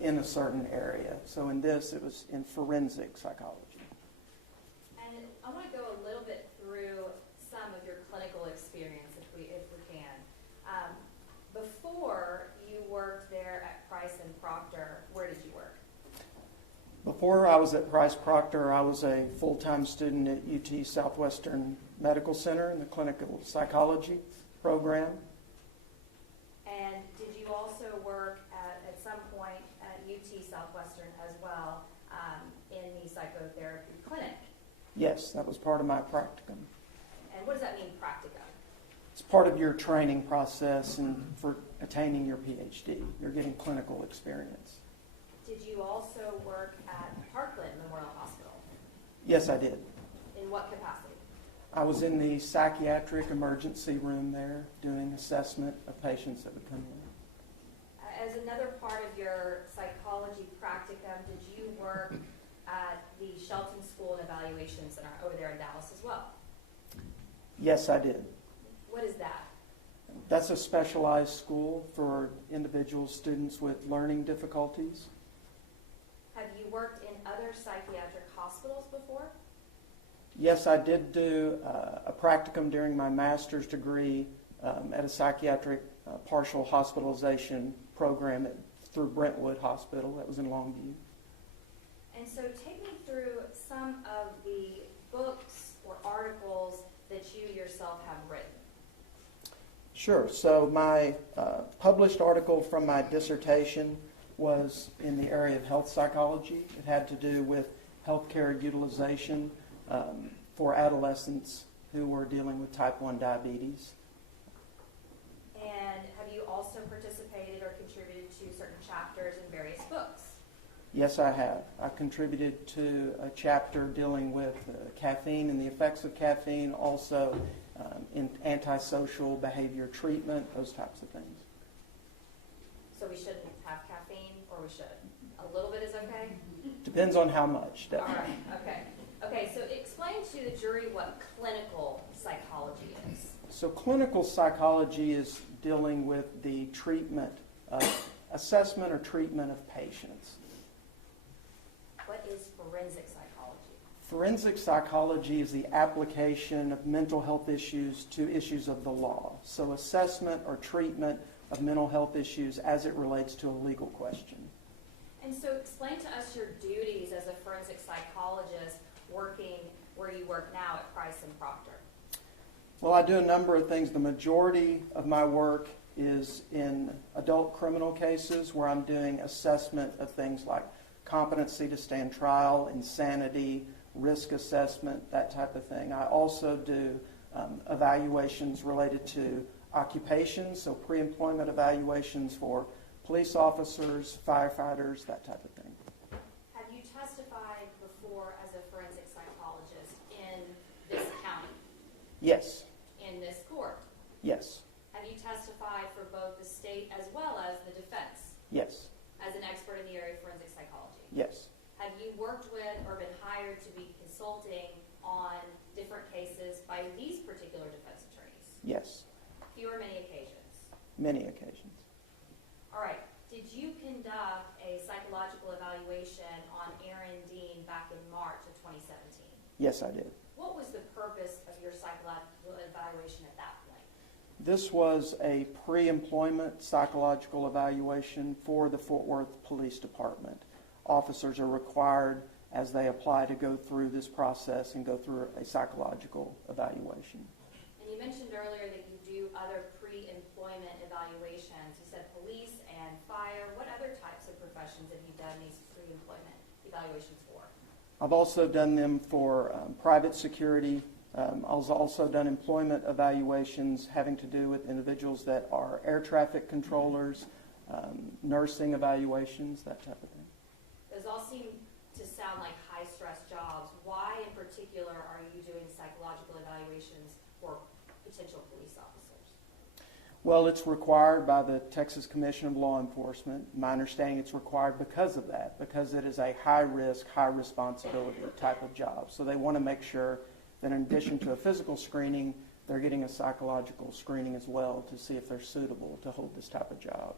in a certain area. So in this, it was in forensic psychology. And I want to go a little bit through some of your clinical experience, if we can. Before you worked there at Price and Proctor, where did you work? Before I was at Price Proctor, I was a full-time student at UT Southwestern Medical Center in the clinical psychology program. And did you also work at some point at UT Southwestern as well in the psychotherapy clinic? Yes, that was part of my practicum. And what does that mean, practicum? It's part of your training process and for attaining your PhD. You're getting clinical experience. Did you also work at Parkland Memorial Hospital? Yes, I did. In what capacity? I was in the psychiatric emergency room there doing assessment of patients that would come in. As another part of your psychology practicum, did you work at the Shelton School and Evaluation Center over there in Dallas as well? Yes, I did. What is that? That's a specialized school for individuals, students with learning difficulties. Have you worked in other psychiatric hospitals before? Yes, I did do a practicum during my master's degree at a psychiatric partial hospitalization program through Brentwood Hospital. That was in Longview. And so take me through some of the books or articles that you yourself have written. Sure. So my published article from my dissertation was in the area of health psychology. It had to do with healthcare utilization for adolescents who were dealing with type 1 diabetes. And have you also participated or contributed to certain chapters in various books? Yes, I have. I contributed to a chapter dealing with caffeine and the effects of caffeine, also in antisocial behavior treatment, those types of things. So we shouldn't have caffeine, or we should? A little bit is okay? Depends on how much, definitely. All right, okay. Okay, so explain to the jury what clinical psychology is. So clinical psychology is dealing with the treatment, assessment or treatment of patients. What is forensic psychology? Forensic psychology is the application of mental health issues to issues of the law. So assessment or treatment of mental health issues as it relates to a legal question. And so explain to us your duties as a forensic psychologist working where you work now at Price and Proctor. Well, I do a number of things. The majority of my work is in adult criminal cases where I'm doing assessment of things like competency to stand trial, insanity, risk assessment, that type of thing. I also do evaluations related to occupations, so pre-employment evaluations for police officers, firefighters, that type of thing. Have you testified before as a forensic psychologist in this county? Yes. In this court? Yes. Have you testified for both the state as well as the defense? Yes. As an expert in the area of forensic psychology? Yes. Have you worked with or been hired to be consulting on different cases by these particular defense attorneys? Yes. Few or many occasions? Many occasions. All right. Did you conduct a psychological evaluation on Aaron Dean back in March of 2017? Yes, I did. What was the purpose of your psychological evaluation at that point? This was a pre-employment psychological evaluation for the Fort Worth Police Department. Officers are required, as they apply, to go through this process and go through a psychological evaluation. And you mentioned earlier that you do other pre-employment evaluations. You said police and fire. What other types of professions have you done these pre-employment evaluations for? I've also done them for private security. I've also done employment evaluations having to do with individuals that are air traffic controllers, nursing evaluations, that type of thing. Those all seem to sound like high-stress jobs. Why in particular are you doing psychological evaluations for potential police officers? Well, it's required by the Texas Commission of Law Enforcement. My understanding it's required because of that, because it is a high-risk, high-responsibility type of job. So they want to make sure that in addition to a physical screening, they're getting a psychological screening as well to see if they're suitable to hold this type of job.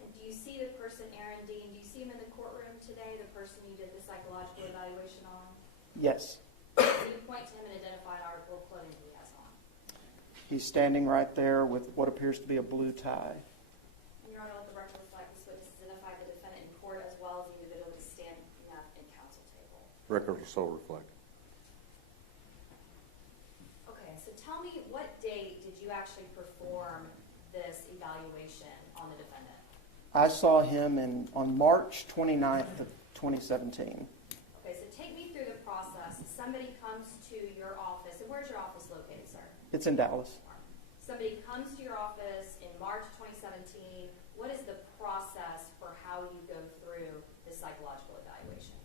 And do you see the person, Aaron Dean, do you see him in the courtroom today, the person you did the psychological evaluation on? Yes. Can you point to him and identify an article of clothing he has on? He's standing right there with what appears to be a blue tie. And Your Honor, let the record reflect this witness identify the defendant in court as well as the individual who's standing up in counsel table. Record will so reflect. Okay, so tell me, what date did you actually perform this evaluation on the defendant? I saw him on March 29th of 2017. Okay, so take me through the process. Somebody comes to your office, and where's your office located, sir? It's in Dallas. Somebody comes to your office in March 2017. What is the process for how you go through the psychological evaluation?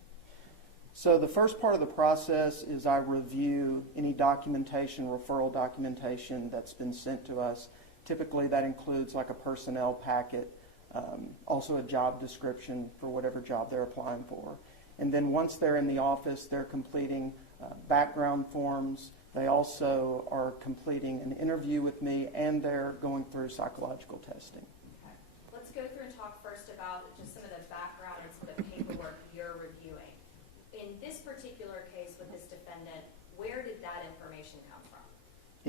So the first part of the process is I review any documentation, referral documentation that's been sent to us. Typically that includes like a personnel packet, also a job description for whatever job they're applying for. And then once they're in the office, they're completing background forms. They also are completing an interview with me, and they're going through psychological testing. Okay. Let's go through and talk first about just some of the background and some of the paperwork you're reviewing. In this particular case with this defendant, where did that information come from?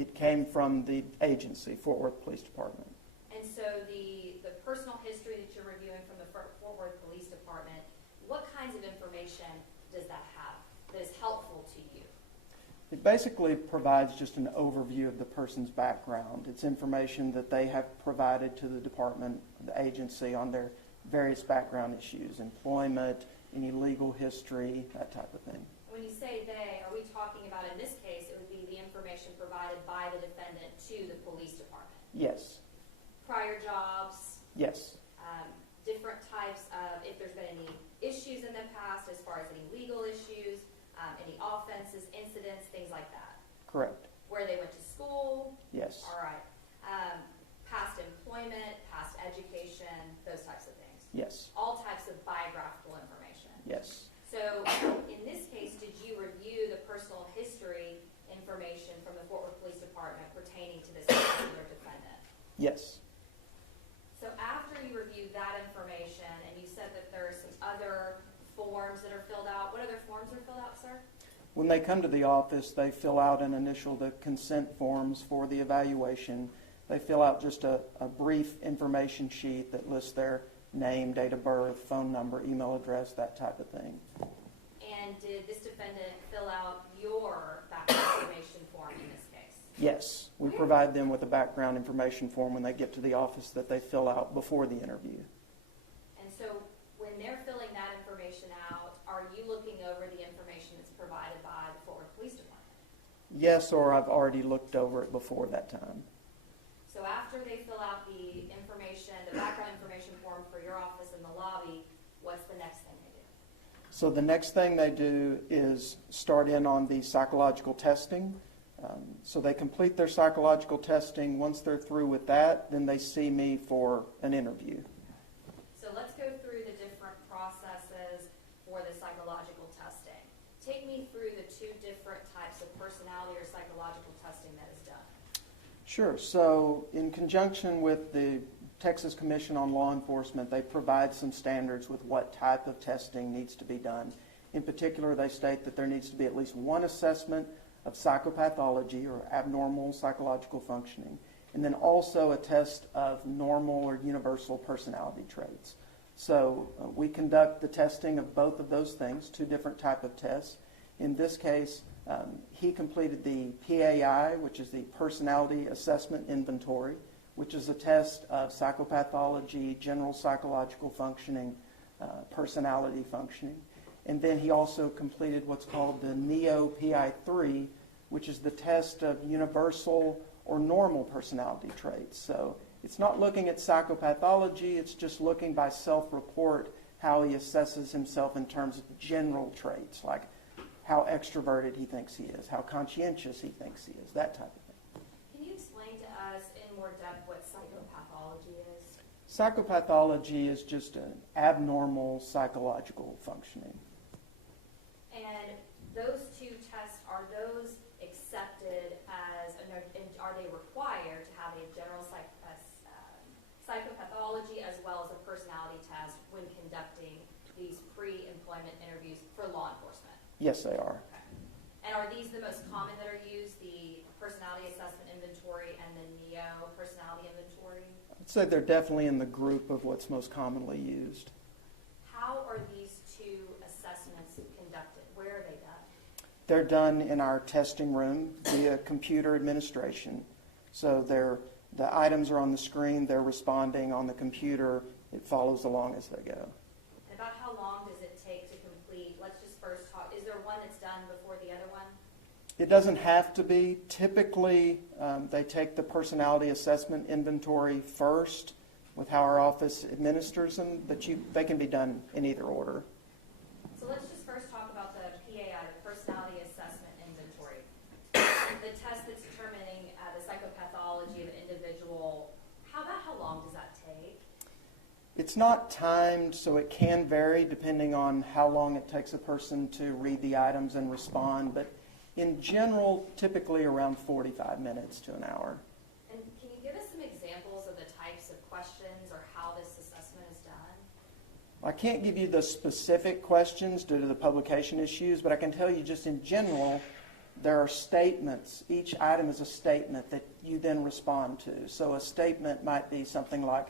It came from the agency, Fort Worth Police Department. And so the personal history that you're reviewing from the Fort Worth Police Department, what kinds of information does that have that is helpful to you? It basically provides just an overview of the person's background. It's information that they have provided to the department, the agency, on their various background issues, employment, any legal history, that type of thing. When you say they, are we talking about, in this case, it would be the information provided by the defendant to the police department? Yes. Prior jobs? Yes. Different types of, if there's been any issues in the past as far as any legal issues, any offenses, incidents, things like that? Correct. Where they went to school? Yes. All right. Past employment, past education, those types of things? Yes. All types of biographical information? Yes. So in this case, did you review the personal history information from the Fort Worth Police Department pertaining to this particular defendant? Yes. So after you reviewed that information, and you said that there are some other forms that are filled out, what other forms are filled out, sir? When they come to the office, they fill out and initial the consent forms for the evaluation. They fill out just a brief information sheet that lists their name, date of birth, phone number, email address, that type of thing. And did this defendant fill out your background information form in this case? Yes. We provide them with a background information form when they get to the office that they fill out before the interview. And so when they're filling that information out, are you looking over the information that's provided by the Fort Worth Police Department? Yes, or I've already looked over it before that time. So after they fill out the information, the background information form for your office in the lobby, what's the next thing they do? So the next thing they do is start in on the psychological testing. So they complete their psychological testing. Once they're through with that, then they see me for an interview. So let's go through the different processes for the psychological testing. Take me through the two different types of personality or psychological testing that is done. Sure. So in conjunction with the Texas Commission on Law Enforcement, they provide some standards with what type of testing needs to be done. In particular, they state that there needs to be at least one assessment of psychopathology or abnormal psychological functioning, and then also a test of normal or universal personality traits. So we conduct the testing of both of those things, two different type of tests. In this case, he completed the PAI, which is the Personality Assessment Inventory, which is a test of psychopathology, general psychological functioning, personality functioning. And then he also completed what's called the NEO-PI3, which is the test of universal or normal personality traits. So it's not looking at psychopathology, it's just looking by self-report how he assesses himself in terms of general traits, like how extroverted he thinks he is, how conscientious he thinks he is, that type of thing. Can you explain to us in more depth what psychopathology is? Psychopathology is just an abnormal psychological functioning. And those two tests, are those accepted as, and are they required to have a general psychopathology psychology as well as a personality test when conducting these pre-employment interviews for law enforcement? Yes, they are. Okay. And are these the most common that are used, the personality assessment inventory and the NEO personality inventory? I'd say they're definitely in the group of what's most commonly used. How are these two assessments conducted? Where are they done? They're done in our testing room via computer administration. So the items are on the screen, they're responding on the computer, it follows along as they go. And about how long does it take to complete? Let's just first talk, is there one that's done before the other one? It doesn't have to be. Typically, they take the personality assessment inventory first with how our office administers them, but they can be done in either order. So let's just first talk about the PAI, the personality assessment inventory. The test that's determining the psychopathology of an individual, about how long does that take? It's not timed, so it can vary depending on how long it takes a person to read the items and respond, but in general, typically around 45 minutes to an hour. And can you give us some examples of the types of questions or how this assessment is done? I can't give you the specific questions due to the publication issues, but I can tell you just in general, there are statements. Each item is a statement that you then respond to. So a statement might be something like,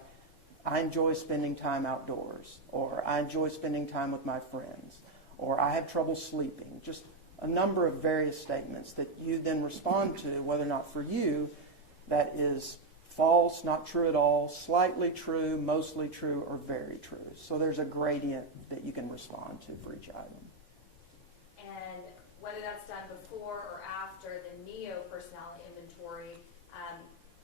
I enjoy spending time outdoors, or I enjoy spending time with my friends, or I have trouble sleeping. Just a number of various statements that you then respond to, whether or not for you that is false, not true at all, slightly true, mostly true, or very true. So there's a gradient that you can respond to for each item. And whether that's done before or after the NEO personality inventory,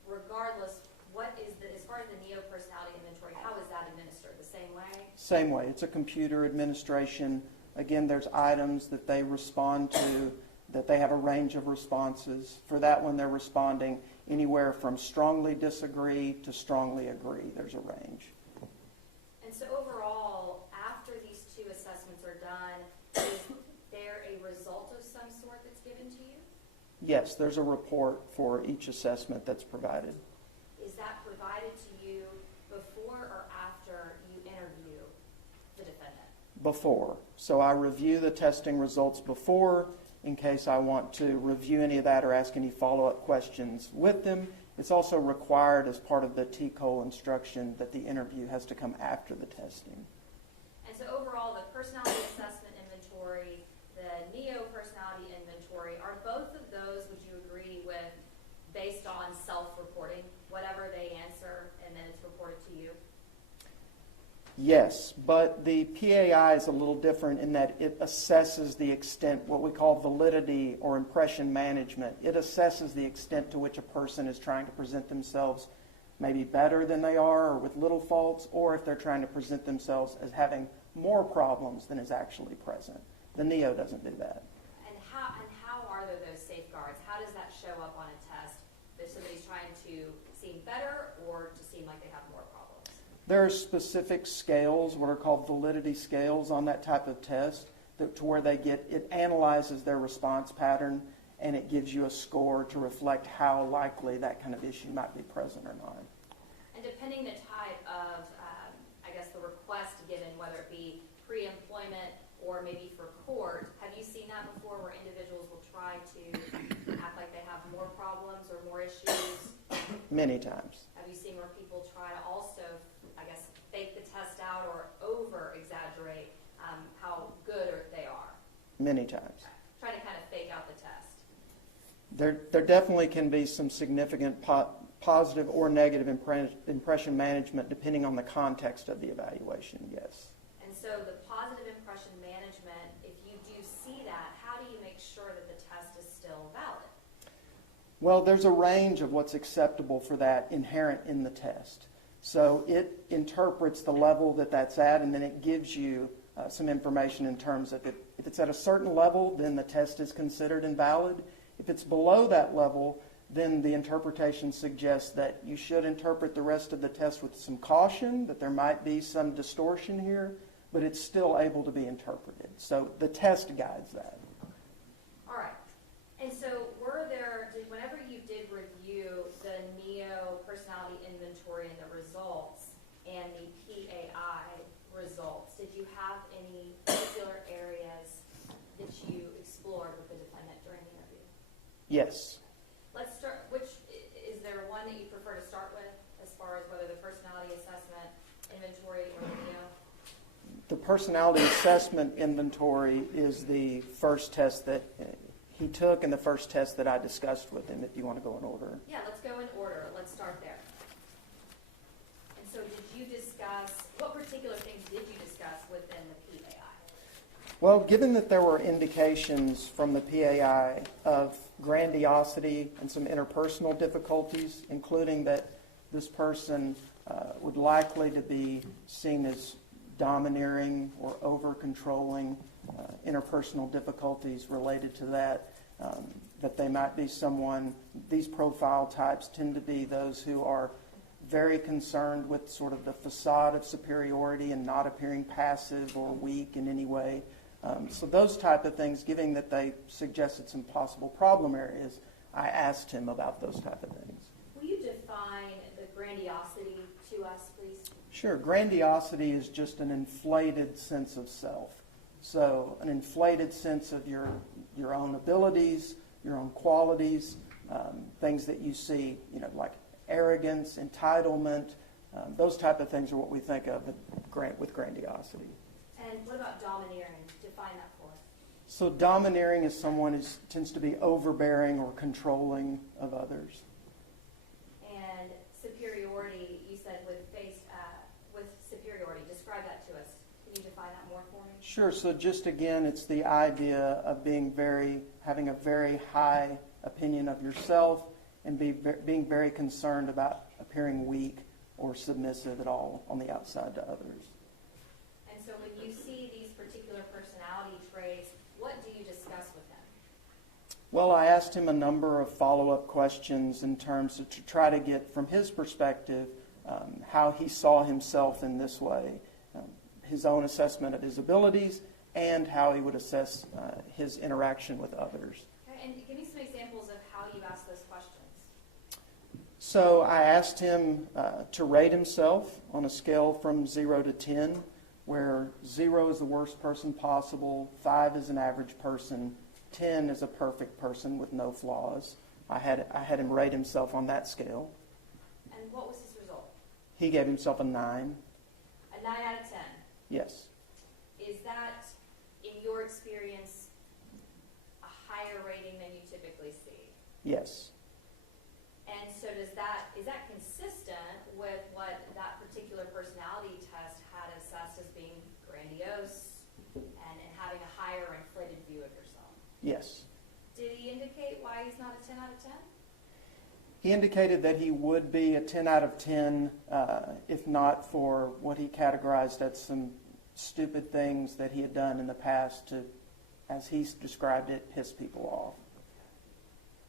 regardless, as far as the NEO personality inventory, how is that administered? The same way? Same way. It's a computer administration. Again, there's items that they respond to, that they have a range of responses. For that one, they're responding anywhere from strongly disagree to strongly agree. There's a range. And so overall, after these two assessments are done, is there a result of some sort that's given to you? Yes, there's a report for each assessment that's provided. Is that provided to you before or after you interview the defendant? Before. So I review the testing results before in case I want to review any of that or ask any follow-up questions with them. It's also required as part of the TCOL instruction that the interview has to come after the testing. And so overall, the personality assessment inventory, the NEO personality inventory, are both of those, would you agree with, based on self-reporting, whatever they answer, and then it's reported to you? Yes, but the PAI is a little different in that it assesses the extent, what we call validity or impression management. It assesses the extent to which a person is trying to present themselves maybe better than they are or with little faults, or if they're trying to present themselves as having more problems than is actually present. The NEO doesn't do that. And how are there those safeguards? How does that show up on a test if somebody's trying to seem better or to seem like they have more problems? There are specific scales, what are called validity scales on that type of test, to where it analyzes their response pattern and it gives you a score to reflect how likely that kind of issue might be present or not. And depending the type of, the request given, whether it be pre-employment or maybe for court, have you seen that before where individuals will try to act like they have more problems or more issues? Many times. Have you seen where people try to also, fake the test out or over-exaggerate how good they are? Many times. Try to kind of fake out the test. There definitely can be some significant positive or negative impression management depending on the context of the evaluation, yes. And so the positive impression management, if you do see that, how do you make sure that the test is still valid? Well, there's a range of what's acceptable for that inherent in the test. So it interprets the level that that's at, and then it gives you some information in terms of if it's at a certain level, then the test is considered invalid. If it's below that level, then the interpretation suggests that you should interpret the rest of the test with some caution, that there might be some distortion here, but it's still able to be interpreted. So the test guides that. All right. And so whenever you did review the NEO personality inventory and the results, and the PAI results, did you have any particular areas that you explored with the defendant during the interview? Yes. Let's start, is there one that you prefer to start with as far as whether the personality assessment, inventory, or video? The personality assessment inventory is the first test that he took and the first test that I discussed with him, if you want to go in order. Yeah, let's go in order. Let's start there. And so did you discuss, what particular things did you discuss within the PAI? Well, given that there were indications from the PAI of grandiosity and some interpersonal difficulties, including that this person would likely to be seen as domineering or over-controlling, interpersonal difficulties related to that, that they might be someone, these profile types tend to be those who are very concerned with sort of the facade of superiority and not appearing passive or weak in any way. So those type of things, given that they suggested some possible problem areas, I asked him about those type of things. Will you define the grandiosity to us, please? Sure. Grandiosity is just an inflated sense of self. So an inflated sense of your own abilities, your own qualities, things that you see, like arrogance, entitlement, those type of things are what we think of with grandiosity. And what about domineering? Define that for us. So domineering is someone who tends to be overbearing or controlling of others. And superiority, you said with superiority. Describe that to us. Can you define that more for me? Sure. So just again, it's the idea of having a very high opinion of yourself and being very concerned about appearing weak or submissive at all on the outside to others. And so when you see these particular personality traits, what do you discuss with them? Well, I asked him a number of follow-up questions in terms of to try to get from his perspective how he saw himself in this way, his own assessment of his abilities, and how he would assess his interaction with others. Okay, and give me some examples of how you asked those questions. So I asked him to rate himself on a scale from 0 to 10, where 0 is the worst person possible, 5 is an average person, 10 is a perfect person with no flaws. I had him rate himself on that scale. And what was his result? He gave himself a 9. A 9 out of 10. Yes. Is that, in your experience, a higher rating than you typically see? Yes. And so is that consistent with what that particular personality test had assessed as being grandiose and having a higher inflated view of yourself? Yes. Did he indicate why he's not a 10 out of 10? He indicated that he would be a 10 out of 10 if not for what he categorized as some stupid things that he had done in the past to, as he described it, piss people off.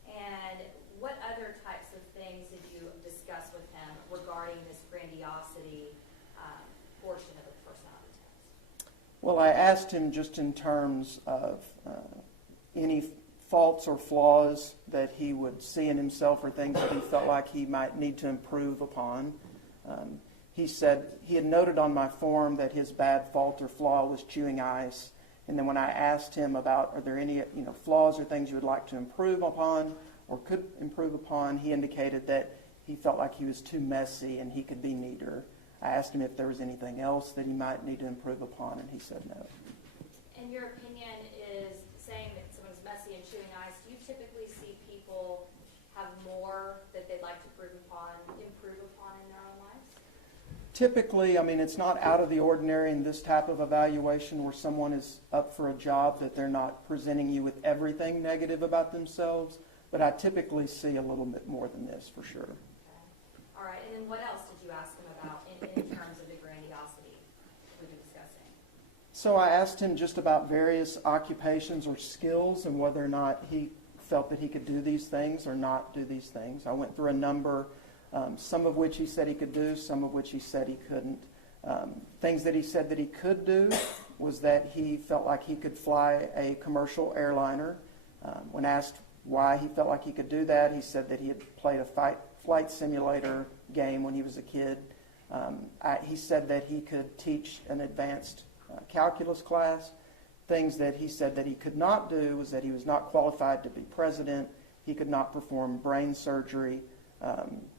And what other types of things did you discuss with him regarding this grandiosity portion of the personality test? Well, I asked him just in terms of any faults or flaws that he would see in himself or things that he felt like he might need to improve upon. He said he had noted on my form that his bad fault or flaw was chewing ice. And then when I asked him about are there any flaws or things you would like to improve upon or could improve upon, he indicated that he felt like he was too messy and he could be neater. I asked him if there was anything else that he might need to improve upon, and he said no. And your opinion is saying that someone's messy and chewing ice. Do you typically see people have more that they'd like to improve upon in their own lives? Typically, it's not out of the ordinary in this type of evaluation where someone is up for a job that they're not presenting you with everything negative about themselves, but I typically see a little bit more than this for sure. Okay. All right, and then what else did you ask him about in terms of the grandiosity we've been discussing? So I asked him just about various occupations or skills and whether or not he felt that he could do these things or not do these things. I went through a number, some of which he said he could do, some of which he said he couldn't. Things that he said that he could do was that he felt like he could fly a commercial airliner. When asked why he felt like he could do that, he said that he had played a flight simulator game when he was a kid. He said that he could teach an advanced calculus class. Things that he said that he could not do was that he was not qualified to be president. He could not perform brain surgery.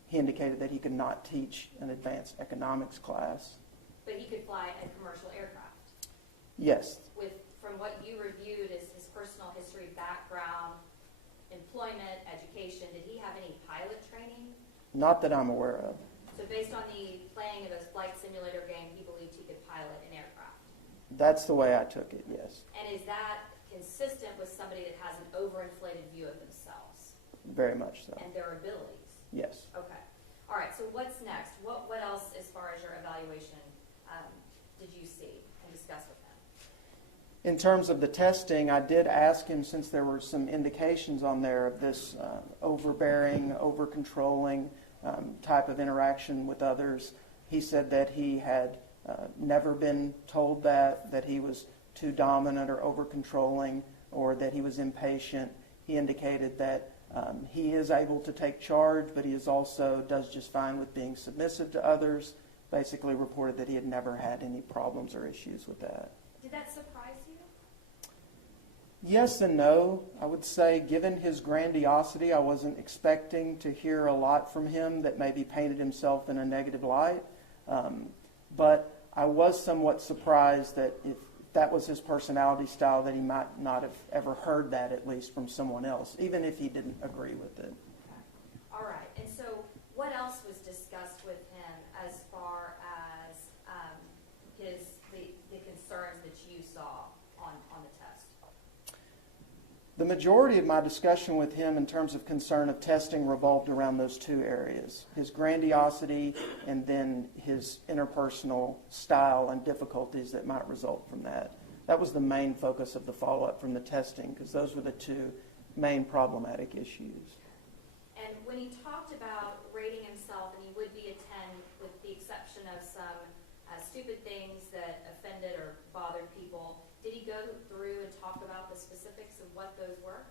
He indicated that he could not teach an advanced economics class. But he could fly a commercial aircraft. Yes. From what you reviewed as his personal history, background, employment, education, did he have any pilot training? Not that I'm aware of. So based on the playing of a flight simulator game, he believed he could pilot an aircraft. That's the way I took it, yes. And is that consistent with somebody that has an overinflated view of themselves Very much so. and their abilities? Yes. Okay. All right, so what's next? What else, as far as your evaluation, did you see and discuss with him? In terms of the testing, I did ask him, since there were some indications on there of this overbearing, over-controlling type of interaction with others, he said that he had never been told that he was too dominant or over-controlling, or that he was impatient. He indicated that he is able to take charge, but he is also does just fine with being submissive to others. Basically reported that he had never had any problems or issues with that. Did that surprise you? Yes and no. I would say, given his grandiosity, I wasn't expecting to hear a lot from him that maybe painted himself in a negative light. But I was somewhat surprised that if that was his personality style, that he might not have ever heard that, at least from someone else, even if he didn't agree with it. Okay. All right. And so what else was discussed with him as far as the concerns that you saw on the test? The majority of my discussion with him in terms of concern of testing revolved around those two areas, his grandiosity and then his interpersonal style and difficulties that might result from that. That was the main focus of the follow-up from the testing, because those were the two main problematic issues. And when he talked about rating himself, and he would be a 10 with the exception of some stupid things that offended or bothered people, did he go through and talk about the specifics of what those were?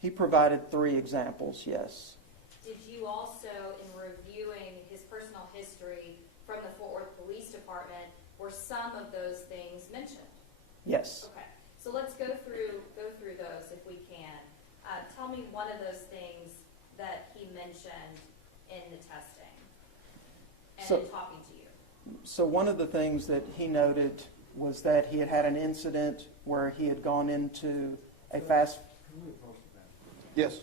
He provided 3 examples, yes. Did you also, in reviewing his personal history from the Fort Worth Police Department, were some of those things mentioned? Yes. Okay, so let's go through those if we can. Tell me one of those things that he mentioned in the testing and in talking to you. So one of the things that he noted was that he had had an incident where he had gone into a fast... Can we approach the back? Yes.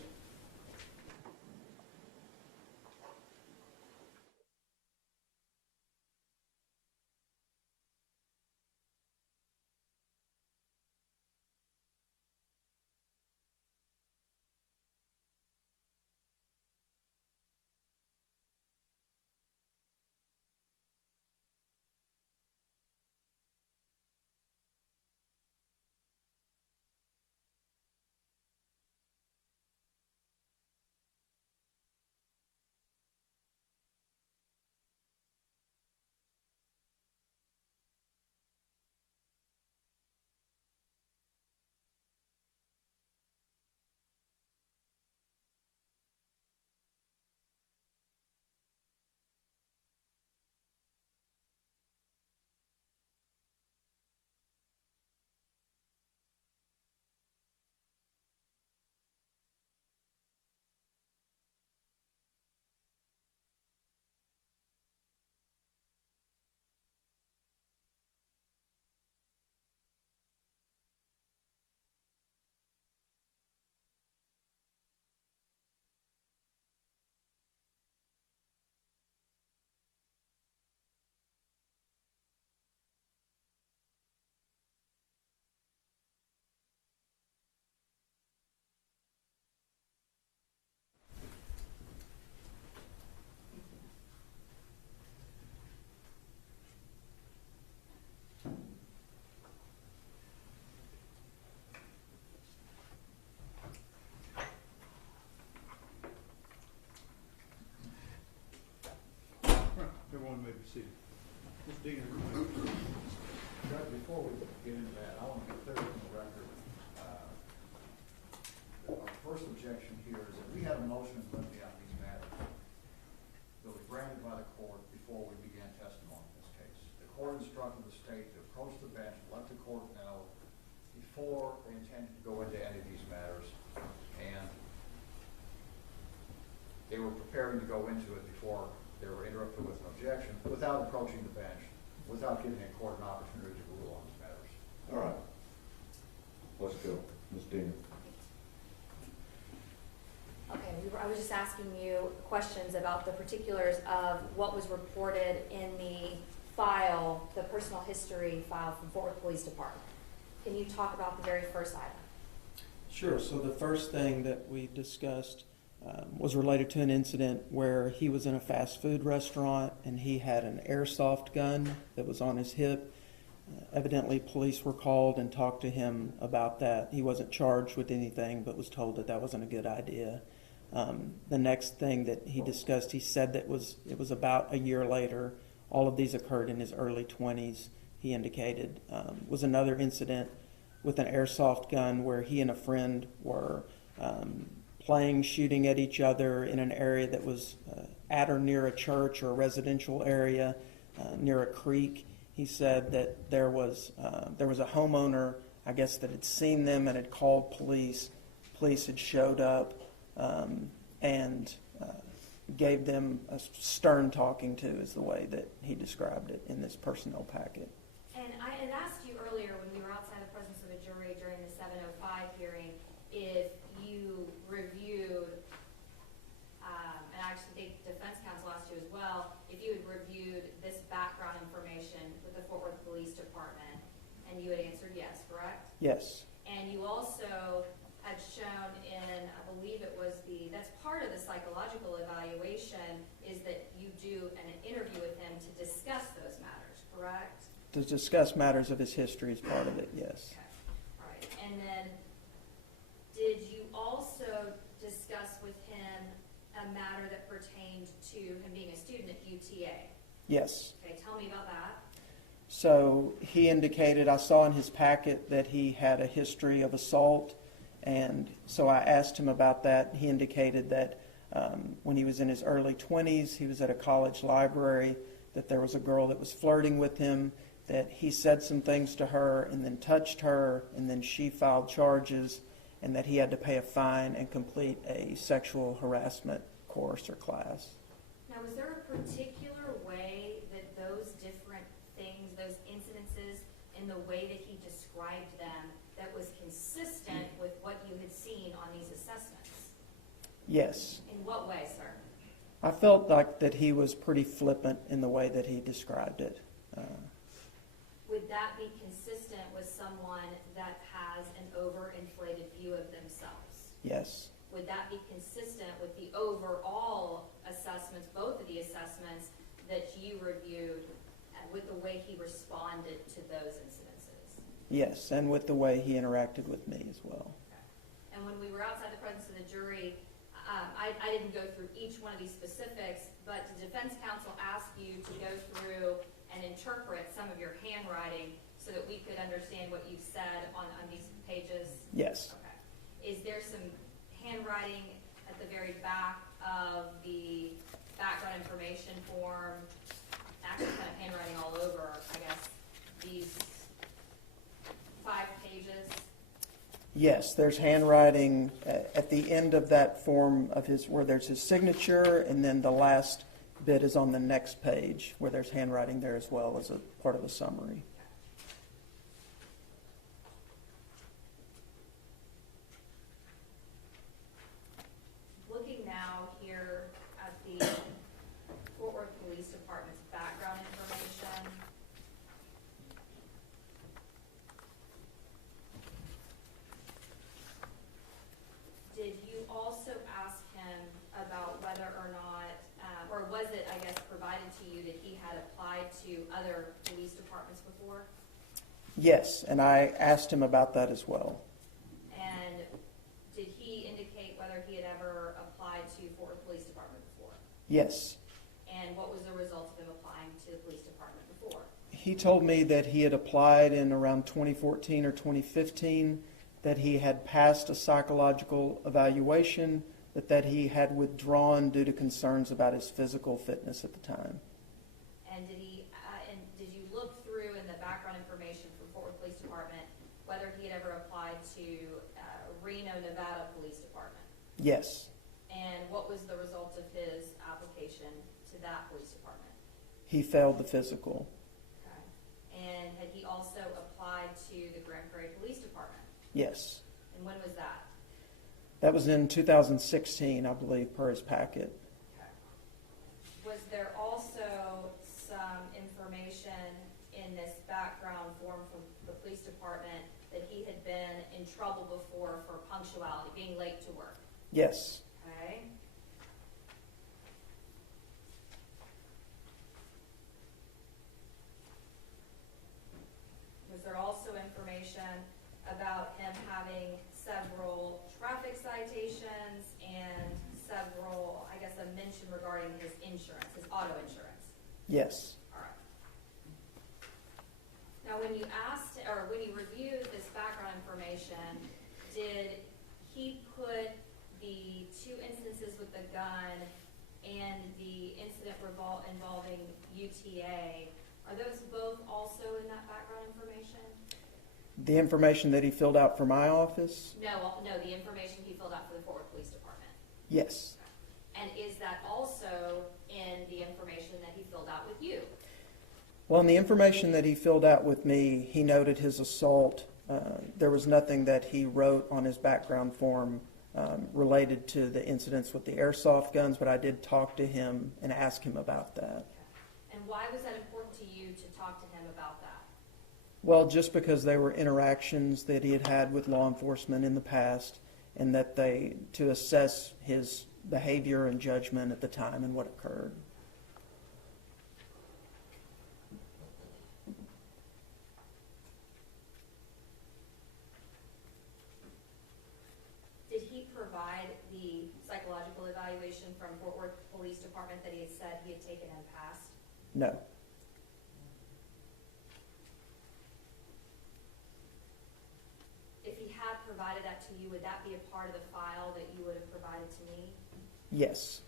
Everyone may be seated. Just digging in. Judge, before we get into that, I want to be clear on the record. Our first objection here is that we had a motion to let me out these matters that was granted by the court before we began testimony. court instructed the state to approach the bench, let the court know before they intended to go into any of these matters. And they were preparing to go into it before they were interrupted with an objection, without approaching the bench, without giving the court an opportunity to rule on these matters. All right. Let's go. Ms. Dean. Okay, I was just asking you questions about the particulars of what was reported in the file, the personal history file from Fort Worth Police Department. Can you talk about the very first item? Sure. So the first thing that we discussed was related to an incident where he was in a fast food restaurant and he had an airsoft gun that was on his hip. Evidently, police were called and talked to him about that. He wasn't charged with anything, but was told that that wasn't a good idea. The next thing that he discussed, he said that it was about a year later. All of these occurred in his early 20s. He indicated was another incident with an airsoft gun where he and a friend were playing, shooting at each other in an area that was at or near a church or a residential area near a creek. He said that there was a homeowner, I guess, that had seen them and had called police. Police had showed up and gave them a stern talking to, is the way that he described it in this personnel packet. And I had asked you earlier when we were outside the presence of a jury during the 705 hearing if you reviewed, and I actually think defense counsel asked you as well, if you had reviewed this background information with the Fort Worth Police Department, and you had answered yes, correct? Yes. And you also had shown in, I believe it was that's part of the psychological evaluation, is that you do an interview with him to discuss those matters, correct? To discuss matters of his history is part of it, yes. Okay, all right. And then, did you also discuss with him a matter that pertained to him being a student at UTA? Yes. Okay, tell me about that. So he indicated, I saw in his packet that he had a history of assault, and so I asked him about that. He indicated that when he was in his early 20s, he was at a college library, that there was a girl that was flirting with him, that he said some things to her and then touched her, and then she filed charges, and that he had to pay a fine and complete a sexual harassment course or class. Now, was there a particular way that those different things, those incidences, in the way that he described them, that was consistent with what you had seen on these assessments? Yes. In what way, sir? I felt like that he was pretty flippant in the way that he described it. Would that be consistent with someone that has an overinflated view of themselves? Yes. Would that be consistent with the overall assessments, both of the assessments that you reviewed, with the way he responded to those incidences? Yes, and with the way he interacted with me as well. Okay. And when we were outside the presence of the jury, I didn't go through each one of these specifics, but did defense counsel ask you to go through and interpret some of your handwriting so that we could understand what you've said on these pages? Yes. Okay. Is there some handwriting at the very back of the background information form? Actually, kind of handwriting all over, I guess, these 5 pages? Yes, there's handwriting at the end of that form of his, where there's his signature, and then the last bit is on the next page, where there's handwriting there as well as a part of the summary. Looking now here at the Fort Worth Police Department's background information, did you also ask him about whether or not, or was it, I guess, provided to you that he had applied to other police departments before? Yes, and I asked him about that as well. And did he indicate whether he had ever applied to Fort Worth Police Department before? Yes. And what was the result of him applying to the police department before? He told me that he had applied in around 2014 or 2015, that he had passed a psychological evaluation, but that he had withdrawn due to concerns about his physical fitness at the time. And did you look never applied to Reno, Nevada Police Department. Yes. And what was the result of his application to that police department? He failed the physical. Okay. And had he also applied to the Grand Prairie Police Department? Yes. And when was that? That was in 2016, I believe, per his packet. Okay. Was there also some information in this background form from the police department that he had been in trouble before for punctuality, being late to work? Yes. Okay. Was there also information about him having several traffic citations and several, I guess, a mention regarding his insurance, his auto insurance? Yes. All right. Now, when you asked, or when you reviewed this background information, did he put the two instances with the gun and the incident involving UTA, are those both also in that background information? The information that he filled out for my office? No, the information he filled out for the Fort Worth Police Department. Yes. And is that also in the information that he filled out with you? Well, in the information that he filled out with me, he noted his assault. There was nothing that he wrote on his background form related to the incidents with the airsoft guns, but I did talk to him and ask him about that. And why was that important to you to talk to him about that? Well, just because they were interactions that he had had with law enforcement in the past, and that to assess his behavior and judgment at the time and what occurred. Did he provide the psychological evaluation from Fort Worth Police Department that he had said he had taken and passed? No. If he had provided that to you, would that be a part of the file that you would have provided to me? Yes.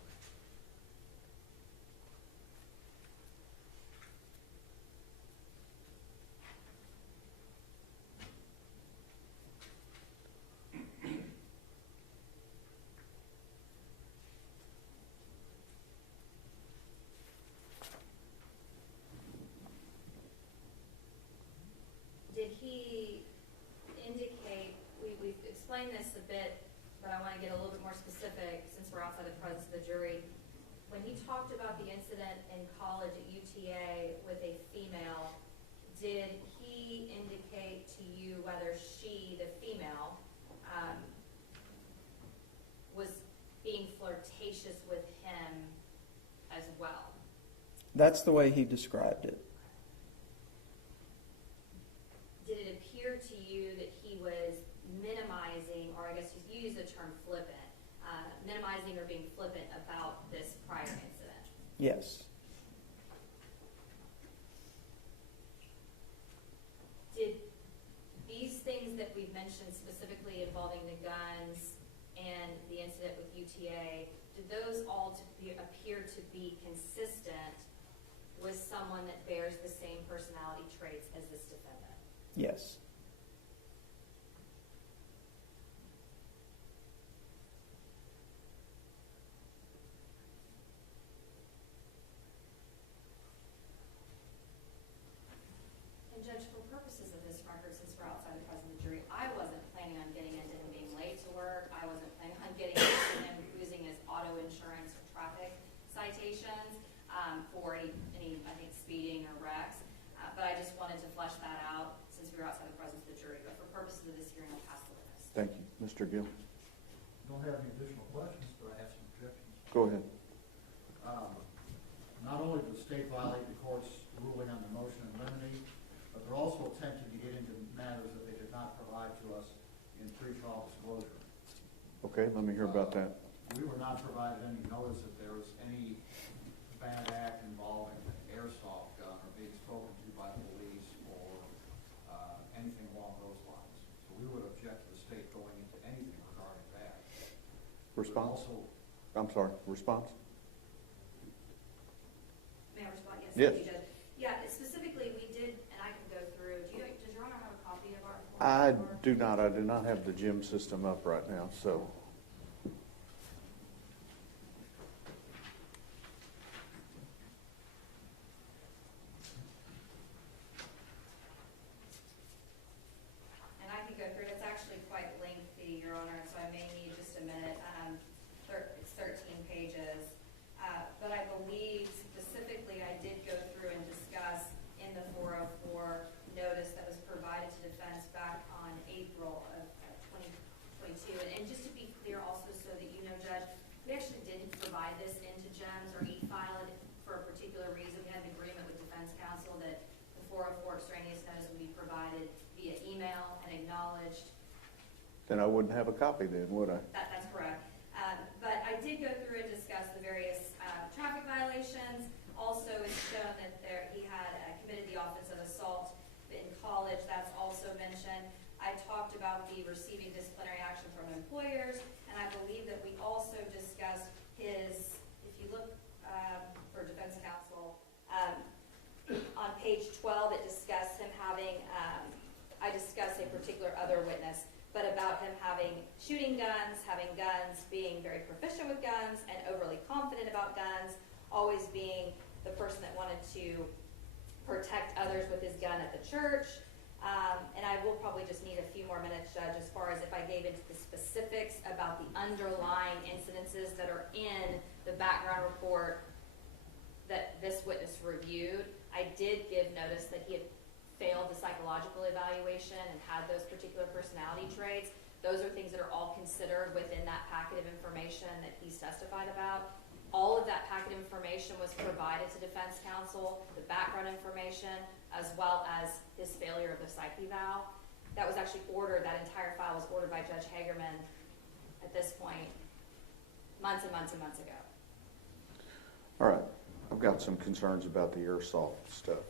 Did he indicate, we've explained this a bit, but I want to get a little bit more specific since we're outside the presence of the jury. When he talked about the incident in college at UTA with a female, did he indicate to you whether she, the female, was being flirtatious with him as well? That's the way he described it. Did it appear to you that he was minimizing, or I guess you used the term flippant, minimizing or being flippant about this prior incident? Yes. Did these things that we've mentioned, specifically involving the guns and the incident with UTA, did those all appear to be consistent with someone that bears the same personality traits as this defendant? Yes. And Judge, for purposes of this record, since we're outside the presence of the jury, I wasn't planning on getting into him being late to work. I wasn't planning on getting into him using his auto insurance or traffic citations for any, I think, speeding or wrecks. But I just wanted to flesh that out since we were outside the presence of the jury. But for purposes of this hearing, I'll pass the witness. Thank you. Mr. Gill, Don't have any additional questions, but I have some objections. go ahead. Not only does the state violate the court's ruling on the motion in limine, but they're also attempting to get into matters that they did not provide to us in pretrial disclosure. Okay, let me hear about that. We were not provided any notice that there was any bad act involving an airsoft gun or being spoken to by police or anything along those lines. So we would object to the state going into anything regarding that. Response? Also, I'm sorry, response? May I respond? Yes. Yes. Thank you, Judge. Yeah, specifically, we did, and I can go through, does Your Honor have a copy of our I do not have the gym system up right now, so. And I can go through it. It's actually quite lengthy, Your Honor, so I may need just a minute. It's 13 pages. But I believe specifically I did go through and discuss in the 404 notice that was provided to defense back on April of 2022. And just to be clear also, so that you know, Judge, we actually didn't provide this into GEMS or e-file it for a particular reason. We had an agreement with defense counsel that the 404 extraneous notice would be provided via email and acknowledged. Then I wouldn't have a copy then, would I? That's correct. But I did go through and discuss the various traffic violations. Also, it's shown that he had committed the offense of assault in college. That's also mentioned. I talked about the receiving disciplinary action from employers, and I believe that we also discussed his, if you look for defense counsel, on page 12, it discussed him having, I discussed a particular other witness, but about him shooting guns, having guns, being very proficient with guns, and overly confident about guns, always being the person that wanted to protect others with his gun at the church. And I will probably just need a few more minutes, Judge, as far as if I gave into the specifics about the underlying incidences that are in the background report that this witness reviewed. I did give notice that he had failed the psychological evaluation and had those particular personality traits. Those are things that are all considered within that packet of information that he's testified about. All of that packet of information was provided to defense counsel, the background information, as well as his failure of the psych eval. That was actually ordered, that entire file was ordered by Judge Hagerman at this point, months and months and months ago. All right, I've got some concerns about the airsoft stuff.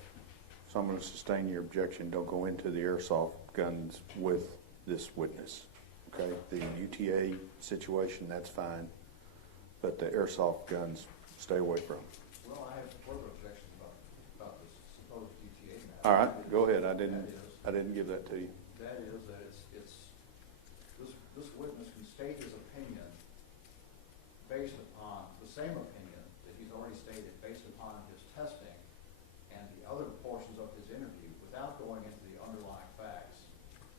So I'm going to sustain your objection. Don't go into the airsoft guns with this witness. Okay, the UTA situation, that's fine. But the airsoft guns, stay away from. Well, I have further objections about this supposed UTA matter. All right, go ahead. I didn't give that to you. That is that this witness can state his opinion based upon the same opinion that he's already stated based upon his testing and the other portions of his interview without going into the underlying facts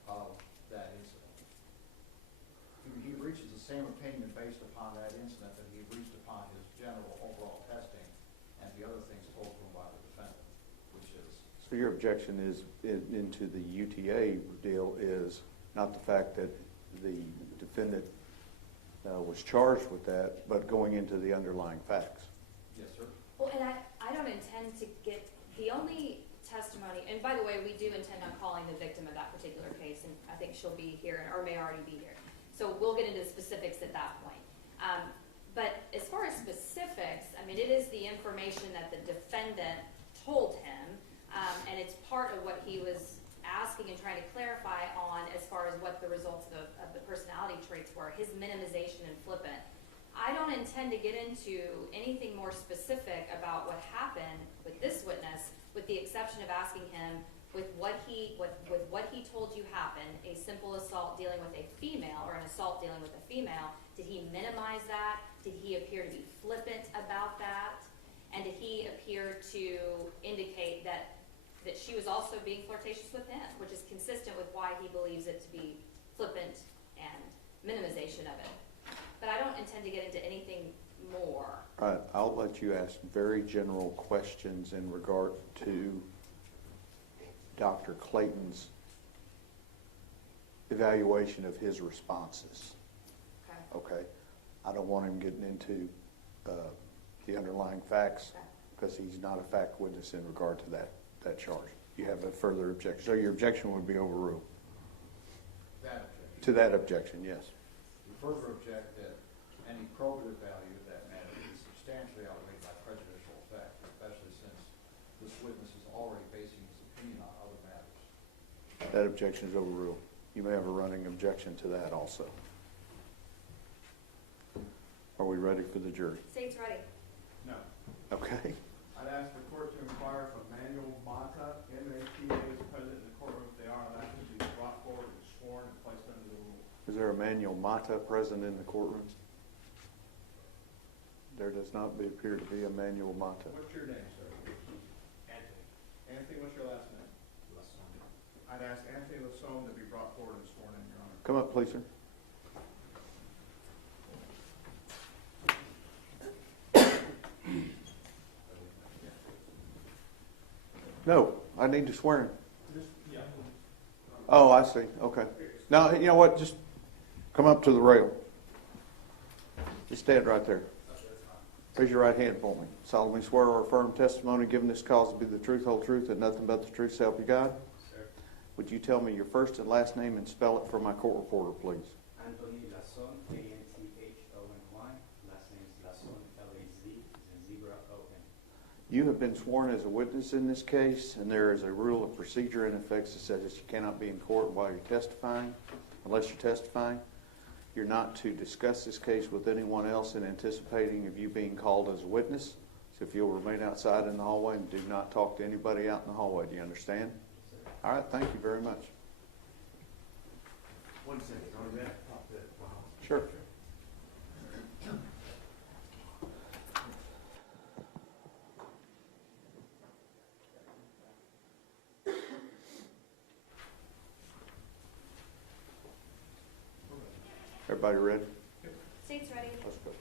of that incident. He reaches the same opinion based upon that incident that he reached upon his general overall testing and the other things told to him by the defendant, which is... So your objection is into the UTA deal is not the fact that the defendant was charged with that, but going into the underlying facts. Yes, sir. Well, and I don't intend to get, the only testimony, and by the way, we do intend on calling the victim of that particular case, and I think she'll be here, or may already be here. So we'll get into the specifics at that point. But as far as specifics, I mean, it is the information that the defendant told him, and it's part of what he was asking and trying to clarify on as far as what the results of the personality traits were, his minimization and flippant. I don't intend to get into anything more specific about what happened with this witness, with the exception of asking him with what he told you happened, a simple assault dealing with a female or an assault dealing with a female, did he minimize that? Did he appear to be flippant about that? And did he appear to indicate that she was also being flirtatious with him, which is consistent with why he believes it to be flippant and minimization of it. But I don't intend to get into anything more. All right, I'll let you ask very general questions in regard to Dr. Clayton's evaluation of his responses. Okay. Okay? I don't want him getting into the underlying facts because he's not a fact witness in regard to that charge. You have a further objection. So your objection would be overruled. That objection. To that objection, yes. We further object that any probative value of that matter is substantially outweighed by prejudicial effect, especially since this witness is already basing his opinion on other matters. That objection is overruled. You may have a running objection to that also. Are we ready for the jury? State's ready. No. Okay. I'd ask the court to inquire from Manuel Mata, MATA's president of the courtroom, if they are allowed to be brought forward Is there a Manuel Mata present in the courtroom? There does not appear to be a Manuel Mata. What's your name, sir? Anthony. Anthony, what's your last name? Lasone. I'd ask Anthony Lasone to be brought forward and sworn in, Your Honor. Come up, please, sir. No, I need to swear him. Oh, I see. Okay. Now, you know what? Just come up to the rail. Just stand right there. Raise your right hand for me. Solemnly swear or affirm testimony given this cause to be the truth, whole truth, and nothing but the truth, so help you God? Sir, Would you tell me your first and last name and spell it for my court reporter, please? Anthony Lasson, A-N-T-H-O-N-Y. Last name is Lasson, L-A-Z, Zebra, O-N. You have been sworn as a witness in this case, and there is a rule of procedure in effect that says that you cannot be in court while you're testifying, unless you're testifying. You're not to discuss this case with anyone else in anticipating of you being called as a witness. So if you'll remain outside in the hallway and do not talk to anybody out in the hallway. Do you understand? All right, thank you very much. 1 second, I'll read pop the file. Sure. Everybody ready? State's ready. Let's go.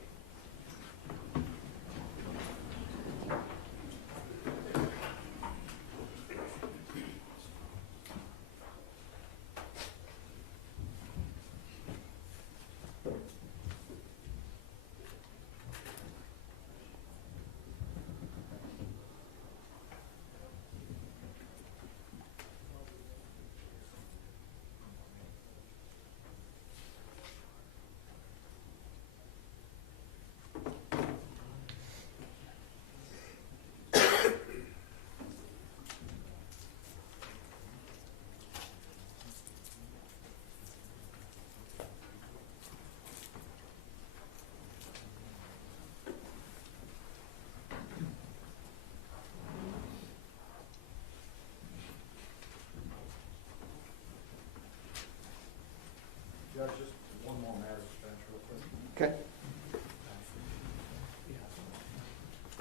Judge, just one more matter to bench real quick. Okay.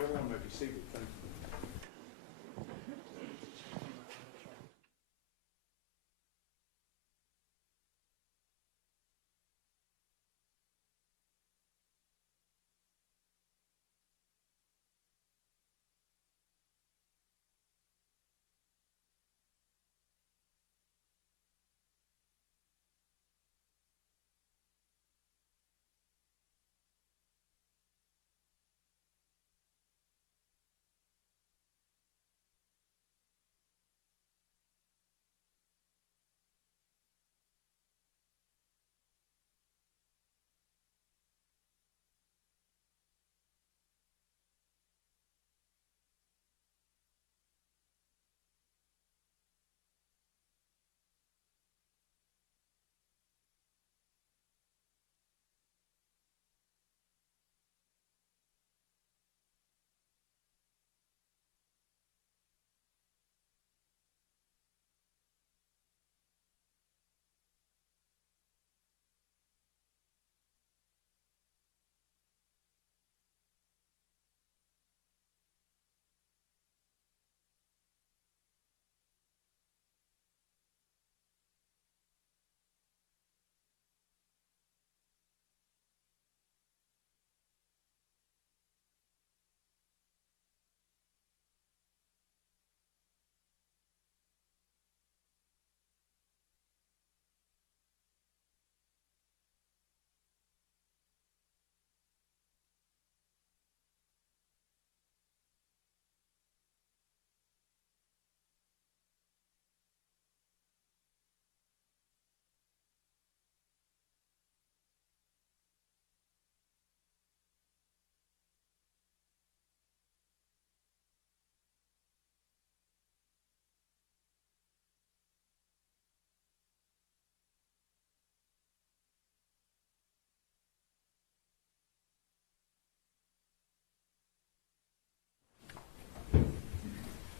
Everyone may be seated. Thank you.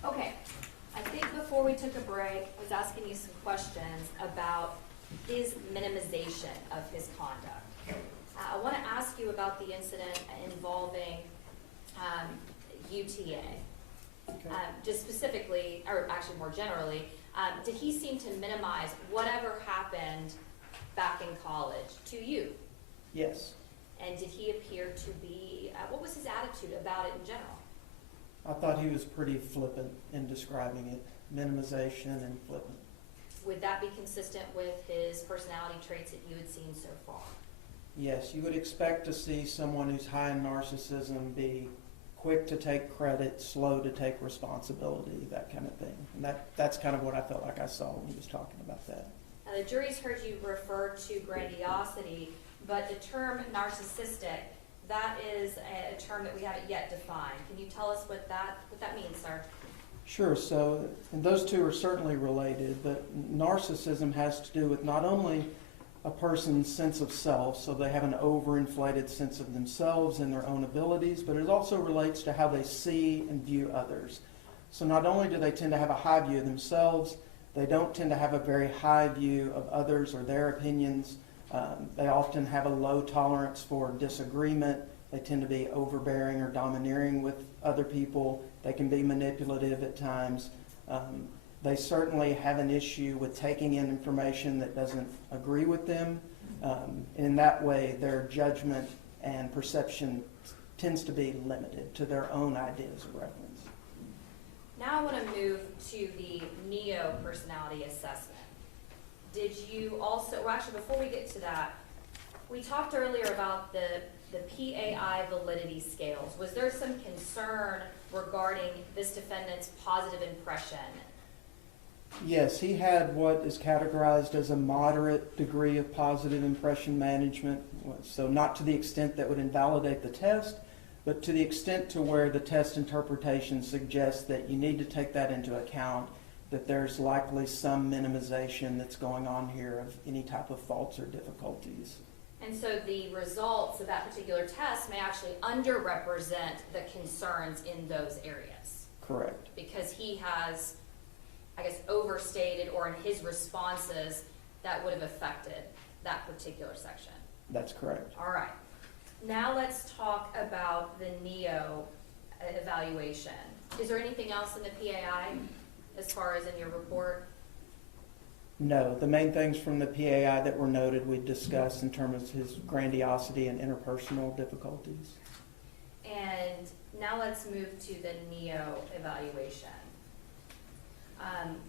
Okay, I think before we took a break, I was asking you some questions about his minimization of his conduct. I want to ask you about the incident involving UTA. Okay. Just specifically, or actually more generally, did he seem to minimize whatever happened back in college to you? Yes. And did he appear to be, what was his attitude about it in general? I thought he was pretty flippant in describing it, minimization and flippant. Would that be consistent with his personality traits that you had seen so far? Yes, you would expect to see someone who's high in narcissism be quick to take credit, slow to take responsibility, that kind of thing. And that's kind of what I felt like I saw when he was talking about that. Now, the jury's heard you refer to grandiosity, but the term narcissistic, that is a term that we haven't yet defined. Can you tell us what that means, sir? Sure, so and those two are certainly related, but narcissism has to do with not only a person's sense of self, so they have an overinflated sense of themselves and their own abilities, but it also relates to how they see and view others. So not only do they tend to have a high view of themselves, they don't tend to have a very high view of others or their opinions. They often have a low tolerance for disagreement. They tend to be overbearing or domineering with other people. They can be manipulative at times. They certainly have an issue with taking in information that doesn't agree with them. And in that way, their judgment and perception tends to be limited to their own ideas of reference. Now I want to move to the NEO personality assessment. Did you also, well actually before we get to that, we talked earlier about the PAI validity scales. Was there some concern regarding this defendant's positive impression? Yes, he had what is categorized as a moderate degree of positive impression management. So not to the extent that would invalidate the test, but to the extent to where the test interpretation suggests that you need to take that into account, that there's likely some minimization that's going on here of any type of faults or difficulties. And so the results of that particular test may actually underrepresent the concerns in those areas. Correct. Because he has, I guess, overstated, or in his responses, that would have affected that particular section. That's correct. All right. Now let's talk about the NEO evaluation. Is there anything else in the PAI as far as in your report? No, the main things from the PAI that were noted we discussed in terms of his grandiosity and interpersonal difficulties. And now let's move to the NEO evaluation.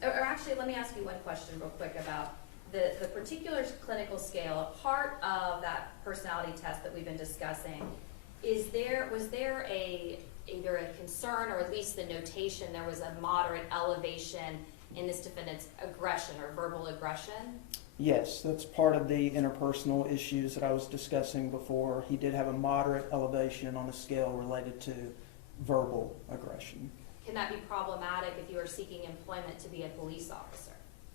Or actually, let me ask you one question real quick about the particular clinical scale. A part of that personality test that we've been discussing, was there either a concern, or at least the notation there was a moderate elevation in this defendant's aggression or verbal aggression? Yes, that's part of the interpersonal issues that I was discussing before. He did have a moderate elevation on a scale related to verbal aggression. Can that be problematic if you are seeking employment to be a police officer?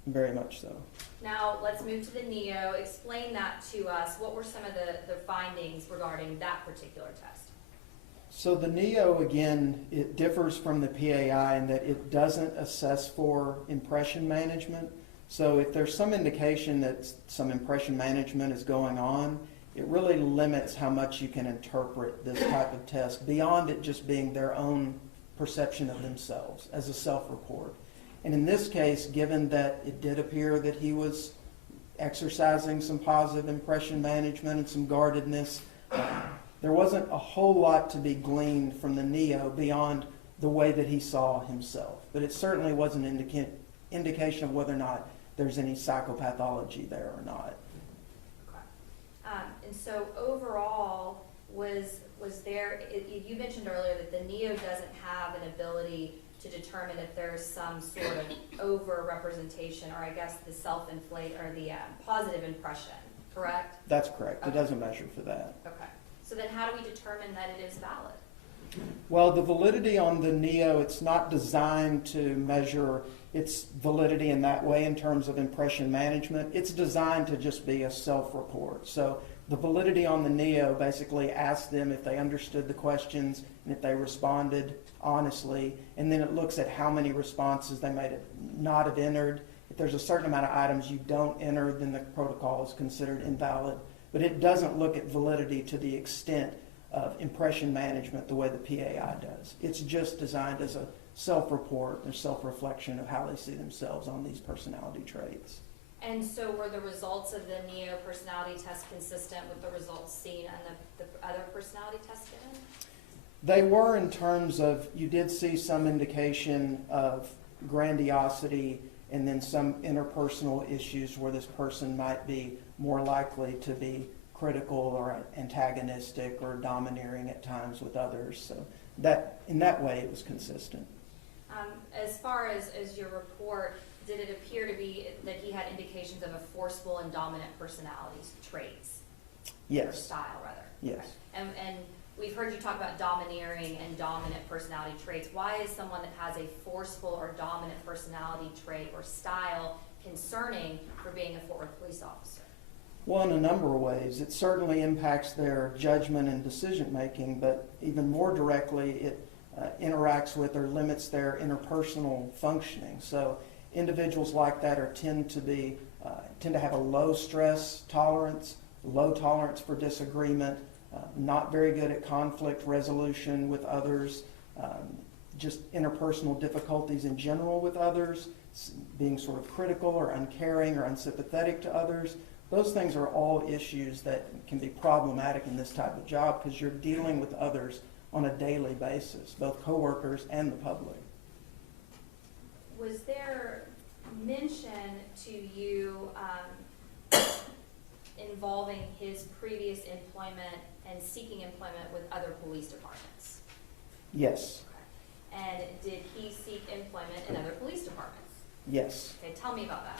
Very much so. Now, let's move to the NEO. Explain that to us. What were some of the findings regarding that particular test? So the NEO, again, it differs from the PAI in that it doesn't assess for impression management. So if there's some indication that some impression management is going on, it really limits how much you can interpret this type of test beyond it just being their own perception of themselves as a self-report. And in this case, given that it did appear that he was exercising some positive impression management and some guardedness, there wasn't a whole lot to be gleaned from the NEO beyond the way that he saw himself. But it certainly was an indication of whether or not there's any psychopathology there or not. Okay. And so overall, was there, you mentioned earlier that the NEO doesn't have an ability to determine if there's some sort of over-representation, or I guess the self-inflate, or the positive impression, correct? That's correct. It Okay. doesn't measure for that. Okay. So then how do we determine that it is valid? Well, the validity on the NEO, it's not designed to measure its validity in that way in terms of impression management. It's designed to just be a self-report. So the validity on the NEO basically asks them if they understood the questions and if they responded honestly, and then it looks at how many responses they might not have entered. if there's a certain amount of items you don't enter, then the protocol is considered invalid. But it doesn't look at validity to the extent of impression management the way the PAI does. It's just designed as a self-report or self-reflection of how they see themselves on these personality traits. And so were the results of the NEO personality test consistent with the results seen on the other personality tests given? They were, in terms of, you did see some indication of grandiosity and then some interpersonal issues where this person might be more likely to be critical or antagonistic or domineering at times with others. So that, in that way, it was consistent. As far as your report, did it appear to be that he had indications of a forceful and dominant personality traits? Or Yes, style, rather? yes. And we've heard you talk about domineering and dominant personality traits. Why is someone that has a forceful or dominant personality trait or style concerning for being a Fort Worth police officer? Well, in a number of ways. It certainly impacts their judgment and decision making, but even more directly, it interacts with or limits their interpersonal functioning. So individuals like that tend to have a low stress tolerance, low tolerance for disagreement, not very good at conflict resolution with others, just interpersonal difficulties in general with others, being sort of critical or uncaring or unsympathetic to others. Those things are all issues that can be problematic in this type of job because you're dealing with others on a daily basis, both coworkers and the public. Was there mention to you involving his previous employment and seeking employment with other police departments? Yes, And did he seek employment in other police departments? yes. Okay, tell me about that.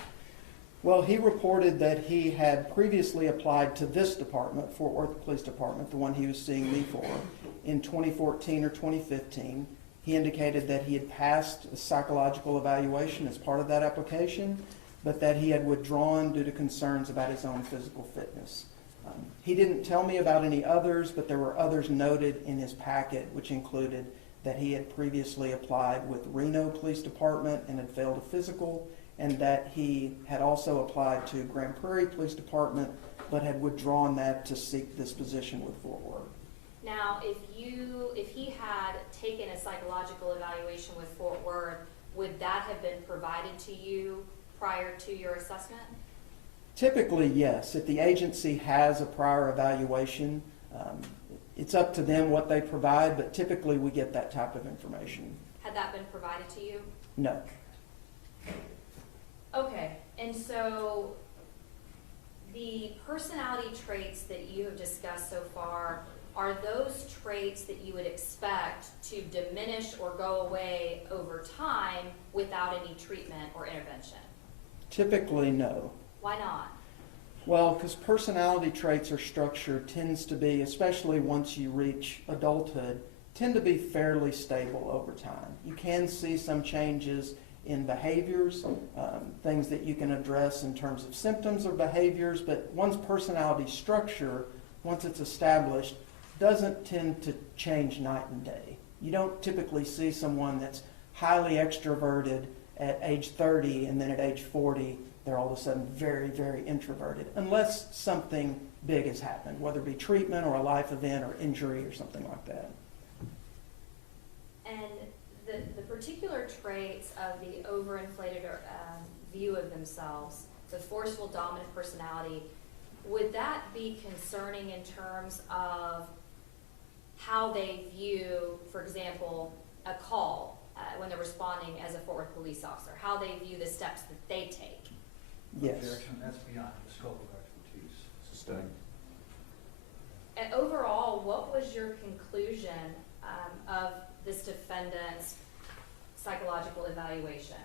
Well, he reported that he had previously applied to this department, Fort Worth Police Department, the one he was seeing me for, in 2014 or 2015. He indicated that he had passed a psychological evaluation as part of that application, but that he had withdrawn due to concerns about his own physical fitness. He didn't tell me about any others, but there were others noted in his packet, which included that he had previously applied with Reno Police Department and had failed a physical, and that he had also applied to Grand Prairie Police Department, but had withdrawn that to seek this position with Fort Worth. Now, if he had taken a psychological evaluation with Fort Worth, would that have been provided to you prior to your assessment? Typically, yes. If the agency has a prior evaluation, it's up to them what they provide, but typically we get that type of information. Had that been provided to you? No. Okay, and so the personality traits that you have discussed so far, are those traits that you would expect to diminish or go away over time without any treatment or intervention? Typically, no. Why not? Well, because personality traits or structure tends to be, especially once you reach adulthood, tend to be fairly stable over time. You can see some changes in behaviors, things that you can address in terms of symptoms or behaviors, but one's personality structure, once it's established, doesn't tend to change night and day. You don't typically see someone that's highly extroverted at age 30 and then at age 40 they're all of a sudden very, very introverted, unless something big has happened, whether it be treatment or a life event or injury or something like that. And the particular traits of the overinflated view of themselves, the forceful dominant personality, would that be concerning in terms of how they view, for example, a call when they're responding as a Fort Worth police officer, how they view the steps that they take? Yes. Objection, that's beyond the scope of expertise. Sustained. And overall, what was your conclusion of this defendant's psychological evaluation?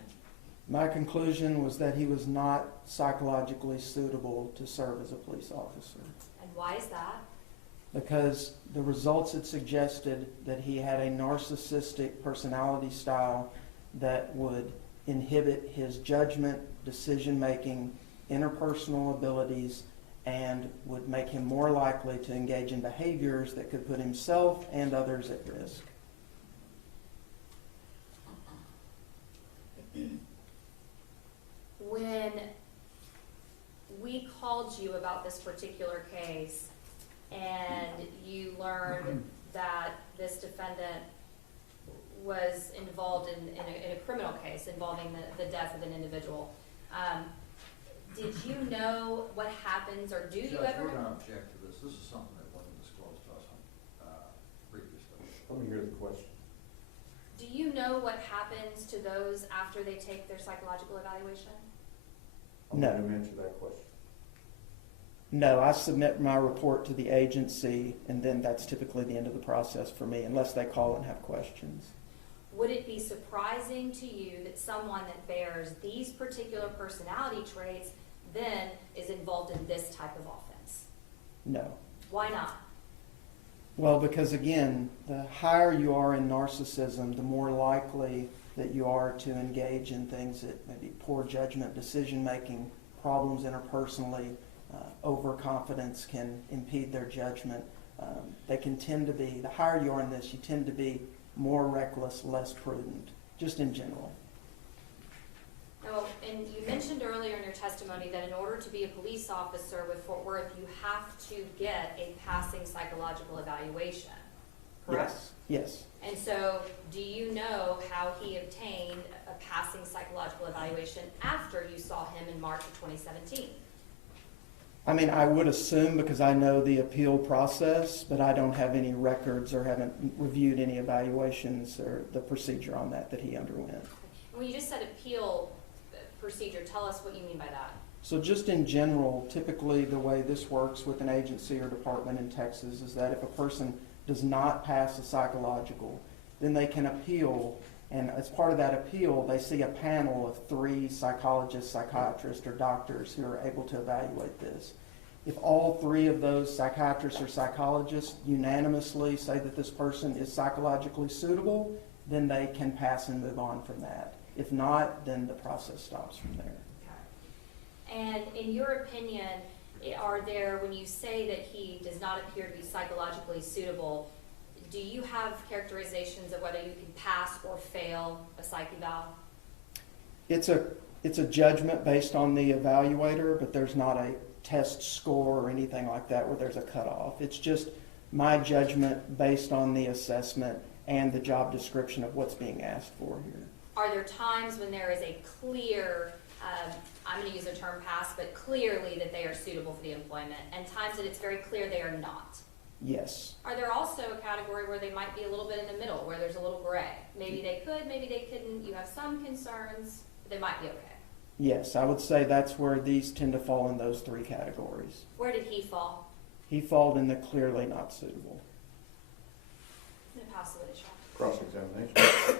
My conclusion was that he was not psychologically suitable to serve as a police officer, And why is that? because the results had suggested that he had a narcissistic personality style that would inhibit his judgment, decision-making, interpersonal abilities, and would make him more likely to engage in behaviors that could put himself and others at risk. When we called you about this particular case and you learned that this defendant was involved in a criminal case involving the death of an individual, did you know what happens, or do you Judge, ever? we're gonna object to this. This is something that wasn't disclosed to us previously. Let me hear the question. Do you know what happens to those after they take their psychological evaluation? I'm No. going to answer that question. No, I submit my report to the agency, and then that's typically the end of the process for me, unless they call and have questions. Would it be surprising to you that someone that bears these particular personality traits then is involved in this type of offense? No. Why not? Well, because again, the higher you are in narcissism, the more likely that you are to engage in things that maybe poor judgment, decision-making, problems interpersonally, overconfidence can impede their judgment. They can tend to be, the higher you are in this, you tend to be more reckless, less prudent, just in general. No, and you mentioned earlier in your testimony that in order to be a police officer with Fort Worth, you have to get a passing psychological evaluation, correct? Yes. And so, do you know how he obtained a passing psychological evaluation after you saw him in March of 2017? I mean, I would assume because I know the appeal process, but I don't have any records or haven't reviewed any evaluations or the procedure on that he underwent. When you just said appeal procedure, tell us what you mean by that. So just in general, typically the way this works with an agency or department in Texas is that if a person does not pass a psychological, then they can appeal, and as part of that appeal, they see a panel of 3 psychologists, psychiatrists, or doctors who are able to evaluate this. If all 3 of those psychiatrists or psychologists unanimously say that this person is psychologically suitable, then they can pass and move on from that. If not, then the process stops from there. Okay. And in your opinion, are there, when you say that he does not appear to be psychologically suitable, do you have characterizations of whether you can pass or fail a psych eval? It's a judgment based on the evaluator, but there's not a test score or anything like that where there's a cutoff. It's just my judgment based on the assessment and the job description of what's being asked for here. Are there times when there is a clear, I'm going to use the term pass, but clearly that they are suitable for the employment, and times that it's very clear they are not? Yes. Are there also a category where they might be a little bit in the middle, where there's a little gray? Maybe they could, maybe they couldn't. You have some concerns, but they might be okay. Yes, I would say that's where these tend to fall in those 3 categories. Where did he fall? He falls in the clearly not suitable. I'm going to pass the witness. Cross-examination.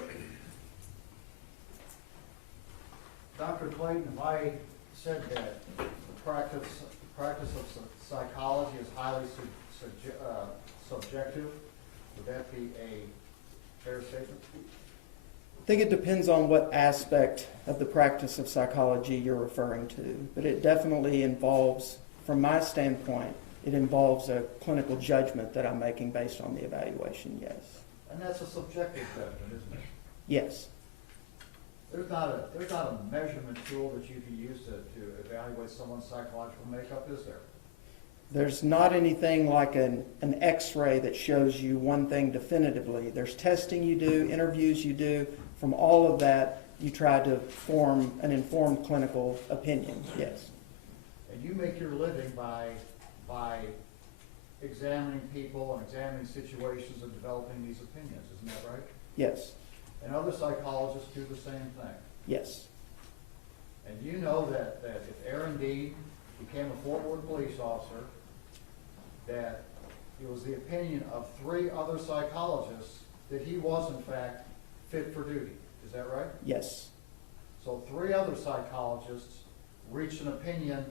Dr. Clayton, if I said that the practice of psychology is highly subjective, would that be a fair statement? I think it depends on what aspect of the practice of psychology you're referring to, but it definitely involves, from my standpoint, it involves a clinical judgment that I'm making based on the evaluation, yes. And that's a subjective judgment, isn't it? Yes. There's not a measurement tool that you can use to evaluate someone's psychological makeup, is there? There's not anything like an x-ray that shows you one thing definitively. There's testing you do, interviews you do. From all of that, you try to form an informed clinical opinion, yes. And you make your living by examining people and examining situations and developing these opinions, isn't that right? Yes, And other psychologists do the same thing. yes, And you know that if Aaron Dean became a Fort Worth police officer, that it was the opinion of 3 other psychologists that he was in fact fit for duty. Is that right? yes, So 3 other psychologists reached an opinion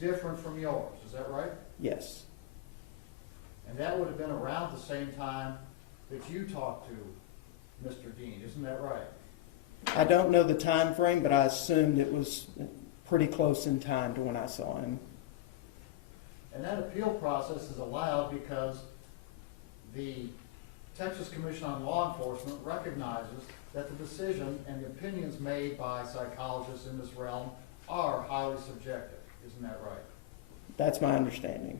different from yours. Is that right? yes, And that would have been around the same time that you talked to Mr. Dean. Isn't that right? I don't know the time frame, but I assumed it was pretty close in time to when I saw him. And that appeal process is allowed because the Texas Commission on Law Enforcement recognizes that the decision and the opinions made by psychologists in this realm are highly subjective. Isn't that right? That's my understanding.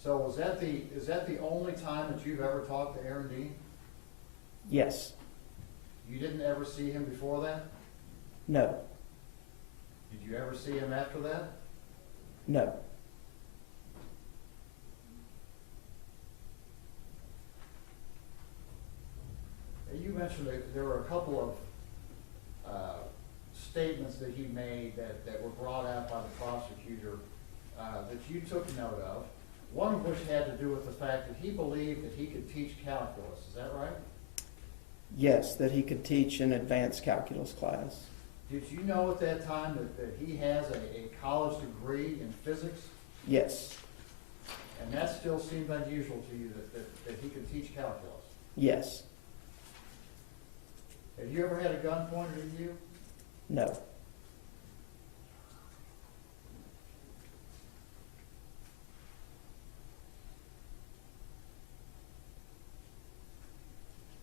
So is that the only time that you've ever talked to Aaron Dean? Yes. You didn't ever see him before that? No. Did you ever see him after that? No. You mentioned that there were a couple of statements that he made that were brought out by the prosecutor that you took note of, one of which had to do with the fact that he believed that he could teach calculus. Is that right? Yes, that he could teach an advanced calculus class. Did you know at that time that he has a college degree in physics? Yes. And that still seemed unusual to you, that he could teach calculus? Yes. Have you ever had a gun pointed at you? No.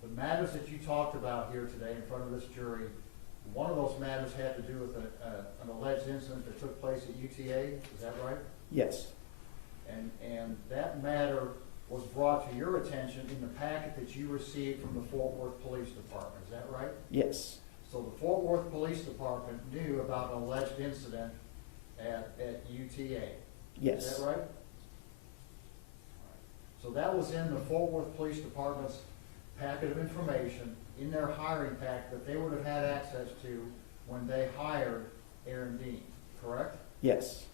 The matters that you talked about here today in front of this jury, one of those matters had to do with an alleged incident that took place at UTA, is that right? Yes. And that matter was brought to your attention in the packet that you received from the Fort Worth Police Department, is that right? Yes. So the Fort Worth Police Department knew about an alleged incident at UTA, Yes. is that right? So that was in the Fort Worth Police Department's packet of information, in their hiring pack that they would have had access to when they hired Aaron Dean, correct? Yes.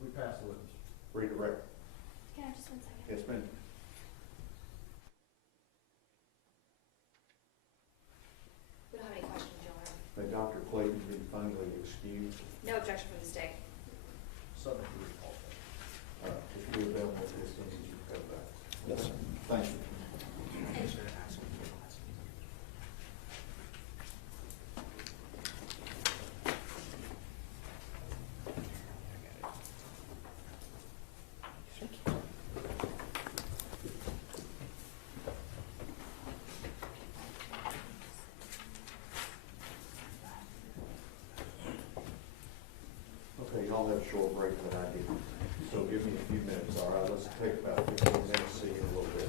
We passed the witness. Redirect. Can I have just 1 second? Yes, ma'am. We don't have any questions, Your Honor. May Dr. Clayton be finally excused. No objection from the state. Subject to recall. If you're available to this, then you can go back. Yes, sir. Thank you. Okay, y'all have a short break that I did, so give me a few minutes, all right? Let's take about 15 minutes, see you in a little bit.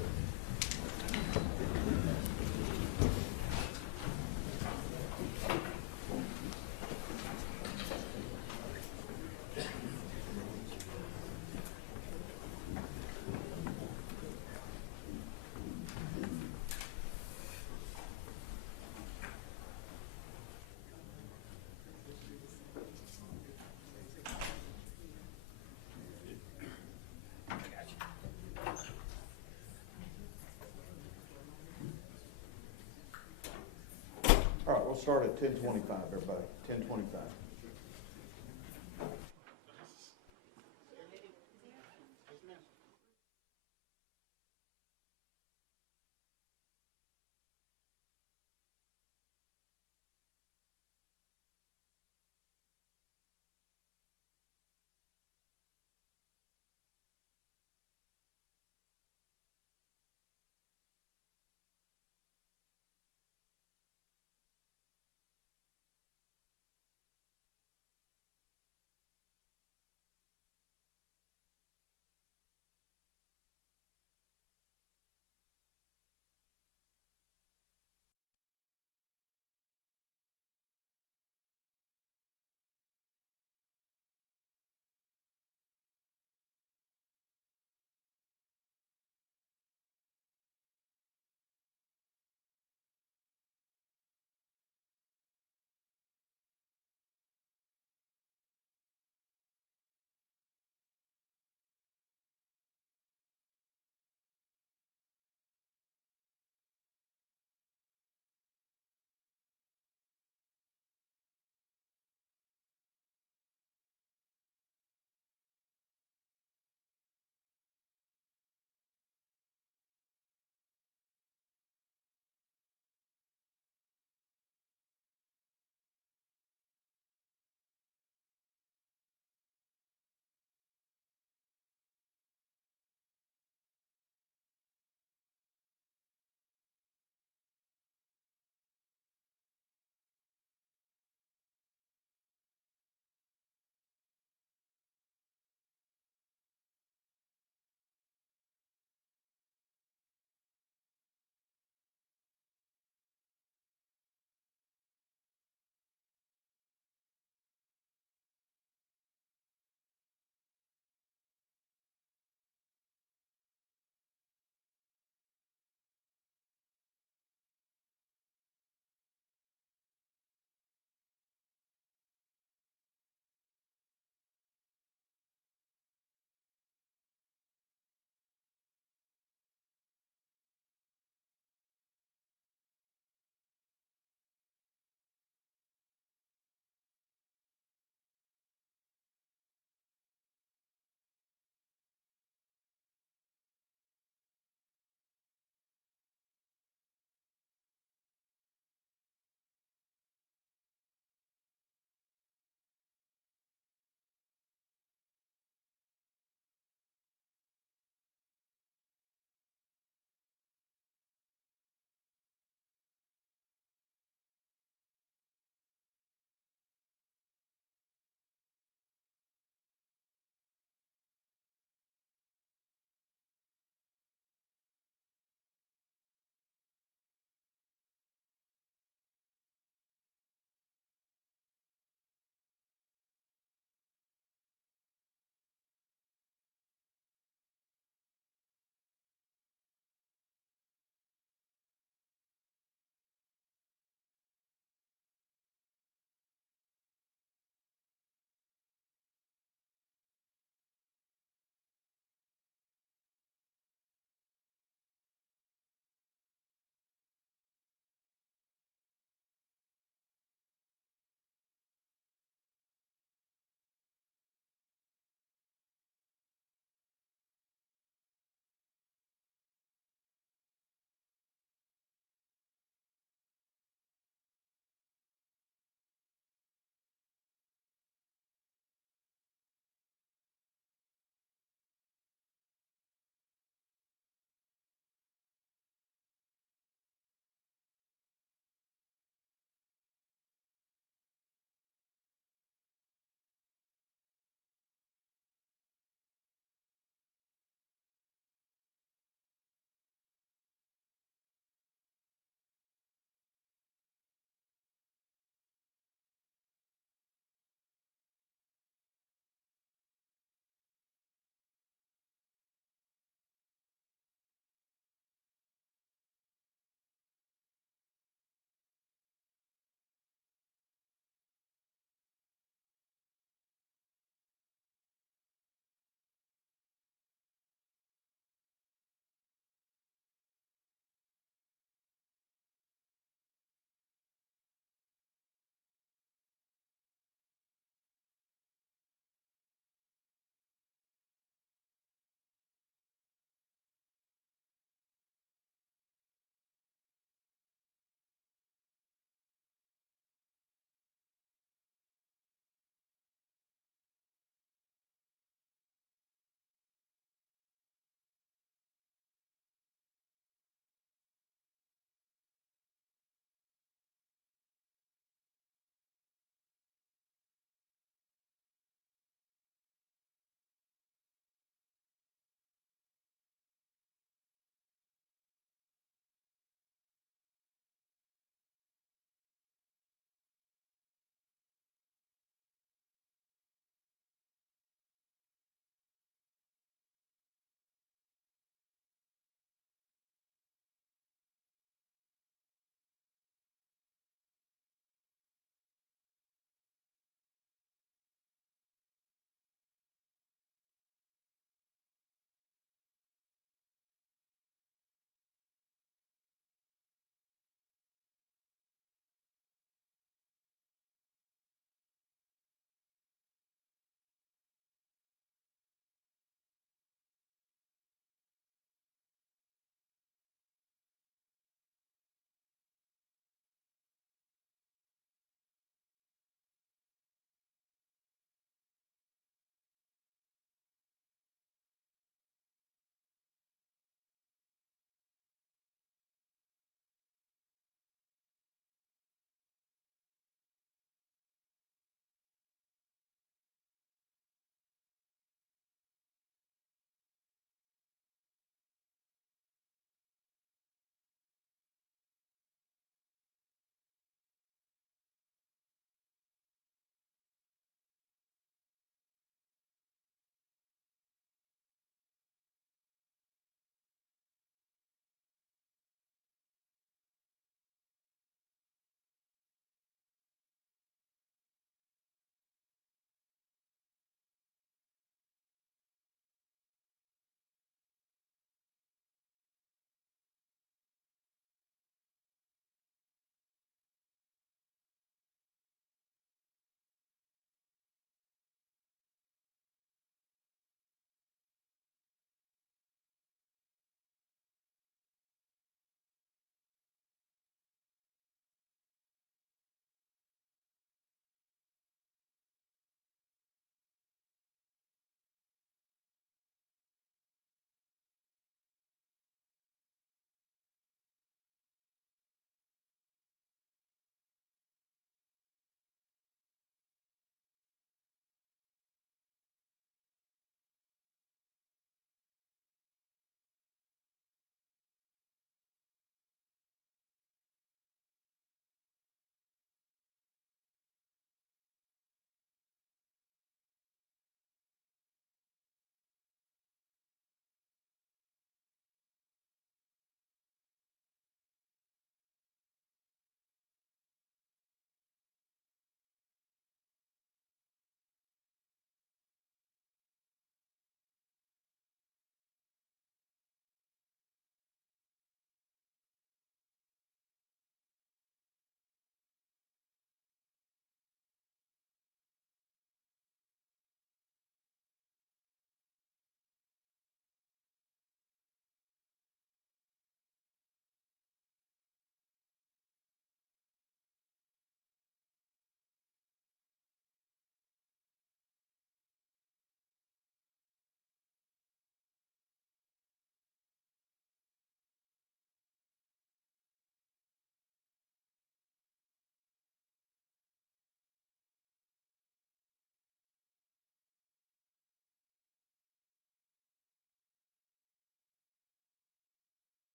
All right, we'll start at 10:25, everybody, 10:25.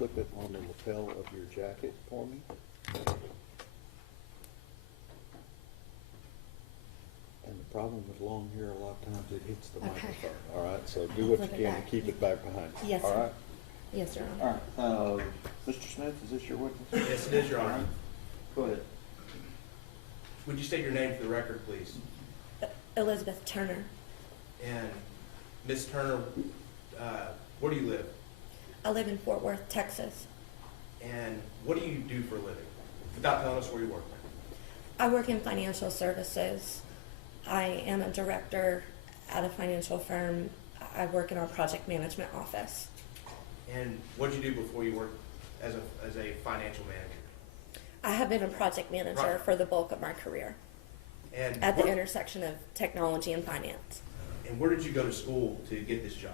clip it on the lapel of your jacket for me? And the problem with long hair, a lot of times it hits the Okay. microphone, all right? So do what you Flip it can to back. keep it back behind you. Yes, All sir. right? Yes, Your Honor. All right, Mr. Smith, is this your witness? Yes, it is, Your Honor. Go ahead. Would you state your name for the record, please? Elizabeth Turner. And Ms. Turner, where do you live? I live in Fort Worth, Texas. And what do you do for a living? Without telling us where you work. I work in financial services. I am a director at a financial firm. I work in our project management office. And what did you do before you worked as a financial manager? I have been a project manager Right. for the bulk of my career And at the what- intersection of technology and finance. And where did you go to school to get this job?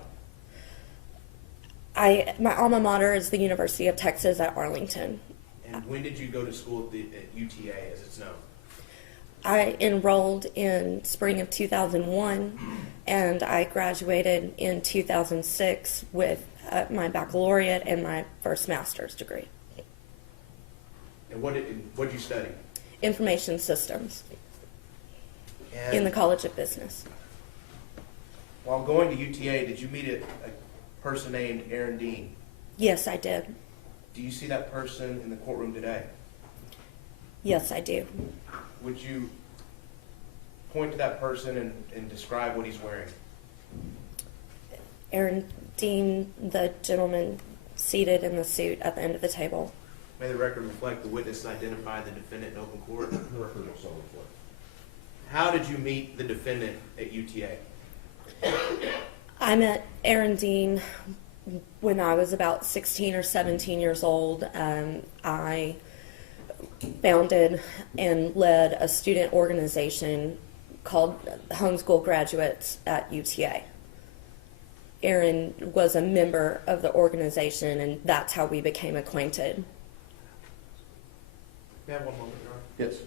My alma mater is the University of Texas at Arlington. And when did you go to school at UTA, as it's known? I enrolled in spring of 2001, and I graduated in 2006 with my baccalaureate and my first master's degree. And what did you study? Information systems And in the College of Business. while going to UTA, did you meet a person named Aaron Dean? Yes, I did. Do you see that person in the courtroom today? Yes, I do. Would you point to that person and describe what he's wearing? Aaron Dean, the gentleman seated in the suit at the end of the table. May the record reflect the witness identified the defendant in open court. The record will so reflect. How did you meet the defendant at UTA? I met Aaron Dean when I was about 16 or 17 years old. I founded and led a student organization called Homeschool Graduates at UTA. Aaron was a member of the organization, and that's how we became acquainted. May I have one moment, Your Honor? Yes.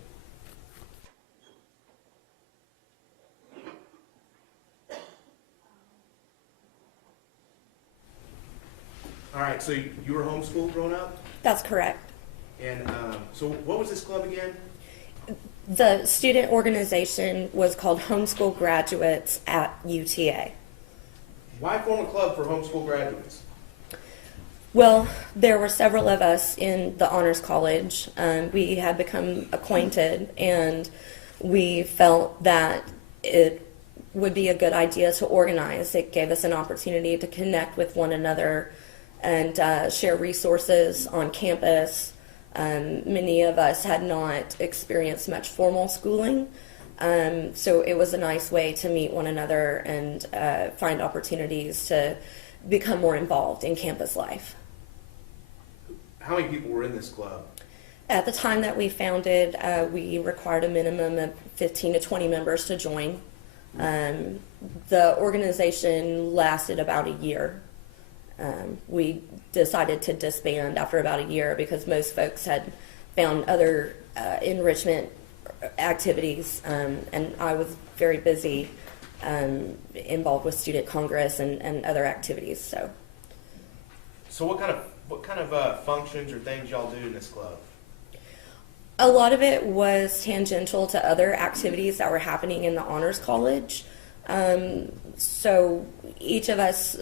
All right, so you were homeschooled growing up? That's correct. And so what was this club again? The student organization was called Homeschool Graduates at UTA. Why form a club for homeschool graduates? Well, there were several of us in the Honors College. We had become acquainted, and we felt that it would be a good idea to organize. It gave us an opportunity to connect with one another and share resources on campus. Many of us had not experienced much formal schooling, so it was a nice way to meet one another and find opportunities to become more involved in campus life. How many people were in this club? At the time that we founded, we required a minimum of 15 to 20 members to join. The organization lasted about a year. We decided to disband after about a year because most folks had found other enrichment activities, and I was very busy involved with Student Congress and other activities. So what kind of functions or things y'all do in this club? A lot of it was tangential to other activities that were happening in the Honors College. So each of us,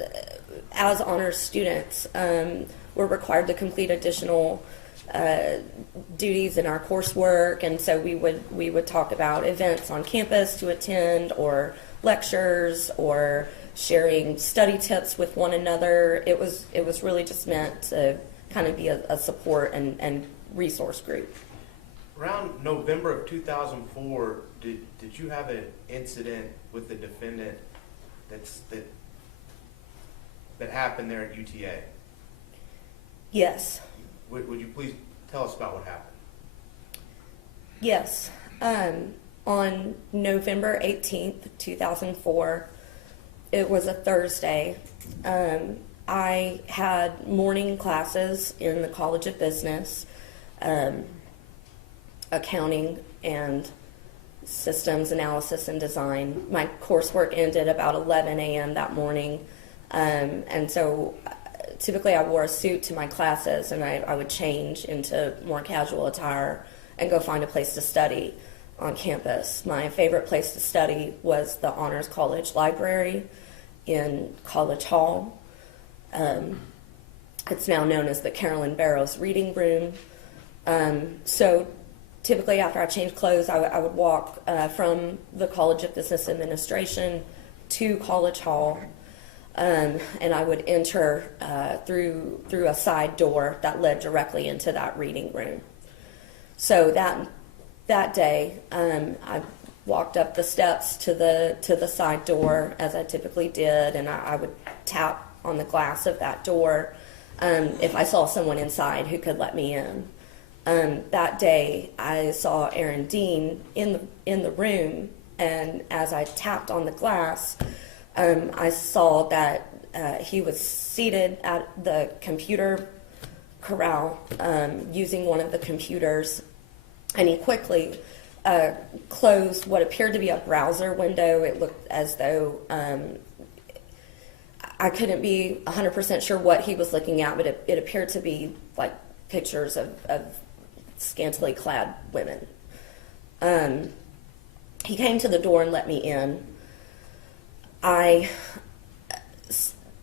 as honors students, were required to complete additional duties in our coursework, and so we would talk about events on campus to attend, or lectures, or sharing study tips with one another. It was really just meant to kind of be a support and resource group. Around November of 2004, did you have an incident with the defendant that happened there at UTA? Yes. Would you please tell us about what happened? Yes. On November 18th, 2004, it was a Thursday. I had morning classes in the College of Business, accounting and systems analysis and design. My coursework ended about 11 a.m. that morning, and so typically I wore a suit to my classes, and I would change into more casual attire and go find a place to study on campus. My favorite place to study was the Honors College Library in College Hall. It's now known as the Carolyn Barrows Reading Room. So typically after I changed clothes, I would walk from the College of Business Administration to College Hall, and I would enter through a side door that led directly into that reading room. So that day, I walked up the steps to the side door as I typically did, and I would tap on the glass of that door if I saw someone inside who could let me in. That day, I saw Aaron Dean in the room, and as I tapped on the glass, I saw that he was seated at the computer corral using one of the computers, and he quickly closed what appeared to be a browser window. It looked as though I couldn't be 100% sure what he was looking at, but it appeared to be like pictures of scantily clad women. He came to the door and let me in. I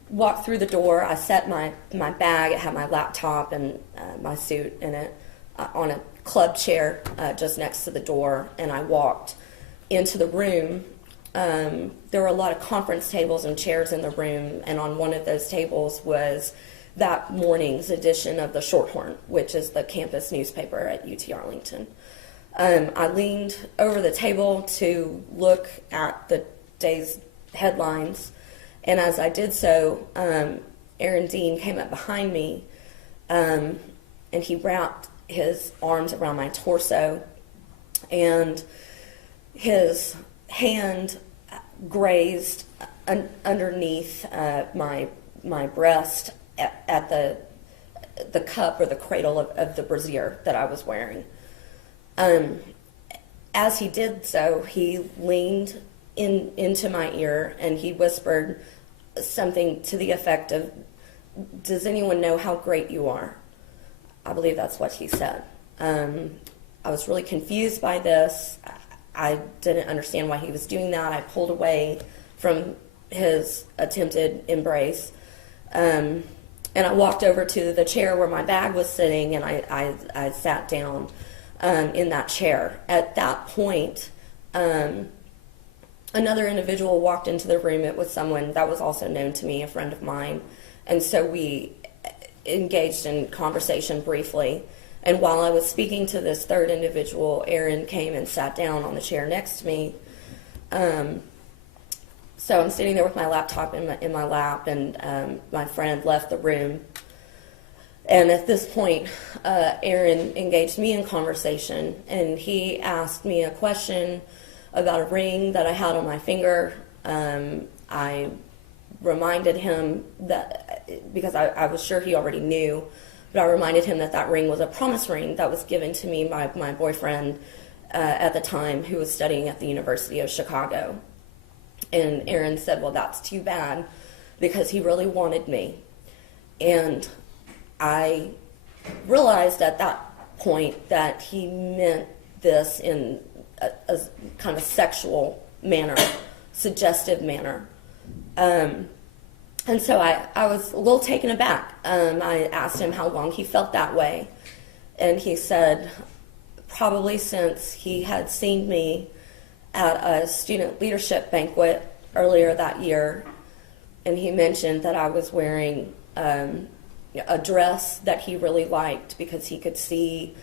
walked through the door. I set my bag. It had my laptop and my suit in it on a club chair just next to the door, and I walked into the room. There were a lot of conference tables and chairs in the room, and on one of those tables was that morning's edition of the Shorthorn, which is the campus newspaper at UT Arlington. I leaned over the table to look at the day's headlines, and as I did so, Aaron Dean came up behind me, and he wrapped his arms around my torso, and his hand grazed underneath my breast at the cup or the cradle of the brassiere that I was wearing. As he did so, he leaned into my ear and he whispered something to the effect of, "Does anyone know how great you are?" I believe that's what he said. I was really confused by this. I didn't understand why he was doing that. I pulled away from his attempted embrace. And I walked over to the chair where my bag was sitting, and I sat down in that chair. At that point, another individual walked into the room. It was someone that was also known to me, a friend of mine. And so we engaged in conversation briefly. And while I was speaking to this third individual, Aaron came and sat down on the chair next to me. So I'm sitting there with my laptop in my lap, and my friend left the room. And at this point, Aaron engaged me in conversation, and he asked me a question about a ring that I had on my finger. I reminded him that, because I was sure he already knew, but I reminded him that ring was a promise ring that was given to me by my boyfriend at the time, who was studying at the University of Chicago. And Aaron said, "Well, that's too bad, because he really wanted me." And I realized at that point that he meant this in a kind of sexual manner, suggestive manner. And so I was a little taken aback. I asked him how long he felt that way. And he said probably since he had seen me at a student leadership banquet earlier that year. And he mentioned that I was wearing a dress that he really liked, because he could see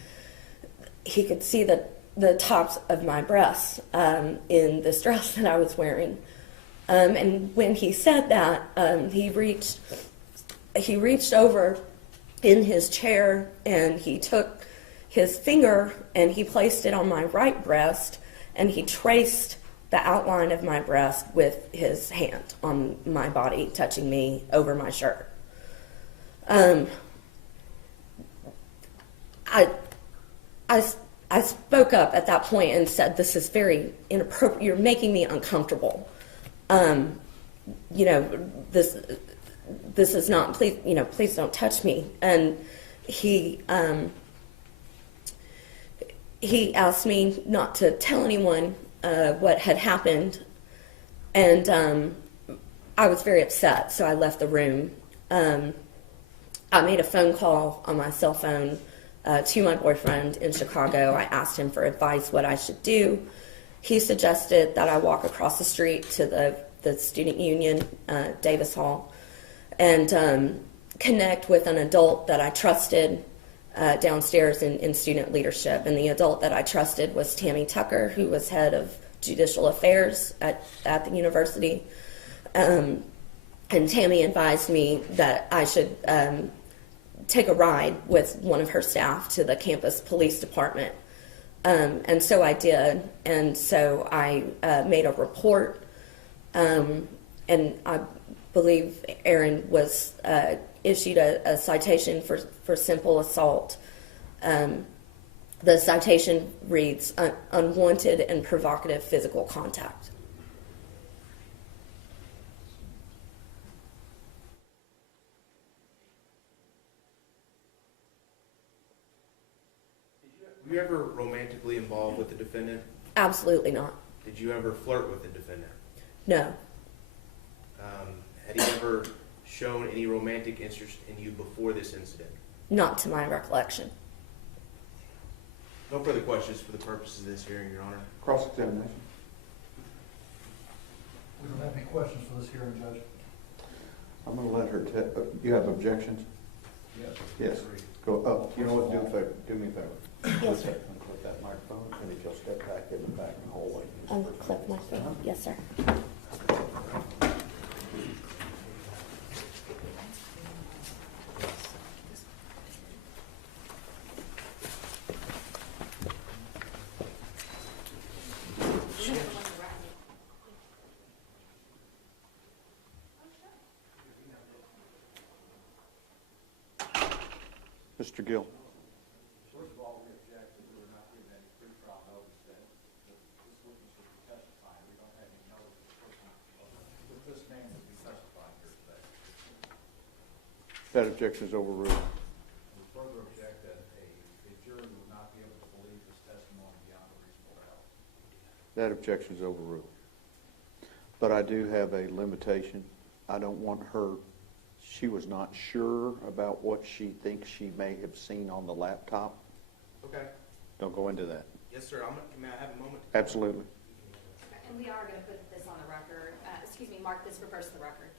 the tops of my breasts in this dress that I was wearing. And when he said that, he reached over in his chair, and he took his finger and he placed it on my right breast, and he traced the outline of my breast with his hand on my body, touching me over my shirt. I spoke up at that point and said, "This is very inappropriate. You're making me uncomfortable. This this is not, please, please don't touch me. And he asked me not to tell anyone what had happened, and I was very upset, so I left the room. I made a phone call on my cell phone to my boyfriend in Chicago. I asked him for advice what I should do. He suggested that I walk across the street to the student union, Davis Hall, and connect with an adult that I trusted downstairs in student leadership. And the adult that I trusted was Tammy Tucker, who was head of judicial affairs at the university. And Tammy advised me that I should take a ride with one of her staff to the campus police department. And so I did. And so I made a report. And I believe Aaron was issued a citation for simple assault. The citation reads, unwanted and provocative physical contact. Were you ever romantically involved with the defendant? Absolutely not. Did you ever flirt with the defendant? No. Had he ever shown any romantic interest in you before this incident? Not to my recollection. No further questions for the purposes of this hearing, Your Honor. Cross-examination. We don't have any questions for this hearing, Judge. I'm going to let her, you have objections? Yes. Yes. Go, oh, you know what, do me a favor. Yes, sir. Unclip that microphone, and if you'll step back in the back and hold it. Unclip my phone. Yes, sir. Mr. Gill. First of all, we object that we were not given any pretrial notice that this witness would be testifying. We don't have any notice that this man would be testifying here today. That objection is overruled. We further object that a jury would not be able to believe this testimony beyond a reasonable doubt. That objection is overruled. But I do have a limitation. I don't want her, she was not sure about what she thinks she may have seen on the laptop. Okay. Don't go into that. Yes, sir. May I have a moment? Absolutely. And we are going to put this on the record, mark this refers to the record.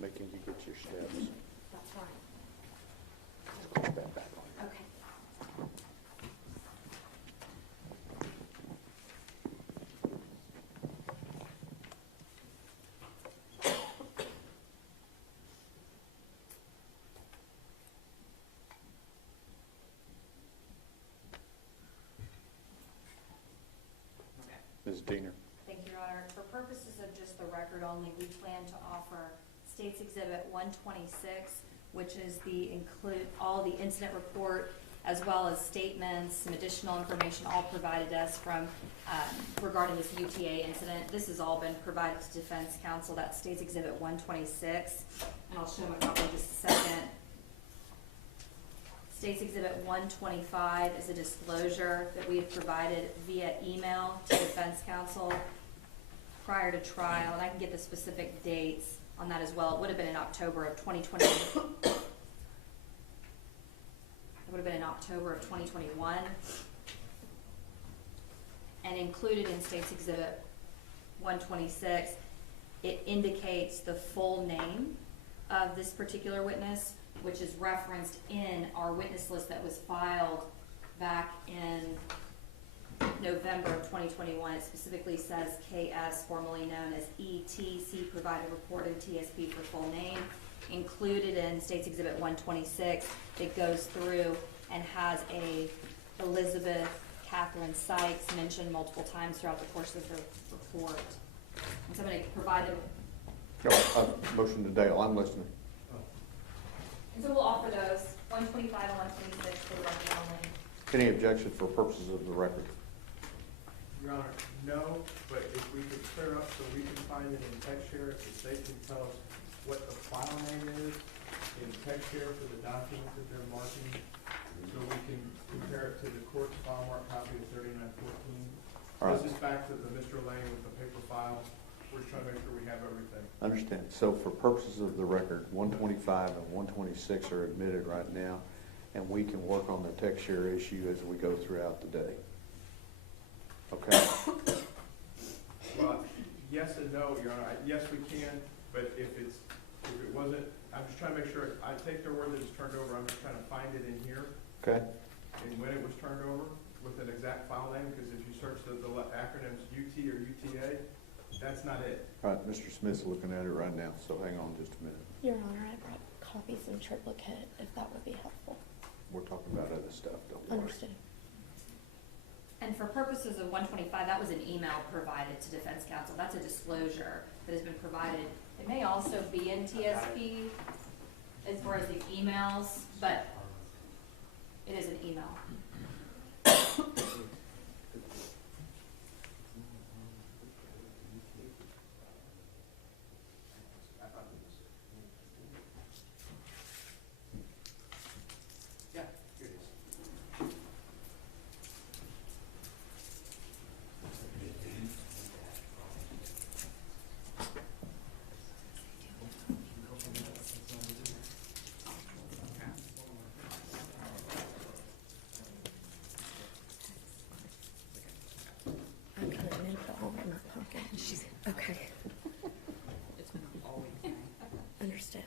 Making you get your steps. That's fine. Push that back on. Okay. Ms. Diener. Thank you, Your Honor. For purposes of just the record only, we plan to offer State's Exhibit 126, which is include all the incident report as well as statements, some additional information all provided us from regarding this UTA incident. This has all been provided to Defense Counsel. That's State's Exhibit 126, and I'll show them a copy in just a second. State's Exhibit 125 is a disclosure that we have provided via email to Defense Counsel prior to trial, and I can get the specific dates on that as well. It would have been in October of 2020. It would have been in October of 2021. And included in State's Exhibit 126 it indicates the full name of this particular witness, which is referenced in our witness list that was filed back in November of 2021. It specifically says KS, formerly known as ETC, provided report and TSP for full name. Included in State's Exhibit 126, it goes through and has a Elizabeth Catherine Sykes mentioned multiple times throughout the course of the report. And somebody provided. Motion to Dale, I'm listening. And so we'll offer those, 125 and 126 for the record only. Any objection for purposes of the record? Your Honor, no, but if we could clear up so we can find it in TextShare, if the state can tell us what the file name is in TextShare for the document that they're marking, so we can compare it to the court's file mark copy of 3914. All right. This is back to the Mr. Lane with the paper file. We're trying to make sure we have everything. Understand. So for purposes of the record, 125 and 126 are admitted right now, and we can work on the TextShare issue as we go throughout the day. Okay? Well, yes and no, Your Honor. Yes, we can, but if it wasn't, I'm just trying to make sure, I take their word that it's turned over, I'm just trying to find it in here, Okay? and when it was turned over, with an exact file name, because if you search the acronyms UT or UTA, that's not it. All right, Mr. Smith's looking at it right now, so hang on just a minute. Your Honor, I brought copies in triplicate, if that would be helpful. We're talking about other stuff, don't worry. Understood. And for purposes of 125, that was an email provided to defense counsel. That's a disclosure that has been provided. It may also be in TSP as far as the emails, but it is an email. Yeah, here it is. I've got an info all in my pocket. Okay. Understood.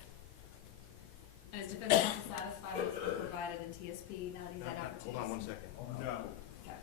And is defense counsel satisfied with what's provided in TSP now that he's had opportunity? Hold on one second. No. Okay.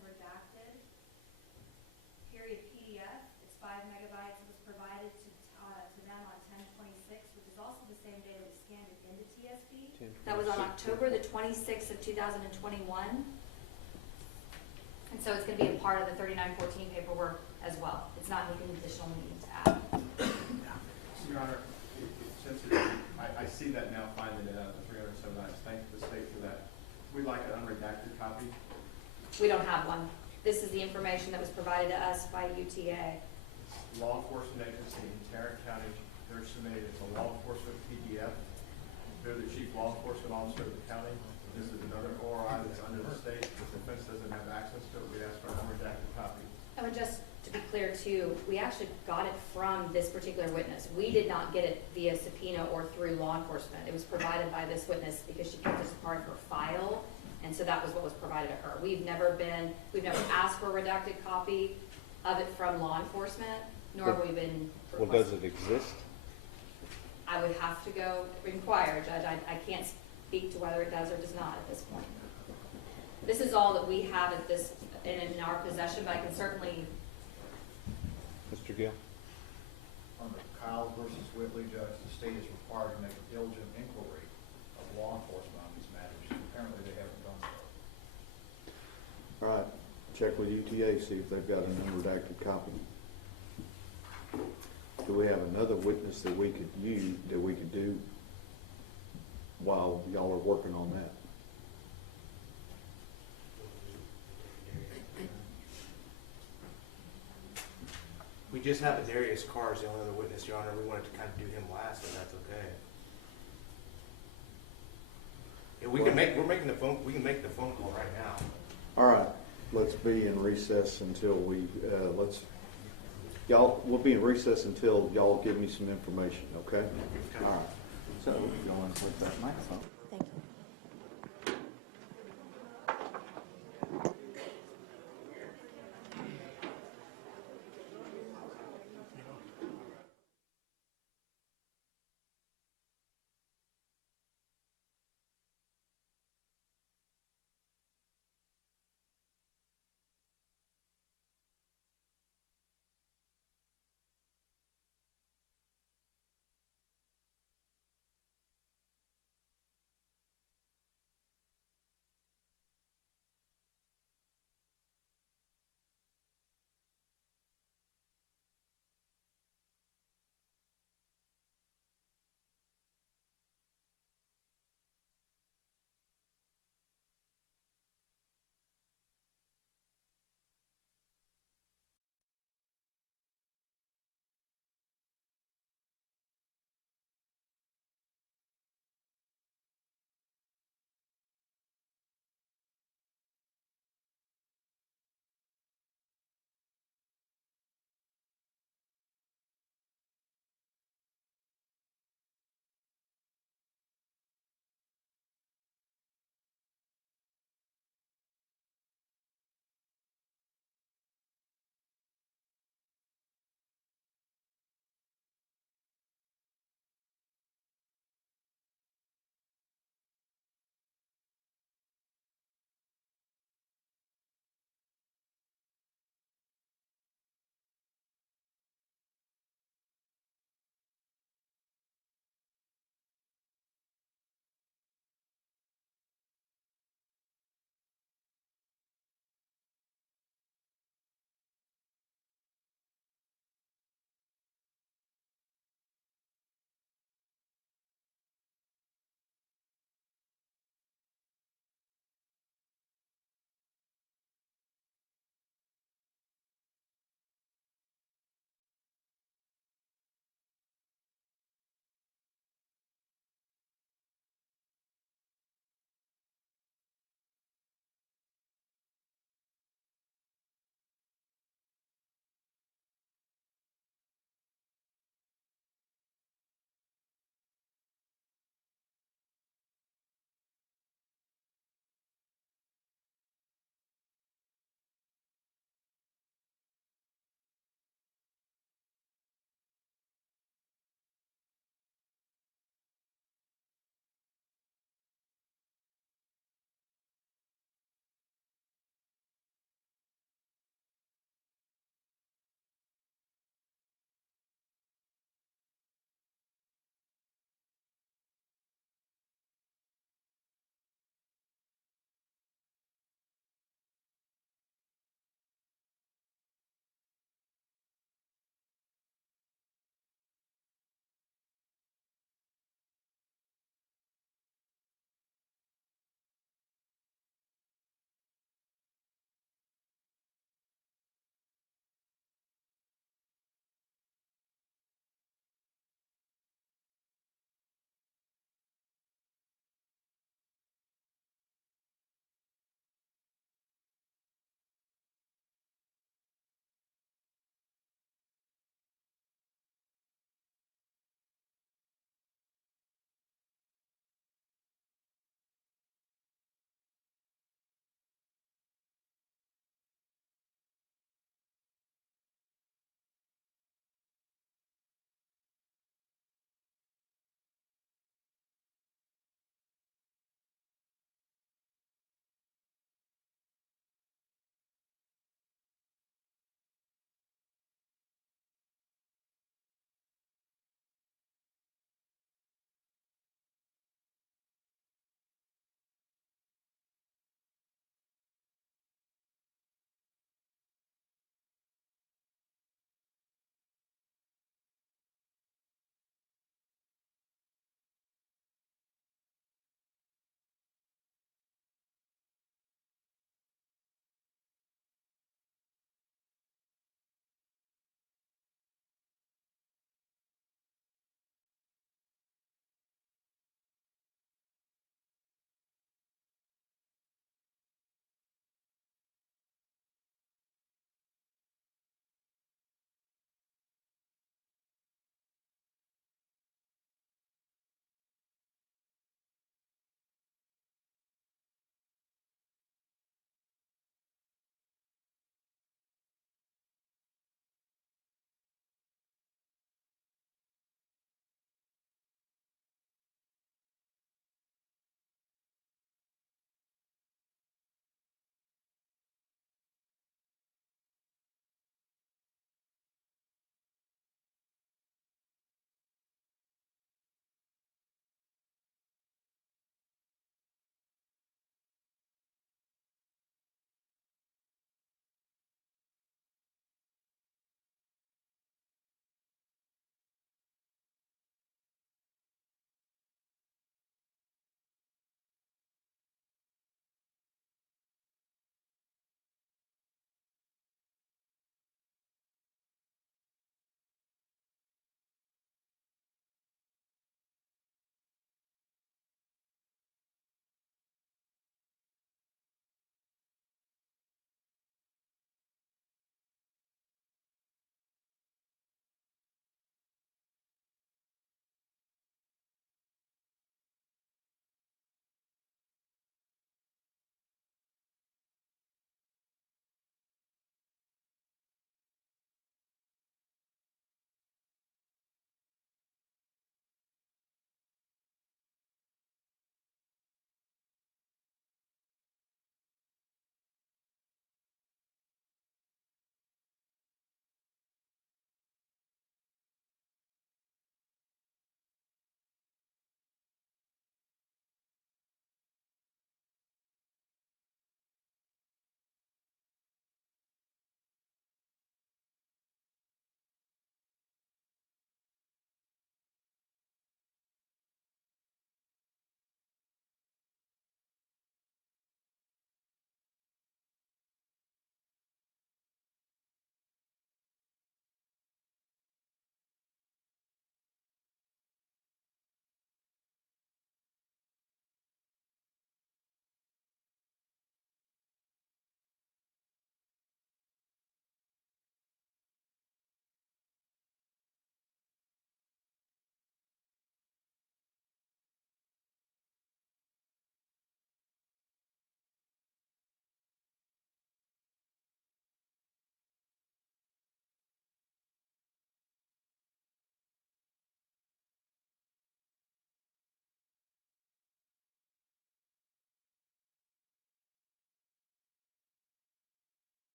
redacted, period PDF. It's 5 megabytes. It was provided to them on 10/26, which is also the same day that we scanned it into TSP. That was on October the 26th of 2021. And so it's going to be a part of the 3914 paperwork as well. It's not anything additional we need to add. Your Honor, since it, I I see that now, finding it out, 307 nights. Thank the state for that. We'd like an unredacted copy. We don't have one. This is the information that was provided to us by UTA. Law enforcement agency in Tarrant County, they're submitted as a law enforcement PDF. They're the chief law enforcement officer of the county. This is another ORI that's under the state. The defense doesn't have access to it. We ask for an unredacted copy. And just to be clear too, we actually got it from this particular witness. We did not get it via subpoena or through law enforcement. It was provided by this witness because she kept it as part of her file, and so that was what was provided to her. We've never asked for a redacted copy of it from law enforcement, nor have we been Well, requested. does it exist? I would have to go inquire, Judge. I can't speak to whether it does or does not at this point. This is all that we have at this, in our possession, but I can certainly, Mr. Gill? Under Kyle versus Whitley, Judge, the state is required to make a diligent inquiry of law enforcement on these matters. Apparently, they haven't done so. All right, check with UTA, see if they've got an unredacted copy. Do we have another witness that we could use, that we could do while y'all are working on that? We just have a Darius Carr as the only other witness, Your Honor. We wanted to kind of do him last, if that's okay. Yeah, we can make the phone call right now. All right, let's be in recess until we'll be in recess until y'all give me some information, okay? All right. So, y'all want to put that microphone? Thank you.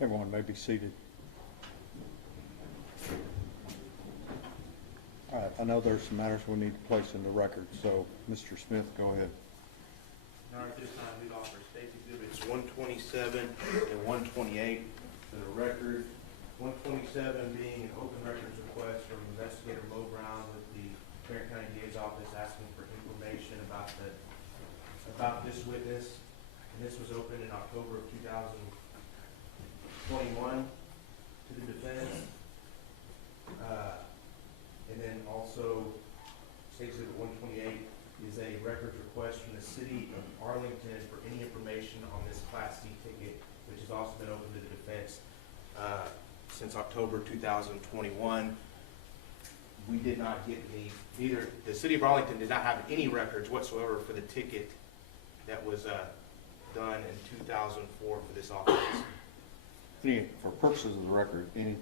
Everyone may be seated. All right, I know there's some matters we need to place in the record, so Mr. Smith, go ahead. All right, this time we'd offer state exhibits 127 and 128 for the record. 127 being an open records request from investigator Mo Brown with the Tarrant County DA's office asking for information about this witness. And this was opened in October of 2021 to the defense. And then also, State Exhibit 128 is a records request from the city of Arlington for any information on this Class C ticket, which has also been open to the defense since October 2021. We did not get neither the city of Arlington did not have any records whatsoever for the ticket that was done in 2004 for this office. For purposes of the record, any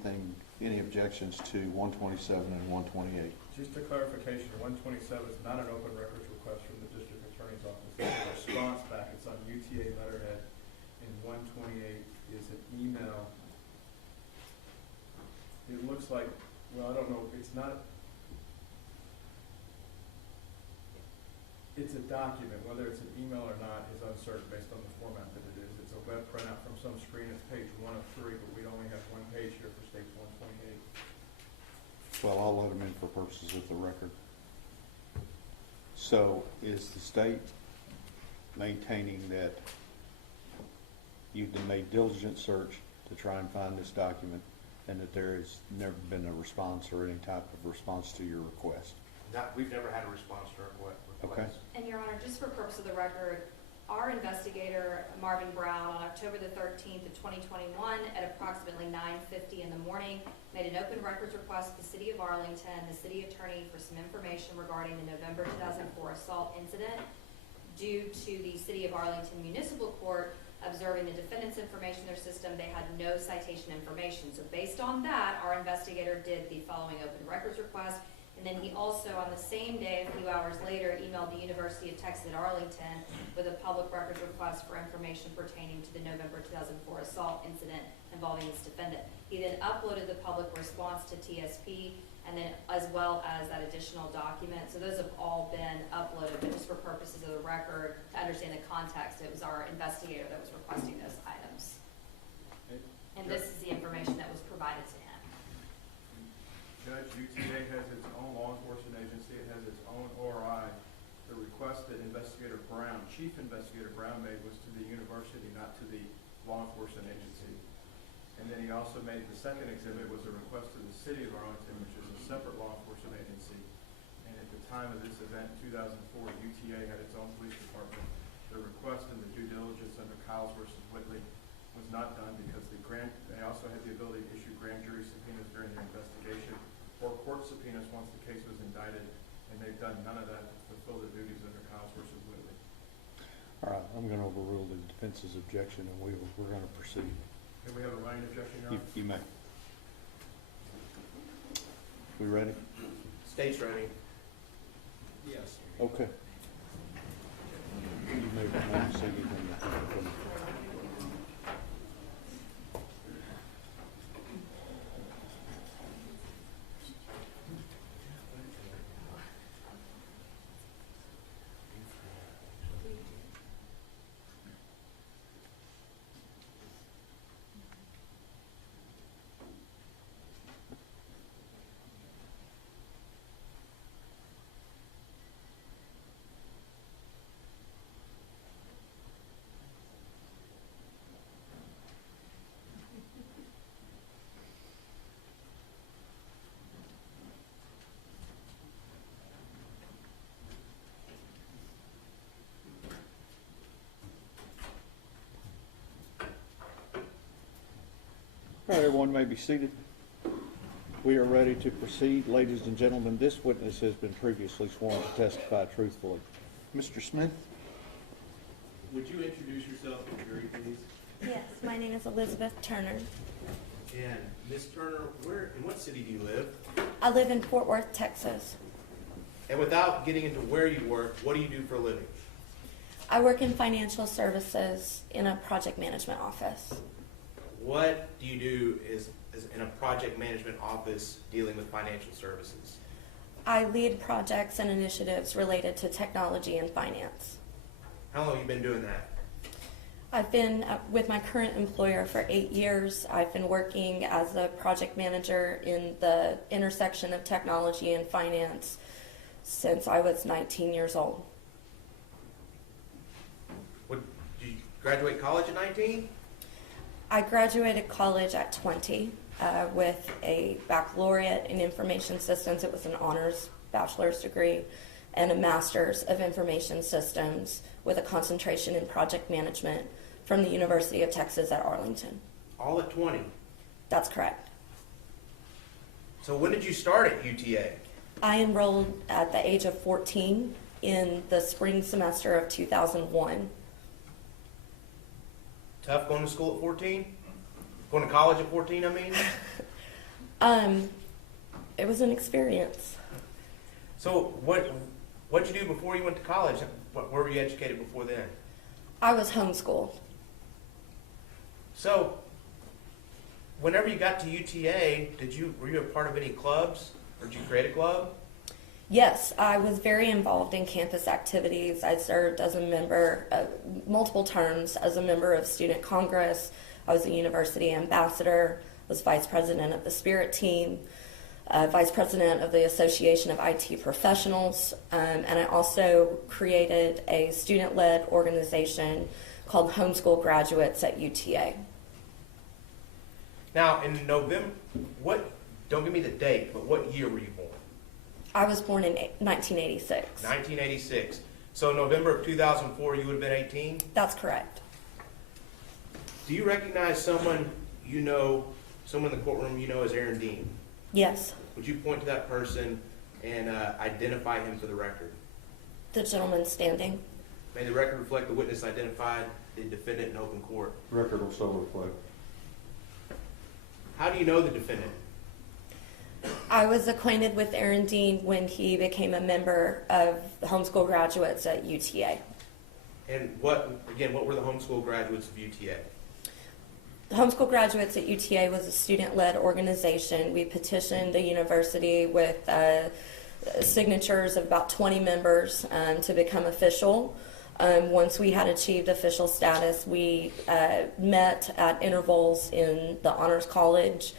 objections to 127 and 128? Just a clarification, 127 is not an open records request from the district attorney's office. It's a response back. It's on UTA letterhead. And 128 is an email. It looks like, well, I don't know, it's not, it's a document. Whether it's an email or not is uncertain based on the format that it is. It's a web printout from some screen. It's page 1 of 3, but we only have one page here for State 128. Well, I'll let them in for purposes of the record. So is the state maintaining that you've made diligent search to try and find this document and that there has never been a response or any type of response to your request? We've never had a response to our request. Okay. And Your Honor, just for purpose of the record, our investigator, Marvin Brown, on October the 13th of 2021 at approximately 9:50 in the morning, made an open records request to the City of Arlington, the city attorney, for some information regarding the November 2004 assault incident. Due to the City of Arlington Municipal Court observing the defendant's information in their system, they had no citation information. So based on that, our investigator did the following open records request. And then he also, on the same day, a few hours later, emailed the University of Texas at Arlington with a public records request for information pertaining to the November 2004 assault incident involving this defendant. He then uploaded the public response to TSP, and then as well as that additional document. So those have all been uploaded, but just for purposes of the record, to understand the context, it was our investigator that was requesting those items. And this is the information that was provided to him. Judge, UTA has its own law enforcement agency. It has its own ORI. The request that Investigator Brown, Chief Investigator Brown, made was to the university, not to the law enforcement agency. And then he also made the second exhibit was a request to the City of Arlington, which is a separate law enforcement agency. And at the time of this event in 2004, UTA had its own police department. The request and the due diligence under Kyles versus Whitley was not done because they also had the ability to issue grand jury subpoenas during their investigation or court subpoenas once the case was indicted, and they've done none of that to fulfill their duties under Kyles versus Whitley. All right, I'm going to overrule the defense's objection, and we're going to proceed. Can we have a writing objection, Your Honor? You may. We ready? State's ready. Yes. Okay. You may want to say anything. All right, everyone may be seated. We are ready to proceed. Ladies and gentlemen, this witness has been previously sworn to testify truthfully. Mr. Smith? Would you introduce yourself to the jury, please? Yes, my name is Elizabeth Turner. And Ms. Turner, in what city do you live? I live in Fort Worth, Texas. And without getting into where you work, what do you do for a living? I work in financial services in a project management office. what do you do is in a project management office dealing with financial services? I lead projects and initiatives related to technology and finance. How long have you been doing that? I've been with my current employer for 8 years. I've been working as a project manager in the intersection of technology and finance since I was 19 years old. Did you graduate college at 19? I graduated college at 20 with a baccalaureate in information systems. It was an honors bachelor's degree and a master's of information systems with a concentration in project management from the University of Texas at Arlington. All at 20. That's correct. So when did you start at UTA? I enrolled at the age of 14 in the spring semester of 2001. Tough going to school at 14? Going to college at 14, I mean? It was an experience. So what'd you do before you went to college? Where were you educated before then? I was homeschooled. So whenever you got to UTA, were you a part of any clubs? Or did you create a club? Yes, I was very involved in campus activities. I served as a member, multiple terms, as a member of Student Congress. I was a university ambassador, was vice president of the Spirit Team, vice president of the Association of IT Professionals, and I also created a student-led organization called Homeschool Graduates at UTA. Now, in November, don't give me the date, but what year were you born? I was born in 1986. 1986. So November of 2004, you would have been 18? That's correct. Do you recognize someone someone in the courtroom you know as Aaron Dean? Yes. Would you point to that person and identify him for the record? The gentleman standing. May the record reflect the witness identified the defendant in open court. Record will so reflect. How do you know the defendant? I was acquainted with Aaron Dean when he became a member of the Homeschool Graduates at UTA. And what were the homeschool graduates of UTA? The Homeschool Graduates at UTA was a student-led organization. We petitioned the university with signatures of about 20 members to become official. Once we had achieved official status, we met at intervals in the Honors College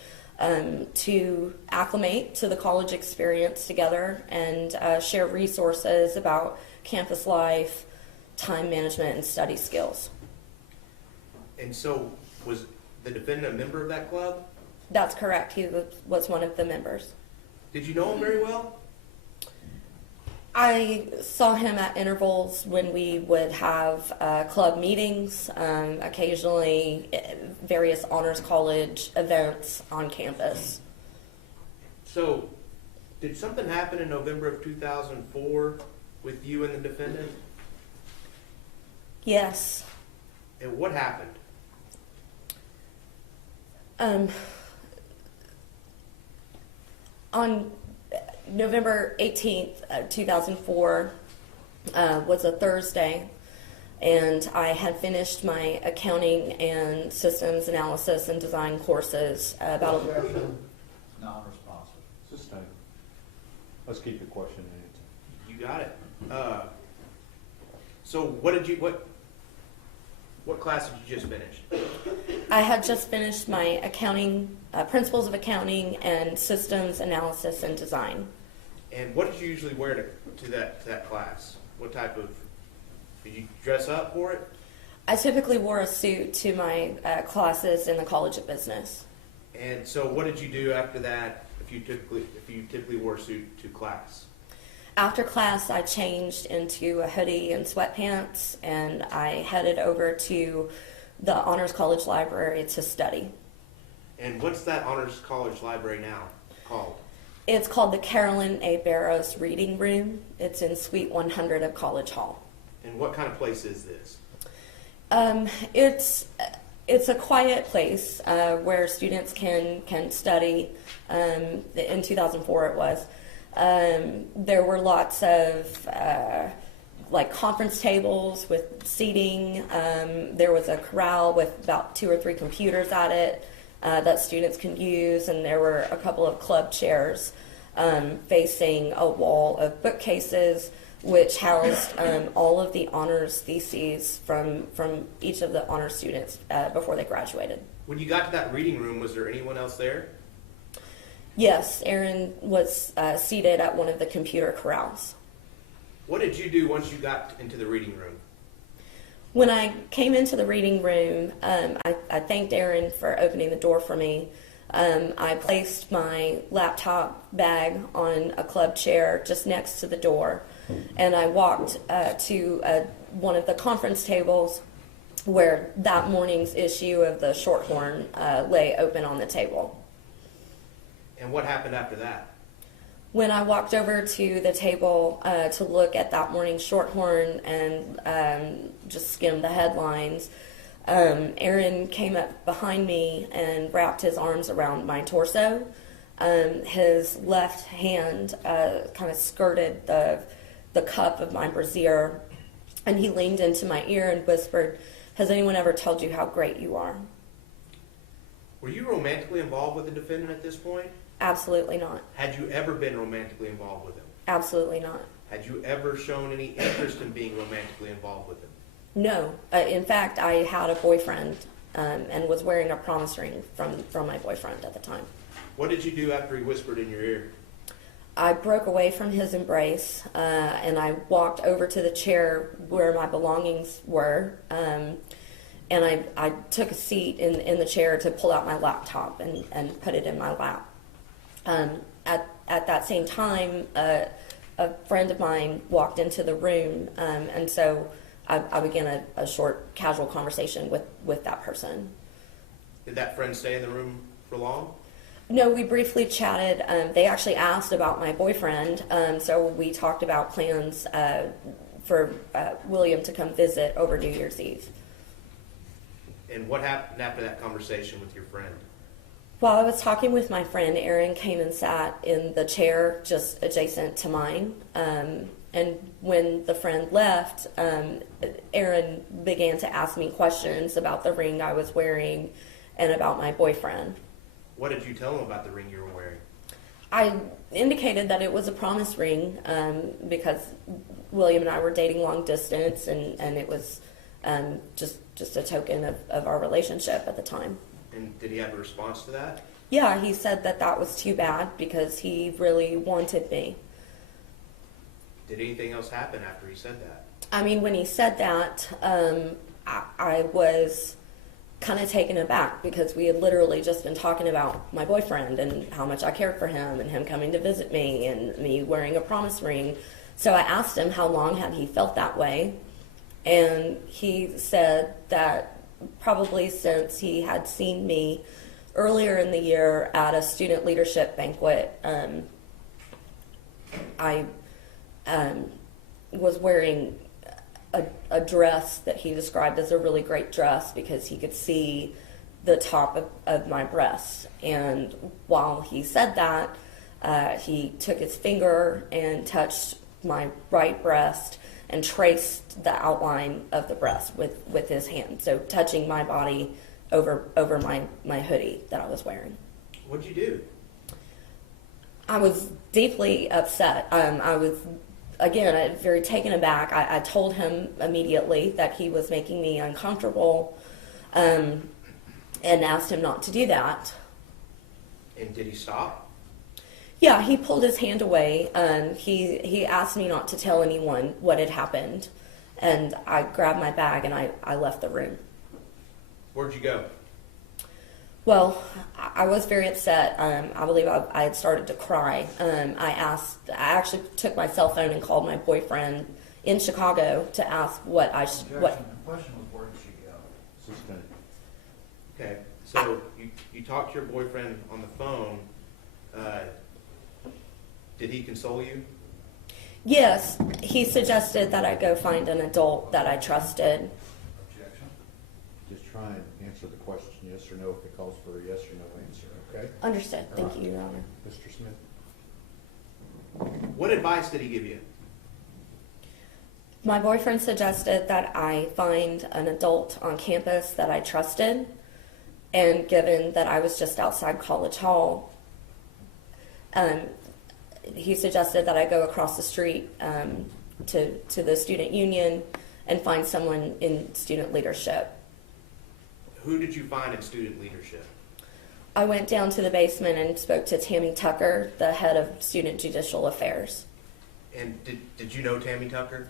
to acclimate to the college experience together and share resources about campus life, time management, and study skills. And so was the defendant a member of that club? That's correct. He was one of the members. Did you know him very well? I saw him at intervals when we would have club meetings, occasionally various honors college events on campus. So, did something happen in November of 2004 with you and the defendant? Yes. And what happened? On November 18th, 2004 was a Thursday, and I had finished my accounting and systems analysis and design courses about Non-responsive. Sustain. Let's keep the question and answer. You got it. So what class did you just finish? I had just finished my accounting, principles of accounting and systems analysis and design. And what did you usually wear to that class? What type of, did you dress up for it? I typically wore a suit to my classes in the College of Business. And so what did you do after that if you typically wore a suit to class? After class, I changed into a hoodie and sweatpants, and I headed over to the Honors College Library to study. And what's that Honors College Library now called? It's called the Carolyn A. Barrows Reading Room. It's in Suite 100 of College Hall. And what kind of place is this? It's a quiet place where students can study. In 2004 it was. There were lots of like conference tables with seating. There was a corral with about 2 or 3 computers at it that students can use, and there were a couple of club chairs facing a wall of bookcases which housed all of the honors theses from each of the honors students before they graduated. When you got to that reading room, was there anyone else there? Yes, Aaron was seated at one of the computer corrals. What did you do once you got into the reading room? When I came into the reading room, I thanked Aaron for opening the door for me. I placed my laptop bag on a club chair just next to the door, and I walked to one of the conference tables where that morning's issue of the Shorthorn lay open on the table. And what happened after that? When I walked over to the table to look at that morning's Shorthorn and just skim the headlines, Aaron came up behind me and wrapped his arms around my torso. His left hand kind of skirted the cup of my brassiere, and he leaned into my ear and whispered, "Has anyone ever told you how great you are?" Were you romantically involved with the defendant at this point? Absolutely not. Had you ever been romantically involved with him? Absolutely not. Had you ever shown any interest in being romantically involved with him? No. In fact, I had a boyfriend and was wearing a promise ring from my boyfriend at the time. What did you do after he whispered in your ear? I broke away from his embrace and I walked over to the chair where my belongings were, and I took a seat in the chair to pull out my laptop and put it in my lap. At that same time, a friend of mine walked into the room, and so I began a short, casual conversation with that person. Did that friend stay in the room for long? No, we briefly chatted. They actually asked about my boyfriend, so we talked about plans for William to come visit over New Year's Eve. And what happened after that conversation with your friend? While I was talking with my friend, Aaron came and sat in the chair just adjacent to mine. And when the friend left, Aaron began to ask me questions about the ring I was wearing and about my boyfriend. What did you tell him about the ring you were wearing? I indicated that it was a promise ring because William and I were dating long distance, and it was just a token of our relationship at the time. And did he have a response to that? Yeah, he said that was too bad because he really wanted me. Did anything else happen after he said that? I mean, when he said that, I was kind of taken aback because we had literally just been talking about my boyfriend and how much I cared for him and him coming to visit me and me wearing a promise ring. So I asked him how long had he felt that way, and he said that probably since he had seen me earlier in the year at a student leadership banquet. I was wearing a dress that he described as a really great dress because he could see the top of my breast. And while he said that, he took his finger and touched my right breast and traced the outline of the breast with his hand, so touching my body over my hoodie that I was wearing. What'd you do? I was deeply upset. I was, again, very taken aback. I told him immediately that he was making me uncomfortable and asked him not to do that. And did he stop? Yeah, he pulled his hand away. He asked me not to tell anyone what had happened, and I grabbed my bag and I left the room. Where'd you go? Well, I was very upset. I believe I had started to cry. I actually took my cell phone and called my boyfriend in Chicago to ask what I should. The question was, where did she go? Suspended. Okay, so you talked to your boyfriend on the phone. Did he console you? Yes, he suggested that I go find an adult that I trusted. Objection? Just try and answer the question yes or no if it calls for a yes or no answer, okay? Understood. Thank you, Your Honor. Mr. Smith? What advice did he give you? My boyfriend suggested that I find an adult on campus that I trusted, and given that I was just outside College Hall, he suggested that I go across the street to the student union and find someone in student leadership. Who did you find in student leadership? I went down to the basement and spoke to Tammy Tucker, the head of Student Judicial Affairs. And did you know Tammy Tucker?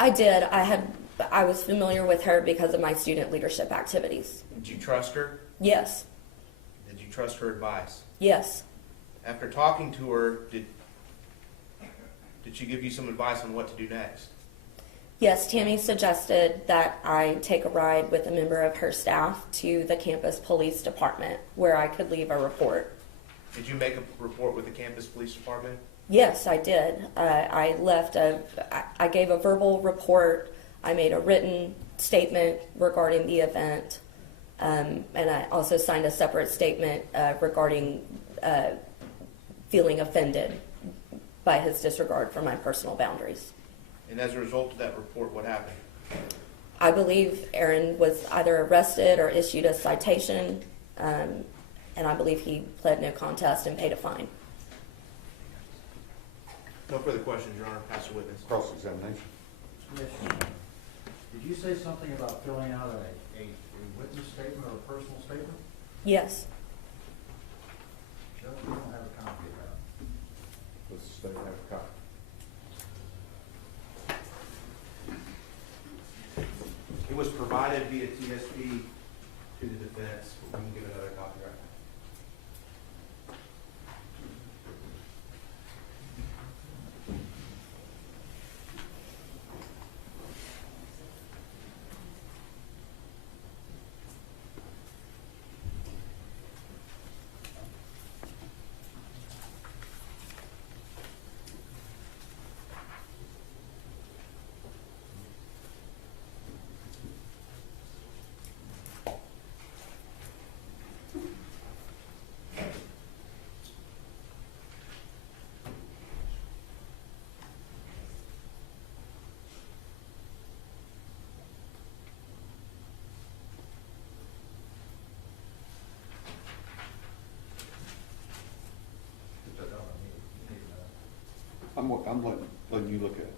I did. I was familiar with her because of my student leadership activities. Did you trust her? Yes. Did you trust her advice? Yes. After talking to her, did she give you some advice on what to do next? Yes, Tammy suggested that I take a ride with a member of her staff to the campus police department where I could leave a report. Did you make a report with the campus police department? Yes, I did. I gave a verbal report. I made a written statement regarding the event, and I also signed a separate statement regarding feeling offended by his disregard for my personal boundaries. And as a result of that report, what happened? I believe Aaron was either arrested or issued a citation, and I believe he pled no contest and paid a fine. No further questions, Your Honor. Pass the witness. Cross-examination. Commissioner, did you say something about filling out a witness statement or a personal statement? Yes. Judge, we don't have a copy of that. Let's stay, have a copy. It was provided via TSP to the defense. We can give another copy right now. I'm letting you look at it.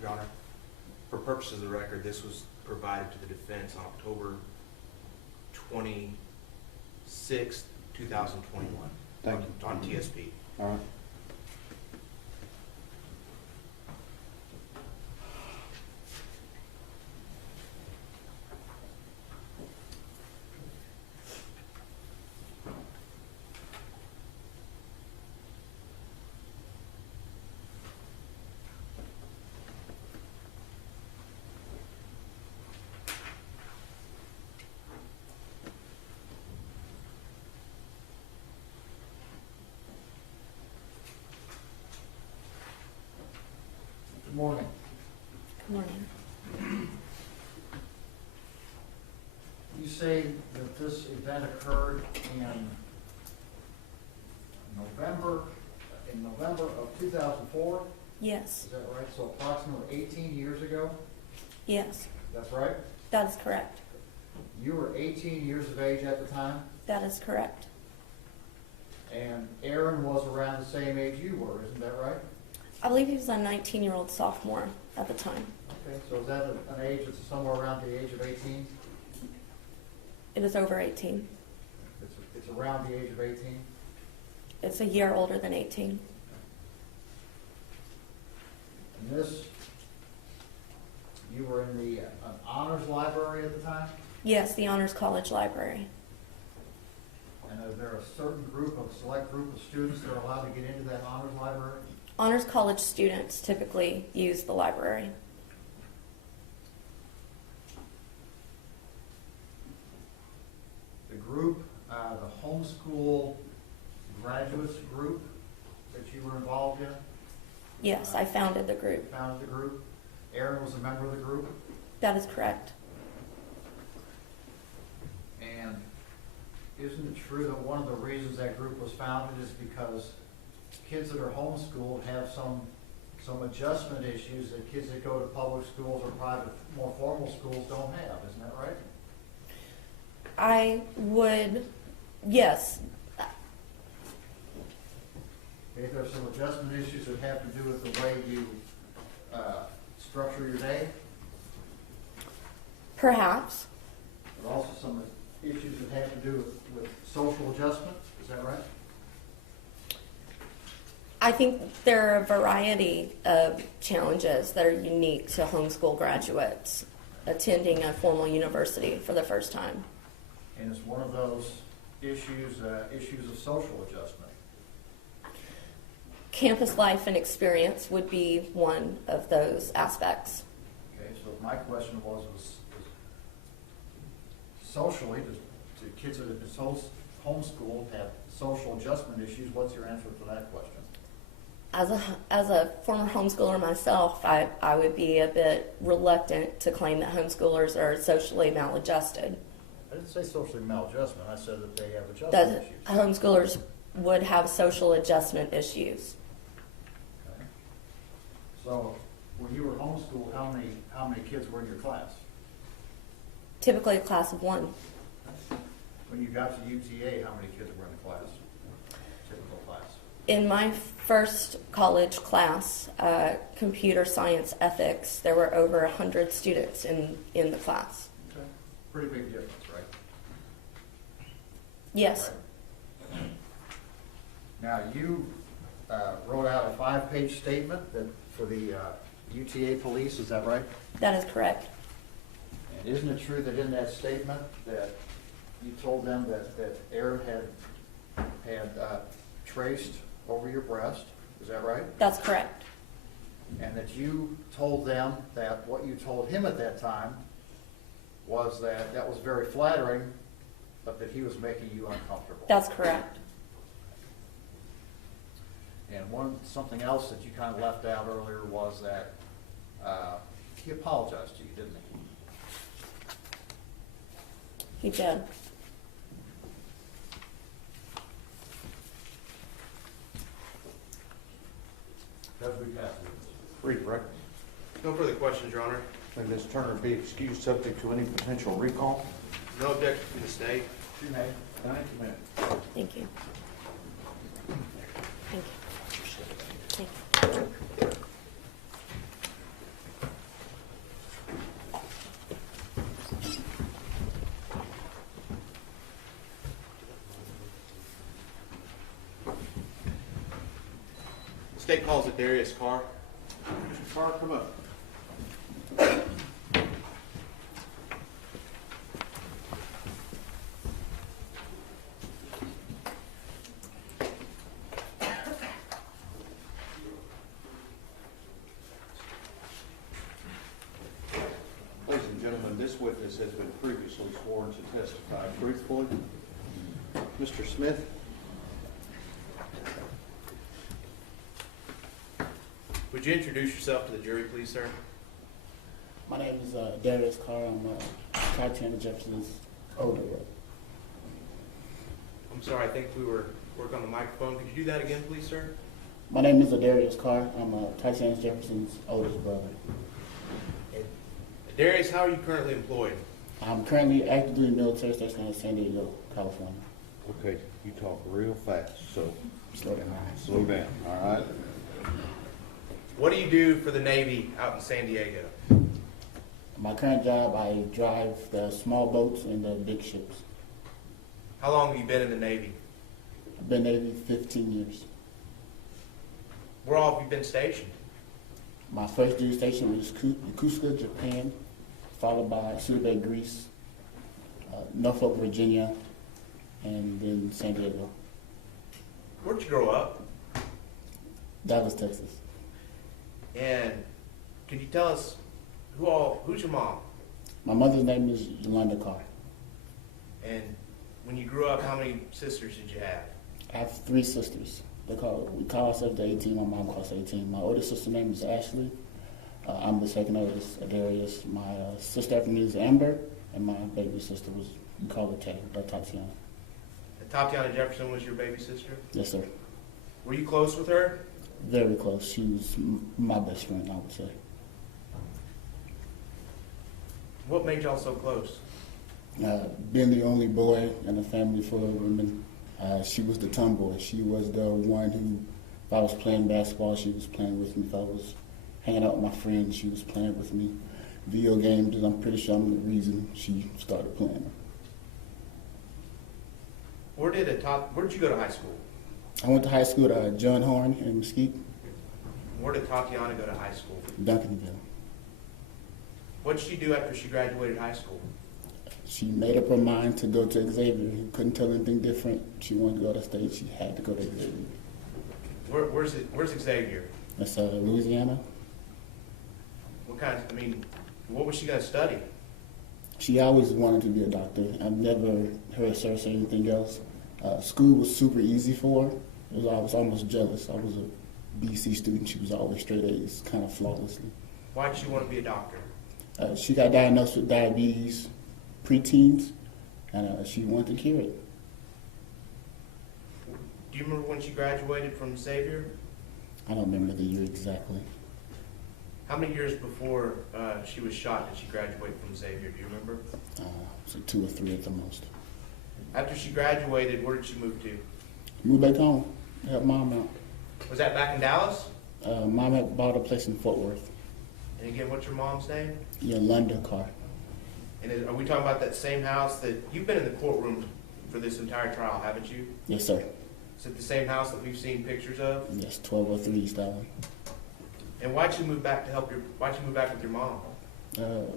Your Honor, for purposes of the record, this was provided to the defense on October 26th, 2021. Thank you. On TSP. All right. Morning. Good morning. You say that this event occurred in November of 2004? Yes, Is that right? So approximately 18 years ago? yes, That's right? that is correct. You were 18 years of age at the time, That is correct. and Aaron was around the same age you were, isn't that right? I believe he was a 19-year-old sophomore at the time. Okay, so is that an age that's somewhere around the age of 18? It is over 18. It's around the age of 18? It's a year older than 18. And this, you were in the an honors library at the time? Yes, the Honors College Library. And is there a certain group, a select group of students that are allowed to get into that honors library? Honors College students typically use the library. The group, the homeschool graduates group that you were involved in, Yes, I founded the group. founded the group. Aaron was a member of the group. That is correct. And isn't it true that one of the reasons that group was founded is because kids that are homeschooled have some adjustment issues that kids that go to public schools or private, more formal schools don't have, isn't that right? I would, yes, If there's some adjustment issues that have to do with the way you structure your day, perhaps. but also some issues that have to do with social adjustment, is that right? I think there are a variety of challenges that are unique to homeschool graduates attending a formal university for the first time. And it's one of those issues of social adjustment. Campus life and experience would be one of those aspects. Okay, so my question was socially, do kids that have been homeschooled have social adjustment issues? What's your answer to that question? As a former homeschooler myself, I would be a bit reluctant to claim that homeschoolers are socially maladjusted. I didn't say socially maladjustment, I said that they have adjustment That issues. homeschoolers would have social adjustment issues. Okay. So, when you were homeschooled, how many kids were in your class? Typically a class of one. When you got to UTA, how many kids were in the class? Typical class. In my first college class, computer science ethics, there were over 100 students in the class. Okay. Pretty big difference, right? Yes, Right. Now, you wrote out a 5-page statement for the UTA police, is that right? that is correct. And isn't it true that in that statement that you told them that Aaron had traced over your breast, is that right? That's correct. And that you told them that what you told him at that time was that was very flattering, but that he was making you uncomfortable. That's correct. And something else that you kind of left out earlier was that he apologized to you, didn't he? He did. Judge, we pass it. Read the record. No further questions, Your Honor. May Ms. Turner be excused subject to any potential recall? No objection from the state. You may. Thank you, ma'am. Thank you. Thank you. Thank you. The state calls it Darius Carr. Mr. Carr, come up. Ladies and gentlemen, this witness has been previously sworn to testify truthfully. Mr. Smith? Would you introduce yourself to the jury, please, sir? My name is Darius Carr. I'm Tatiana Jefferson's older brother. I'm sorry, I think we were working on the microphone. Could you do that again, please, sir? My name is Darius Carr. I'm Tatiana Jefferson's oldest brother. Darius, how are you currently employed? I'm currently actively military stationed in San Diego, California. Okay, you talk real fast, so Slow down. slow down, all right? What do you do for the Navy out in San Diego? My current job, I drive the small boats and the big ships. How long have you been in the Navy? I've been Navy 15 years. Where all have you been stationed? My first duty station was Yokosuka, Japan, followed by Cedar Bay, Greece, Norfolk, Virginia, and then San Diego. Where'd you grow up? Dallas, Texas. And can you tell us who's your mom? My mother's name is Yolanda Carr. And when you grew up, how many sisters did you have? I have 3 sisters. We call ourselves the 18. My mom calls 18. My older sister's name is Ashley. I'm the second oldest, Darius. My sister after me is Amber, and my baby sister we call her Tatiana. And Tatiana Jefferson was your baby sister? Yes, sir. Were you close with her? Very close. She was my best friend, I would say. What made y'all so close? Being the only boy in a family full of women, she was the tomboy. She was the one who, if I was playing basketball, she was playing with me. If I was hanging out with my friends, she was playing with me. Video games, I'm pretty sure I'm the reason she started playing. Where did you go to high school? I went to high school at John Horn in Mesquite, Where did Tatiana go to high school? Duncanville. What did she do after she graduated high school? She made up her mind to go to Xavier. He couldn't tell anything different. She wanted to go to state. She had to go to Xavier. Where's Xavier? That's Louisiana. What was she going to study? She always wanted to be a doctor. I've never heard her say anything else. School was super easy for her. I was almost jealous. I was a BC student. She was always straight A's, kind of flawlessly. Why did she want to be a doctor? She got diagnosed with diabetes, preteens, and she wanted to cure it. Do you remember when she graduated from Xavier? I don't remember the year exactly. How many years before she was shot did she graduate from Xavier? Do you remember? So 2 or 3 at the most. After she graduated, where did she move to? Moved back home, helped mom out. Was that back in Dallas? Mom had bought a place in Fort Worth. And again, what's your mom's name? Yolanda Carr. And are we talking about that same house that you've been in the courtroom for this entire trial, haven't you? Yes, sir. Is it the same house that we've seen pictures of? Yes, 1203 East Island. And why'd you move back with your mom?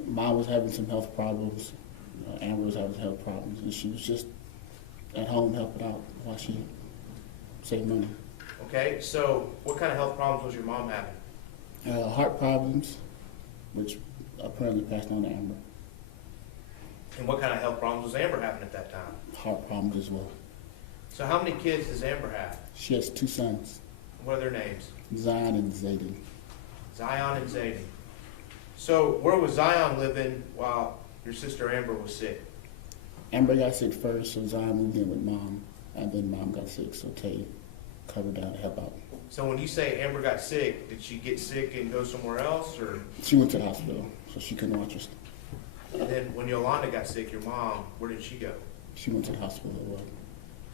Mom was having some health problems. Amber was having health problems, and she was just at home helping out while she saved money. Okay, so what kind of health problems was your mom having? Heart problems, which apparently passed on to Amber. And what kind of health problems was Amber having at that time? Heart problems as well. So how many kids does Amber have? She has 2 sons, What are their names? Zion and Zayden. Zion and Zayden. So where was Zion living while your sister Amber was sick? Amber got sick first, so Zion moved in with mom, and then mom got sick, so Tay covered down to help out. So when you say Amber got sick, did she get sick and go somewhere else, or? She went to the hospital, so she couldn't watch us. And then when Yolanda got sick, your mom, where did she go? She went to the hospital as well.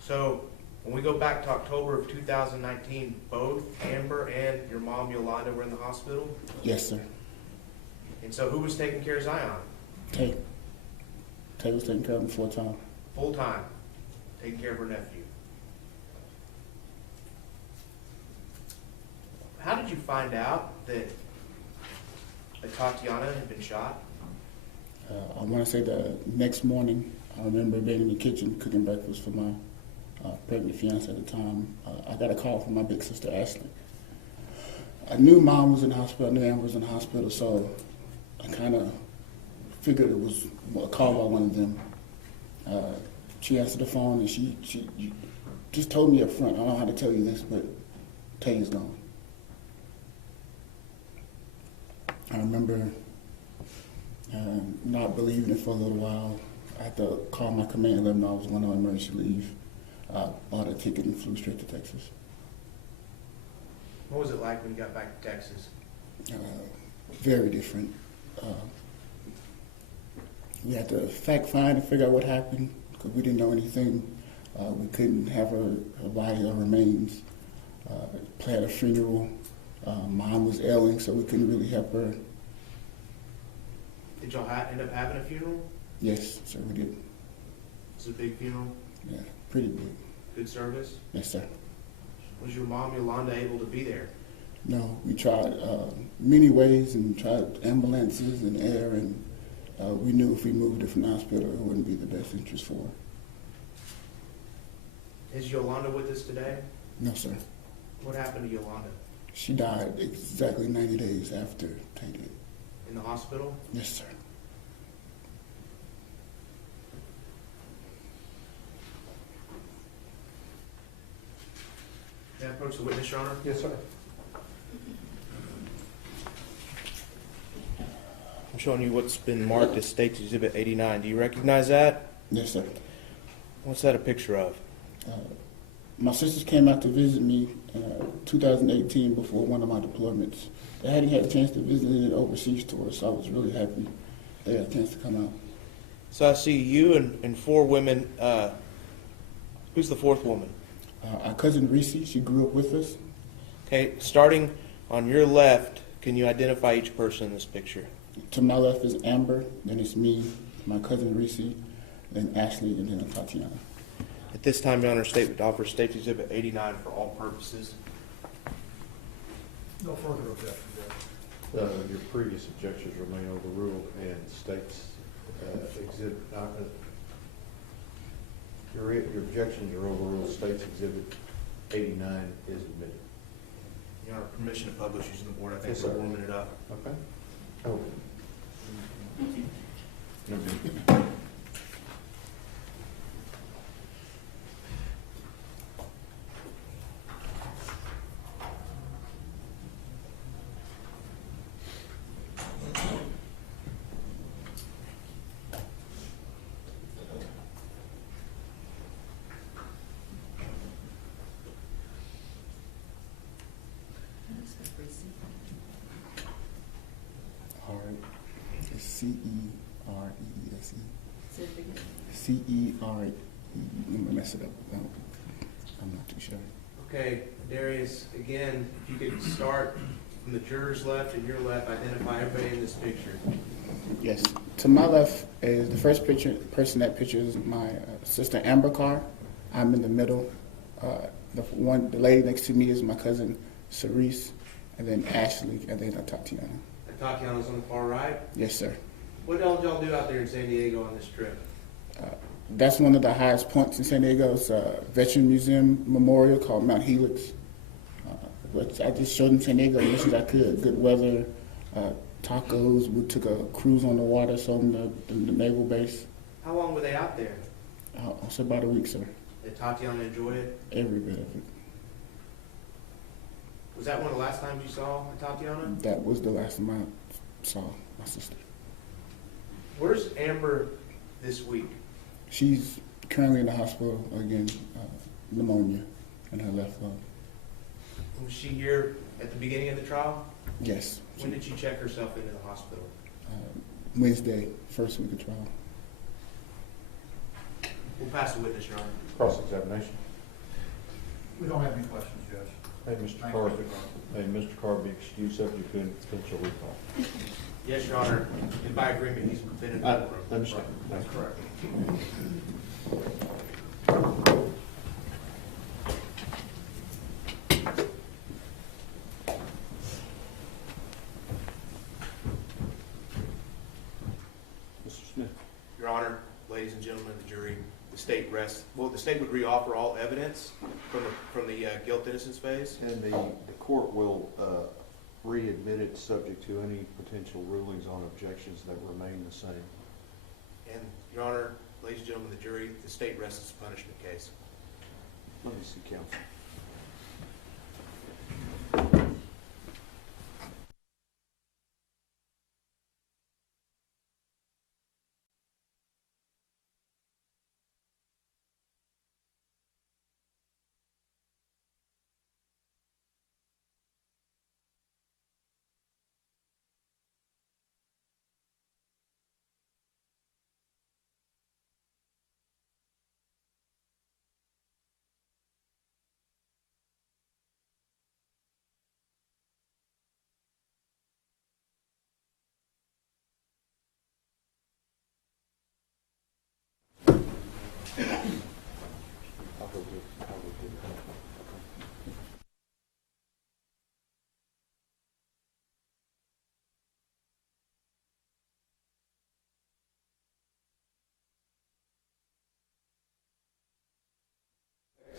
So when we go back to October of 2019, both Amber and your mom Yolanda were in the hospital? Yes, sir. And so who was taking care of Zion? Tay. Tay was taking care of him full time. Full time, taking care of her nephew. How did you find out that Tatiana had been shot? I want to say the next morning, I remember being in the kitchen cooking breakfast for my pregnant fiance at the time. I got a call from my big sister, Ashley. I knew mom was in the hospital, I knew Amber was in the hospital, so I kind of figured it was a call by one of them. She answered the phone and she just told me up front, I don't know how to tell you this, but Tay is gone. I remember not believing it for a little while. I had to call my command and let them know I was going on emergency leave. Bought a ticket and flew straight to Texas. What was it like when you got back to Texas? Very different. We had to fact find and figure out what happened because we didn't know anything. We couldn't have her body or remains. Planned a funeral. Mom was ailing, so we couldn't really help her. Did y'all end up having a funeral? Yes, sir, we did. It's a big funeral? Yeah, pretty big. Good service? Yes, sir. Was your mom, Yolanda, able to be there? No, we tried many ways and tried ambulances and air, and we knew if we moved her from the hospital, it wouldn't be the best interest for her. Is Yolanda with us today? No, sir. What happened to Yolanda? She died exactly 90 days after Tay did. In the hospital? Yes, sir. May I approach the witness, Your Honor? Yes, sir. I'm showing you what's been marked as State's Exhibit 89. Do you recognize that? Yes, sir. What's that a picture of? My sisters came out to visit me 2018 before one of my deployments. They hadn't had a chance to visit an overseas tour, so I was really happy they had a chance to come out. So I see you and four women. Who's the fourth woman? Our cousin Reese, she grew up with us. Okay, starting on your left, can you identify each person in this picture? To my left is Amber, then it's me, my cousin Reese, then Ashley, and then Tatiana. At this time, Your Honor, State would offer State's Exhibit 89 for all purposes. No further objection, Judge. Your previous objections remain overruled, and states exhibit, your objections are overruled. States Exhibit 89 is admitted. Your Honor, permission to publish using the board. I think Yes, we're sir. warming it up. Okay. Oh. No good. All right. It's C-E-R-E-S-E. C-E-R-E. I'm going to mess it up. I'm not too sure. Okay, Darius, again, if you could start from the juror's left and your left, identify everybody in this picture. Yes. To my left is the first person that pictures my sister Amber Carr. I'm in the middle. The lady next to me is my cousin Cerise, and then Ashley, and then Tatiana. And Tatiana's on the far right. Yes, sir. What all did y'all do out there in San Diego on this trip? That's one of the highest points in San Diego. It's a veteran museum memorial called Mount Helix. Which I just showed in San Diego as much as I could. Good weather, tacos. We took a cruise on the water, so on the naval base. How long were they out there? It's about a week, sir. Did Tatiana enjoy it? Every bit of it. Was that one of the last times you saw Tatiana? That was the last time I saw my sister. Where's Amber this week? She's currently in the hospital again, pneumonia in her left lung. Was she here at the beginning of the trial? Yes. When did she check herself into the hospital? Wednesday, first week of trial. We'll pass the witness, Your Honor. Cross-examination. We don't have any questions, Judge. Hey, Mr. Thank Carr, you, Mr. Mr. Carr be excused subject to potential recall. Yes, Your Honor. And by agreement, he's been in the I room. understand. That's correct. Mr. Smith. Your Honor, ladies and gentlemen of the jury, the state would reoffer all evidence from the guilt-innocence phase. And the court will readmit it subject to any potential rulings on objections that remain the same. And, Your Honor, ladies and gentlemen of the jury, the state rests its punishment case. Let me see, counsel.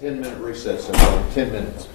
10-minute recess, everybody, 10 minutes.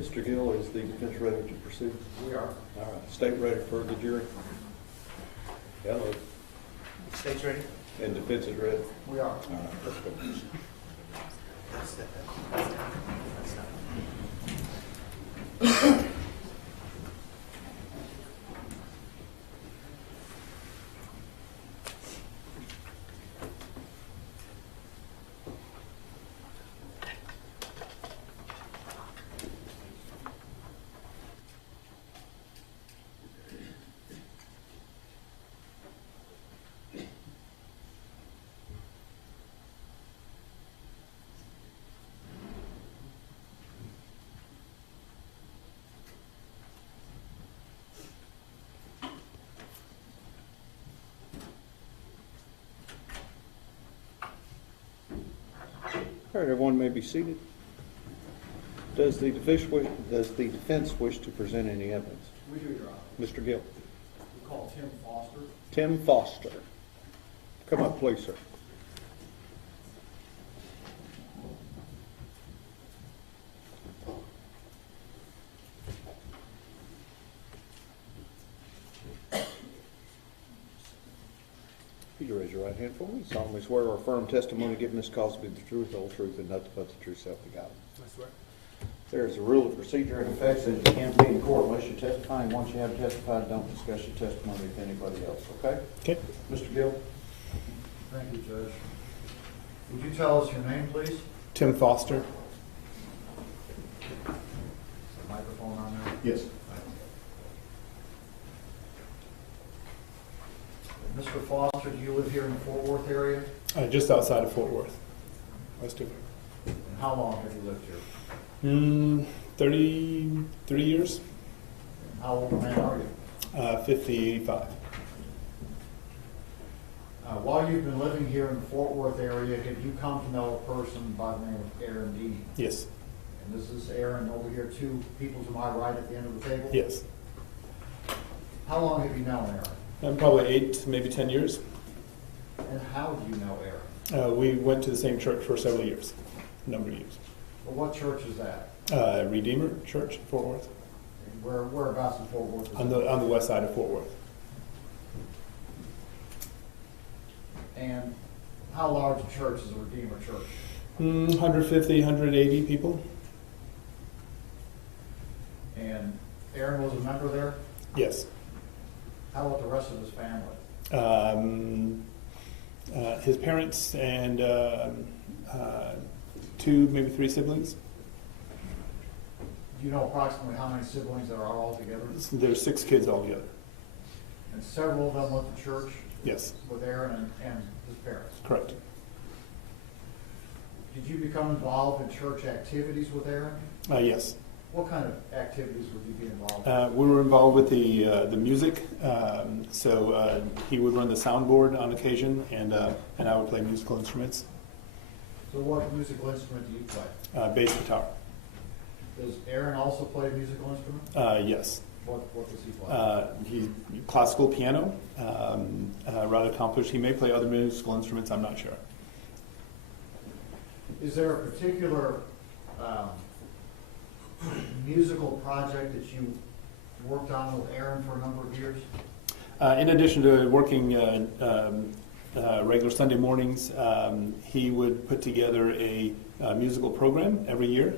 Mr. Gill, is the defense ready to proceed? We are. All right, state ready for the jury? Hello. State's ready? And defense is ready? We are. All right, let's go. All right, everyone may be seated. Does the defense wish to present any evidence? We do, Your Honor. Mr. Gill? We call Tim Foster. Tim Foster. Come up, please, sir. Could you raise your right hand for me? Solemnly swear or affirm testimony given this cause to be the truth, the whole truth, and nothing but the truth, so help you God. I swear. There is a rule of procedure in effect that you can't be in court unless you're testifying. Once you have testified, don't discuss your testimony with anybody else, okay? Okay. Mr. Gill? Thank you, Judge. Would you tell us your name, please? Tim Foster. Microphone on there. Yes. Mr. Foster, do you live here in the Fort Worth area? Just outside of Fort Worth. West of And how long have you lived here? 33 years. And how old a man are you? 55. While you've been living here in the Fort Worth area, have you come to know a person by the name of Aaron Dean? Yes. And this is Aaron over here, two people to my right at the end of the table? Yes. How long have you known Aaron? Probably 8, maybe 10 years. And how do you know Aaron? We went to the same church for several years, a number of years. Well, what church is that? Redeemer Church, Fort Worth. And whereabouts in Fort Worth is On the west side of Fort Worth. And how large a church is a Redeemer Church? 150, 180 people. And Aaron was a member there? Yes. How about the rest of his family? His parents and 2, maybe 3 siblings. Do you know approximately how many siblings there are altogether? There's 6 kids altogether. And several of them went to church Yes, with Aaron and his parents. correct. Did you become involved in church activities with Aaron? Yes. What kind of activities would you be involved in? We were involved with the music, so he would run the soundboard on occasion, and I would play musical instruments, So what musical instrument do you play? bass guitar. Does Aaron also play a musical instrument? Yes. What does he play? He classical piano, rather accomplished. He may play other musical instruments. I'm not sure. Is there a particular musical project that you worked on with Aaron for a number of years? In addition to working regular Sunday mornings, he would put together a musical program every year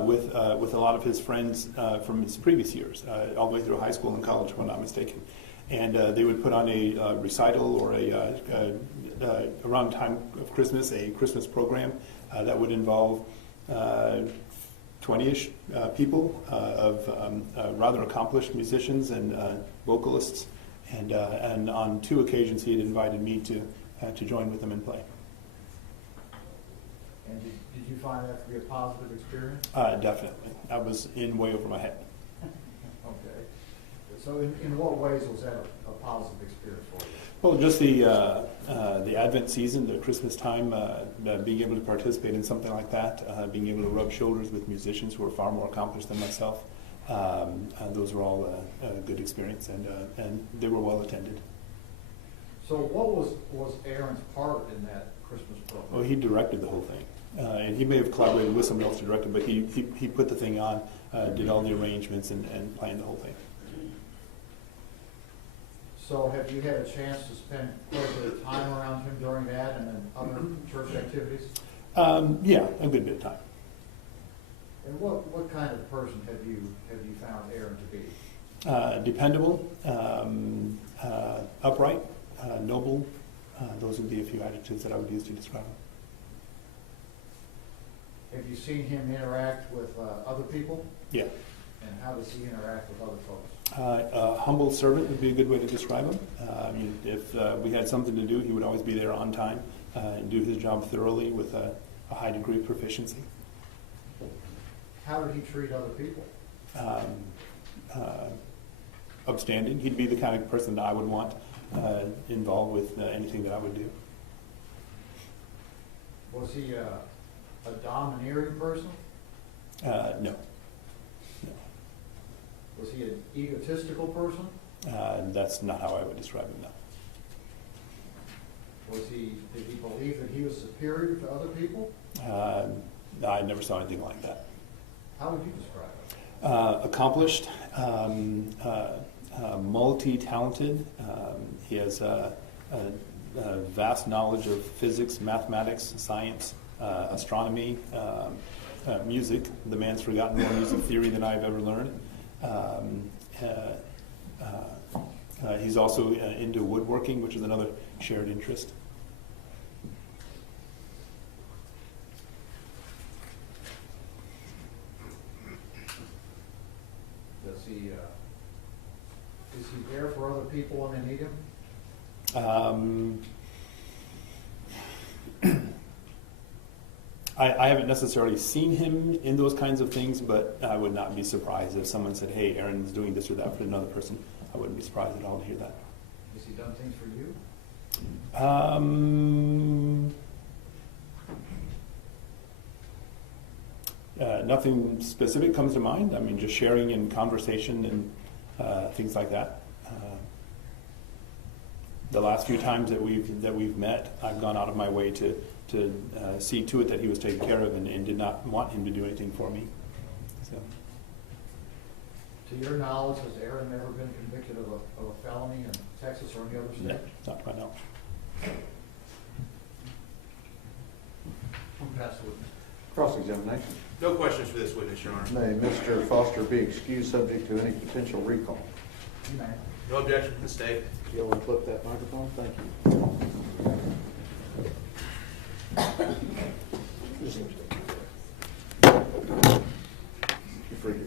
with a lot of his friends from his previous years, all the way through high school and college, if I'm not mistaken. And they would put on a recital or around time of Christmas, a Christmas program that would involve 20-ish people of rather accomplished musicians and vocalists. And on 2 occasions, he had invited me to join with them and play. And did you find that to be a positive experience? Definitely. I was in way over my head. Okay. So in what ways was that a positive experience for you? Well, just the Advent season, the Christmas time, being able to participate in something like that, being able to rub shoulders with musicians who are far more accomplished than myself, those were all a good experience, and they were well attended. So what was Aaron's part in that Christmas program? Well, he directed the whole thing. And he may have collaborated with someone else to direct it, but he put the thing on, did all the arrangements and planned the whole thing. So have you had a chance to spend quite a bit of time around him during that and then other church activities? Yeah, a good bit of time. And what kind of person have you found Aaron to be? Dependable, upright, noble. Those would be a few adjectives that I would use to describe him. Have you seen him interact with other people? Yeah. And how does he interact with other folks? A humble servant would be a good way to describe him. If we had something to do, he would always be there on time and do his job thoroughly with a high degree of proficiency. How did he treat other people? Upstanding. He'd be the kind of person that I would want involved with anything that I would do. Was he a domineering person? No. Was he an egotistical person? That's not how I would describe him, no. Did he believe that he was superior to other people? I never saw anything like that. How would you describe him? Accomplished, multi-talented. He has a vast knowledge of physics, mathematics, science, astronomy, music. The man's forgotten more music theory than I've ever learned. He's also into woodworking, which is another shared interest. Is he there for other people when they need him? I haven't necessarily seen him in those kinds of things, but I would not be surprised if someone said, hey, Aaron's doing this or that for another person. I wouldn't be surprised at all to hear that. Has he done things for you? Nothing specific comes to mind. I mean, just sharing in conversation and things like that. The last few times that we've met, I've gone out of my way to see to it that he was taken care of and did not want him to do anything for me. So. To your knowledge, has Aaron ever been convicted of a felony in Texas or any other state? No, not right now. Pass the witness. Cross-examination. No questions for this witness, Your Honor. May Mr. Foster be excused subject to any potential recall? You may. No objection from the state. You'll unclip that microphone? Thank you. You're free to go.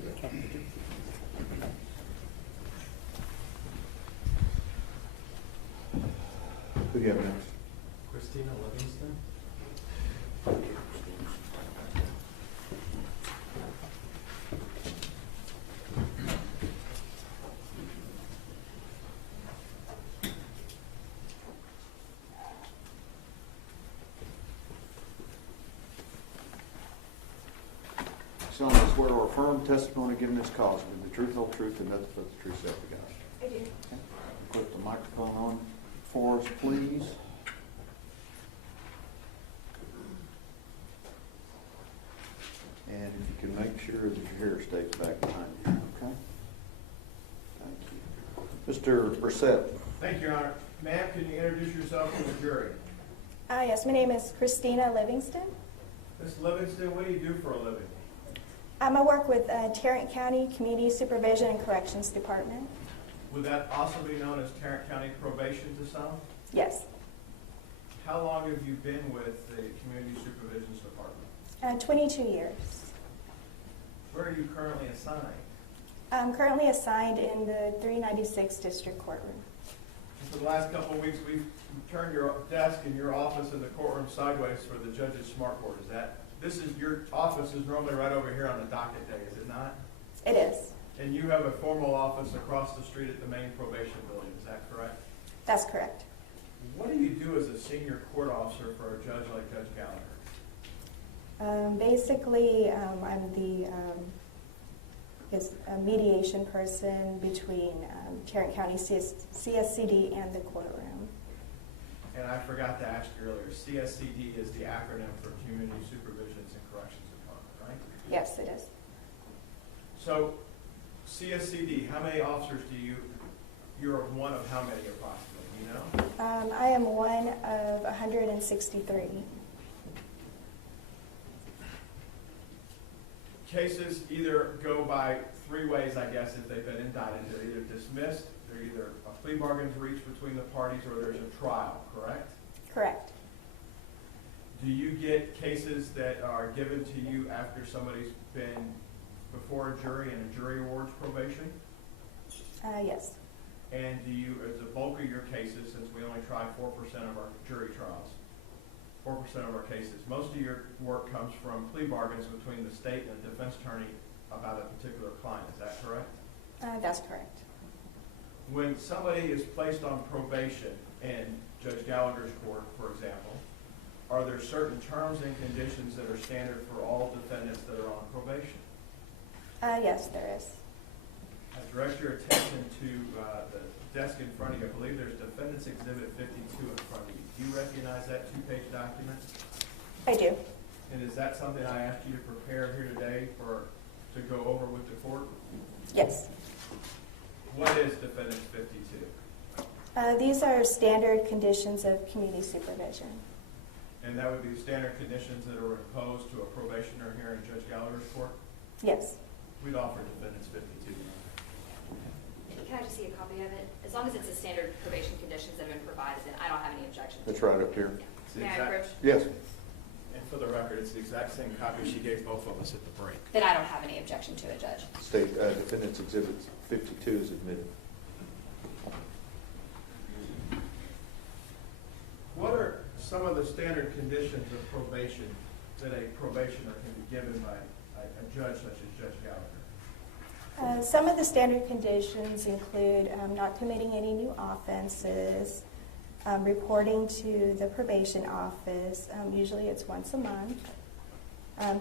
Who do you have next? Christina Livingston. Solemnly swear or affirm testimony given this cause with the truth, whole truth, and nothing but the truth, self to God. I do. Put the microphone on for us, please. And if you can make sure that your hair stays back behind you, okay? Thank you. Mr. Brissett. Thank you, Your Honor. Ma'am, can you introduce yourself to the jury? Yes, my name is Christina Livingston. Ms. Livingston, what do you do for a living? I work with Tarrant County Community Supervision and Corrections Department. Would that also be known as Tarrant County Probation to some? Yes. How long have you been with the Community Supervision Department? 22 years. Where are you currently assigned? I'm currently assigned in the 396 District Courtroom. For the last couple of weeks, we've turned your desk and your office in the courtroom sideways for the judge's smartboard. Is that, your office is normally right over here on the docket day, is it not? It is. And you have a formal office across the street at the main probation building, is that correct? That's correct. What do you do as a senior court officer for a judge like Judge Gallagher? Basically, I'm the a mediation person between Tarrant County CSCD and the courtroom. And I forgot to ask you earlier, CSCD is the acronym for Community Supervisions and Corrections Department, right? Yes, it is. So, CSCD, how many officers you're one of how many approximately, do you know? I am one of 163. Cases either go by three ways, I guess, if they've been indicted. They're either dismissed, they're either a plea bargain's reached between the parties, or there's a trial, correct? Correct. Do you get cases that are given to you after somebody's been before a jury and a jury awards probation? Yes. And do you, as the bulk of your cases, since we only try 4% of our jury trials, 4% of our cases, most of your work comes from plea bargains between the state and the defense attorney about a particular client. Is that correct? That's correct. When somebody is placed on probation in Judge Gallagher's court, for example, are there certain terms and conditions that are standard for all defendants that are on probation? Yes, there is. I direct your attention to the desk in front of you. I believe there's Defendant's Exhibit 52 in front of you. Do you recognize that two-page document? I do. And is that something I asked you to prepare here today to go over with the court? Yes. What is Defendant's 52? These are standard conditions of community supervision. And that would be standard conditions that are imposed to a probationer here in Judge Gallagher's court? Yes. We'd offer Defendant's 52. Can I just see a copy of it? As long as it's the standard probation conditions that have been provided, then I don't have any objection. That's right up here. May I approach? Yes. And for the record, it's the exact same copy she gave both of us at the break. Then I don't have any objection to it, Judge. State Defendant's Exhibit 52 is admitted. What are some of the standard conditions of probation that a probationer can be given by a judge such as Judge Gallagher? Some of the standard conditions include not committing any new offenses, reporting to the probation office, usually it's once a month,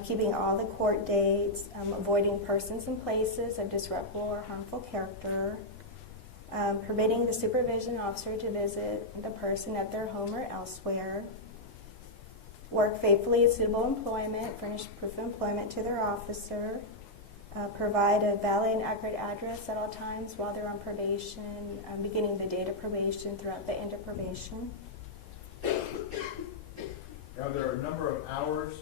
keeping all the court dates, avoiding persons and places of disreputable or harmful character, permitting the supervision officer to visit the person at their home or elsewhere, work faithfully at suitable employment, furnish proof of employment to their officer, provide a valid and accurate address at all times while they're on probation, beginning the date of probation throughout the end of probation. Now, there are a number of hours.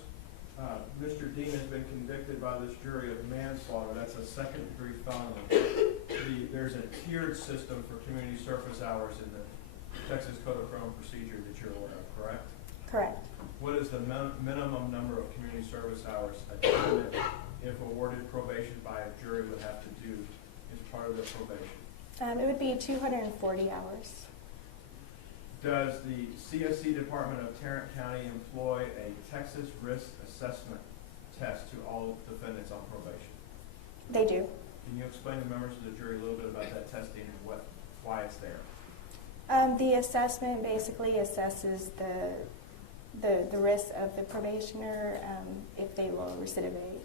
Mr. Dean has been convicted by this jury of manslaughter. That's a second-degree felony. There's a tiered system for community service hours in the Texas Code of Criminal Procedure that you're aware of, correct? Correct. What is the minimum number of community service hours a defendant, if awarded probation by a jury, would have to do as part of their probation? It would be 240 hours. Does the CSC Department of Tarrant County employ a Texas risk assessment test to all defendants on probation? They do. Can you explain to members of the jury a little bit about that testing and why it's there? The assessment basically assesses the risk of the probationer if they will recidivate.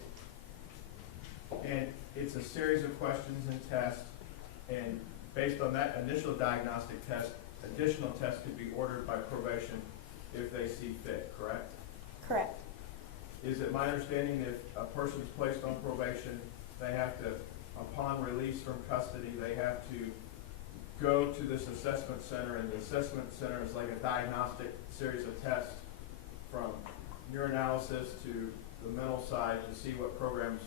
And it's a series of questions and tests, and based on that initial diagnostic test, additional tests could be ordered by probation if they see fit, correct? Correct. Is it my understanding if a person's placed on probation, they have to, upon release from custody, they have to go to this assessment center, and the assessment center is like a diagnostic series of tests from urinalysis to the mental side to see what programs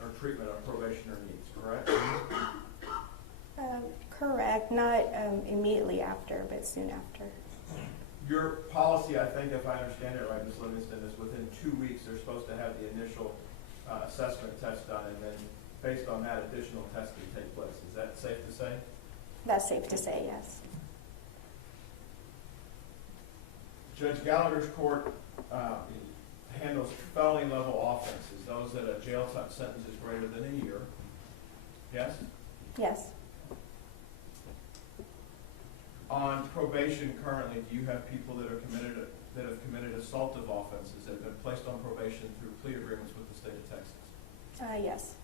or treatment a probationer needs, correct? Correct. Not immediately after, but soon after. Your policy, I think, if I understand it right, Ms. Livingston, is within 2 weeks they're supposed to have the initial assessment test done, and then based on that, additional testing take place. Is that safe to say? That's safe to say, yes. Judge Gallagher's court handles felony level offenses, those that a jail sentence is greater than a year. Yes? Yes. On probation currently, do you have people that have committed assaultive offenses that have been placed on probation through plea agreements with the state of Texas? Yes.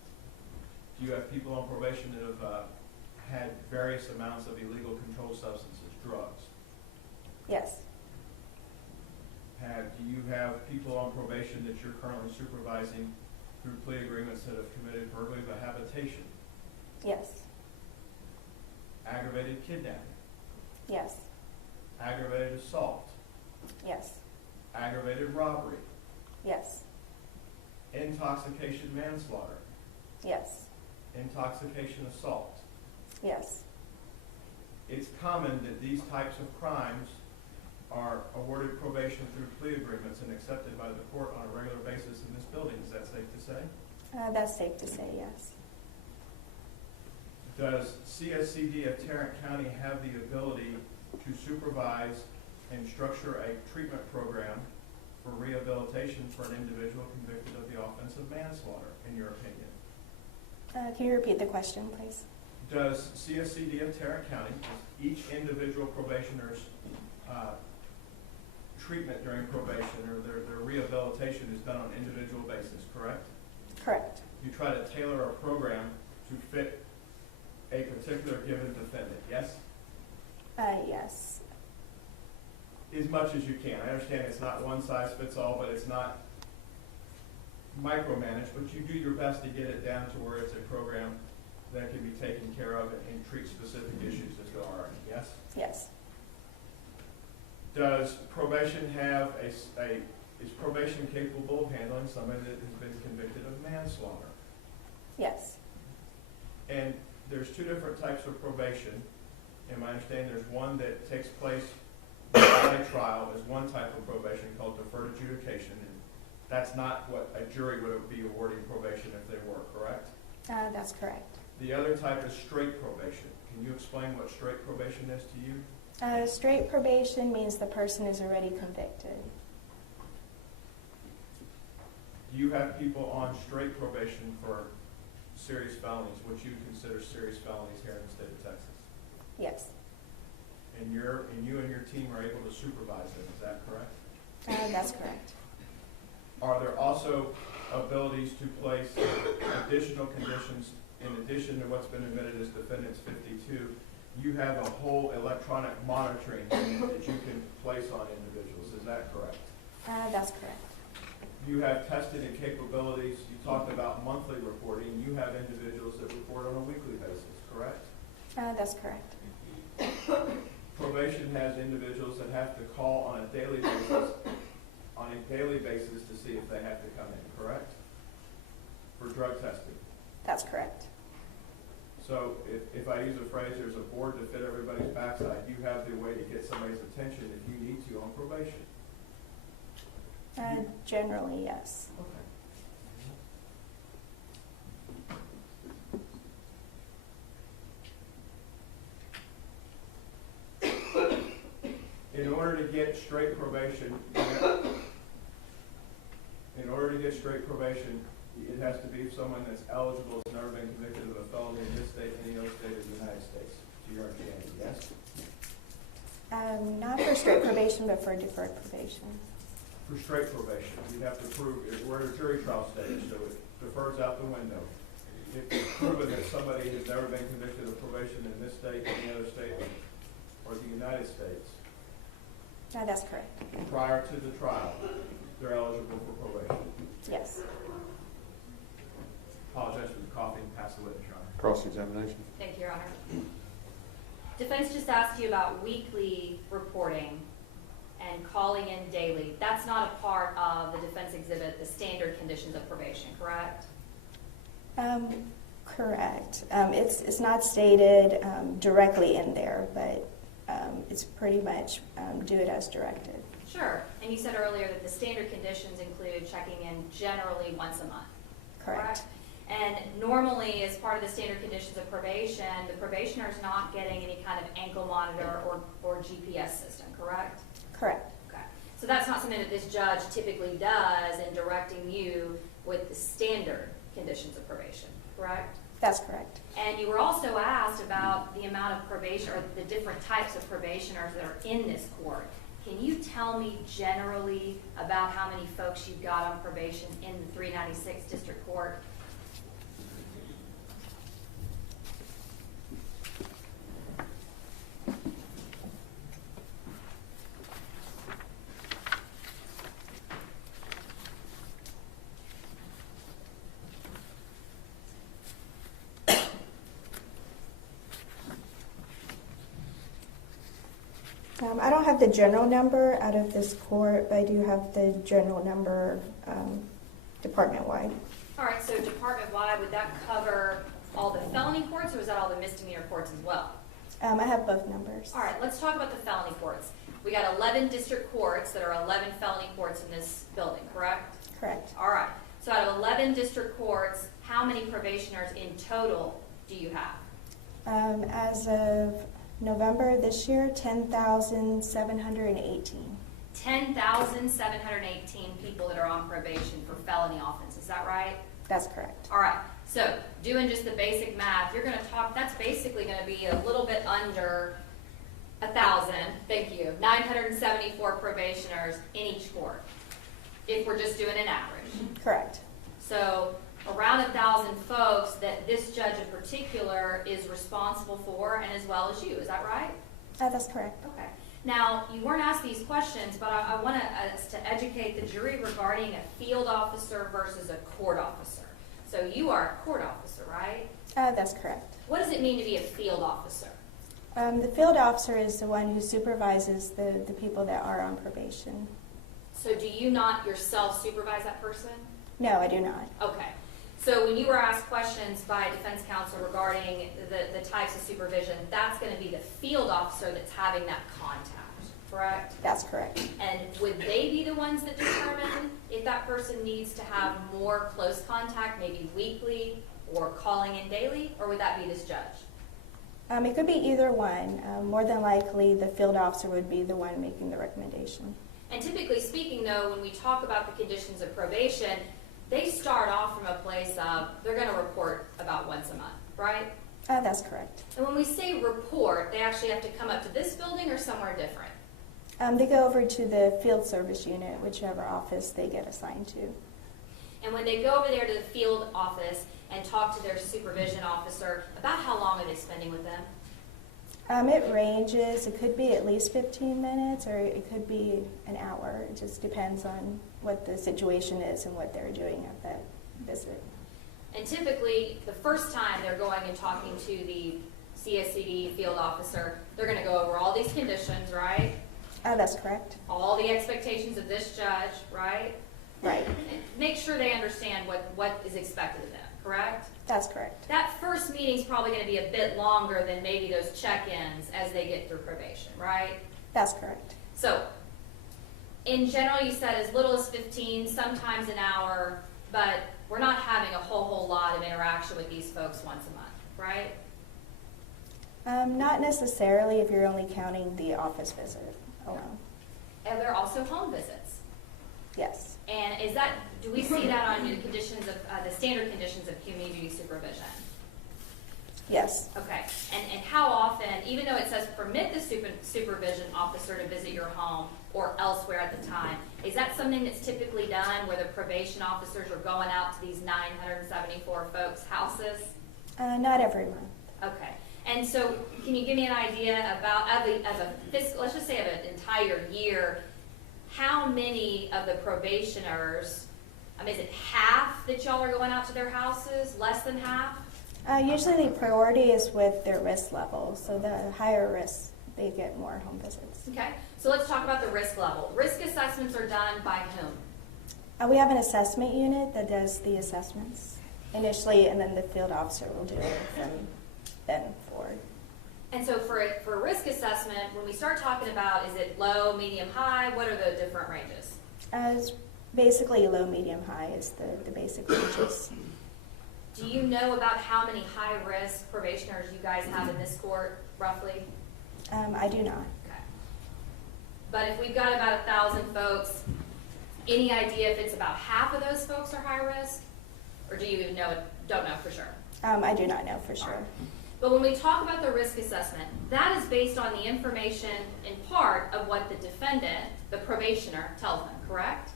Do you have people on probation that have had various amounts of illegal controlled substances, drugs? Yes. Do you have people on probation that you're currently supervising through plea agreements that have committed burglary by habitation, Yes. aggravated kidnapping, Yes. aggravated assault, Yes. aggravated robbery, Yes. intoxication manslaughter, Yes. intoxication assault? Yes. It's common that these types of crimes are awarded probation through plea agreements and accepted by the court on a regular basis in this building. Is that safe to say? That's safe to say, yes. Does CSCD of Tarrant County have the ability to supervise and structure a treatment program for rehabilitation for an individual convicted of the offense of manslaughter, in your opinion? Can you repeat the question, please? Does CSCD of Tarrant County, each individual probationer's treatment during probation or their rehabilitation is done on an individual basis, correct? Correct. You try to tailor a program to fit a particular given defendant, yes? Yes. As much as you can. I understand it's not one size fits all, but it's not micromanaged, but you do your best to get it down to where it's a program that can be taken care of and treat specific issues as there are, yes? Yes. Does probation have is probation capable of handling somebody that has been convicted of manslaughter? Yes. And there's two different types of probation. In my understanding, there's one that takes place without a trial is one type of probation called deferred adjudication. And that's not what a jury would be awarding probation if they were, correct? That's correct. The other type is straight probation. Can you explain what straight probation is to you? Straight probation means the person is already convicted. Do you have people on straight probation for serious felonies, which you consider serious felonies here in the state of Texas? Yes. And you and your team are able to supervise them, is that correct? That's correct. Are there also abilities to place additional conditions in addition to what's been admitted as Defendants 52? You have a whole electronic monitoring that you can place on individuals, is that correct? That's correct. You have testing and capabilities. You talked about monthly reporting. You have individuals that report on a weekly basis, correct? That's correct. Probation has individuals that have to call on a daily basis to see if they have to come in, correct? For drug testing. That's correct. So if I use a phrase, there's a board to fit everybody's backside, you have the way to get somebody's attention if you need to on probation. Generally, yes. In order to get straight probation, it has to be someone that's eligible, has never been convicted of a felony in this state, any other state of the United States, to your understanding, yes? Not for straight probation, but for deferred probation. For straight probation, you'd have to prove, we're at a jury trial stage, so it defers out the window. If it's proven that somebody has never been convicted of probation in this state, any other state, or the United States, That's correct. prior to the trial, they're eligible for probation. Yes. Apologize for the coughing, pass the witness, Your Honor. Cross-examination. Thank you, Your Honor. Defense just asked you about weekly reporting and calling in daily. That's not a part of the defense exhibit, the standard conditions of probation, correct? Correct. It's not stated directly in there, but it's pretty much do it as directed. Sure. And you said earlier that the standard conditions include checking in generally once a month. Correct. And normally, as part of the standard conditions of probation, the probationer is not getting any kind of ankle monitor or GPS system, correct? Correct. Okay. So that's not something that this judge typically does in directing you with the standard conditions of probation, correct? That's correct. And you were also asked about the amount of probation, or the different types of probationers that are in this court. Can you tell me generally about how many folks you've got on probation in the 396 District Court? I don't have the general number out of this court, but I do have the general number department-wide. All right, so department-wide, would that cover all the felony courts, or is that all the misdemeanor courts as well? I have both numbers. All right, let's talk about the felony courts. We got 11 district courts that are 11 felony courts in this building, correct? Correct. All right, so out of 11 district courts, how many probationers in total do you have? As of November this year, 10,718. 10,718 people that are on probation for felony offenses, is that right? That's correct. All right, so doing just the basic math, you're going to talk, that's basically going to be a little bit under 1,000, thank you, 974 probationers in each court, if we're just doing an average. Correct. So around 1,000 folks that this judge in particular is responsible for, and as well as you, is that right? That's correct. Okay. Now, you weren't asked these questions, but I want us to educate the jury regarding a field officer versus a court officer. So you are a court officer, right? That's correct. What does it mean to be a field officer? The field officer is the one who supervises the people that are on probation. So do you not yourself supervise that person? No, I do not. Okay. So when you were asked questions by defense counsel regarding the types of supervision, that's going to be the field officer that's having that contact, correct? That's correct. And would they be the ones that determine if that person needs to have more close contact, maybe weekly or calling in daily, or would that be this judge? It could be either one. More than likely, the field officer would be the one making the recommendation. And typically speaking, though, when we talk about the conditions of probation, they start off from a place of they're going to report about once a month, right? That's correct. And when we say report, they actually have to come up to this building or somewhere different? They go over to the field service unit, whichever office they get assigned to. And when they go over there to the field office and talk to their supervision officer, about how long are they spending with them? It ranges. It could be at least 15 minutes or it could be an hour. It just depends on what the situation is and what they're doing at that visit. And typically, the first time they're going and talking to the CSCD field officer, they're going to go over all these conditions, right? That's correct. All the expectations of this judge, right? Right. And make sure they understand what is expected of them, correct? That's correct. That first meeting is probably going to be a bit longer than maybe those check-ins as they get through probation, right? That's correct. So, in general, you said as little as 15, sometimes an hour, but we're not having a whole lot of interaction with these folks once a month, right? Not necessarily if you're only counting the office visit alone. And there are also home visits. Yes. And is that, do we see that on the conditions of, the standard conditions of community supervision? Yes. Okay. And how often, even though it says permit the supervision officer to visit your home or elsewhere at the time, is that something that's typically done where the probation officers are going out to these 974 folks' houses? Not every month. Okay. And so can you give me an idea about, let's just say of an entire year, how many of the probationers, is it half that y'all are going out to their houses, less than half? Usually the priority is with their risk level. So the higher risk, they get more home visits. Okay, so let's talk about the risk level. Risk assessments are done by whom? We have an assessment unit that does the assessments initially, and then the field officer will do it from then forward. And so for a risk assessment, when we start talking about, is it low, medium, high, what are the different ranges? It's basically low, medium, high is the basic ranges. Do you know about how many high-risk probationers you guys have in this court, roughly? I do not. Okay. But if we've got about 1,000 folks, any idea if it's about half of those folks are high risk? Or do you even know, don't know for sure? I do not know for sure. But when we talk about the risk assessment, that is based on the information in part of what the defendant, the probationer, tells them, correct?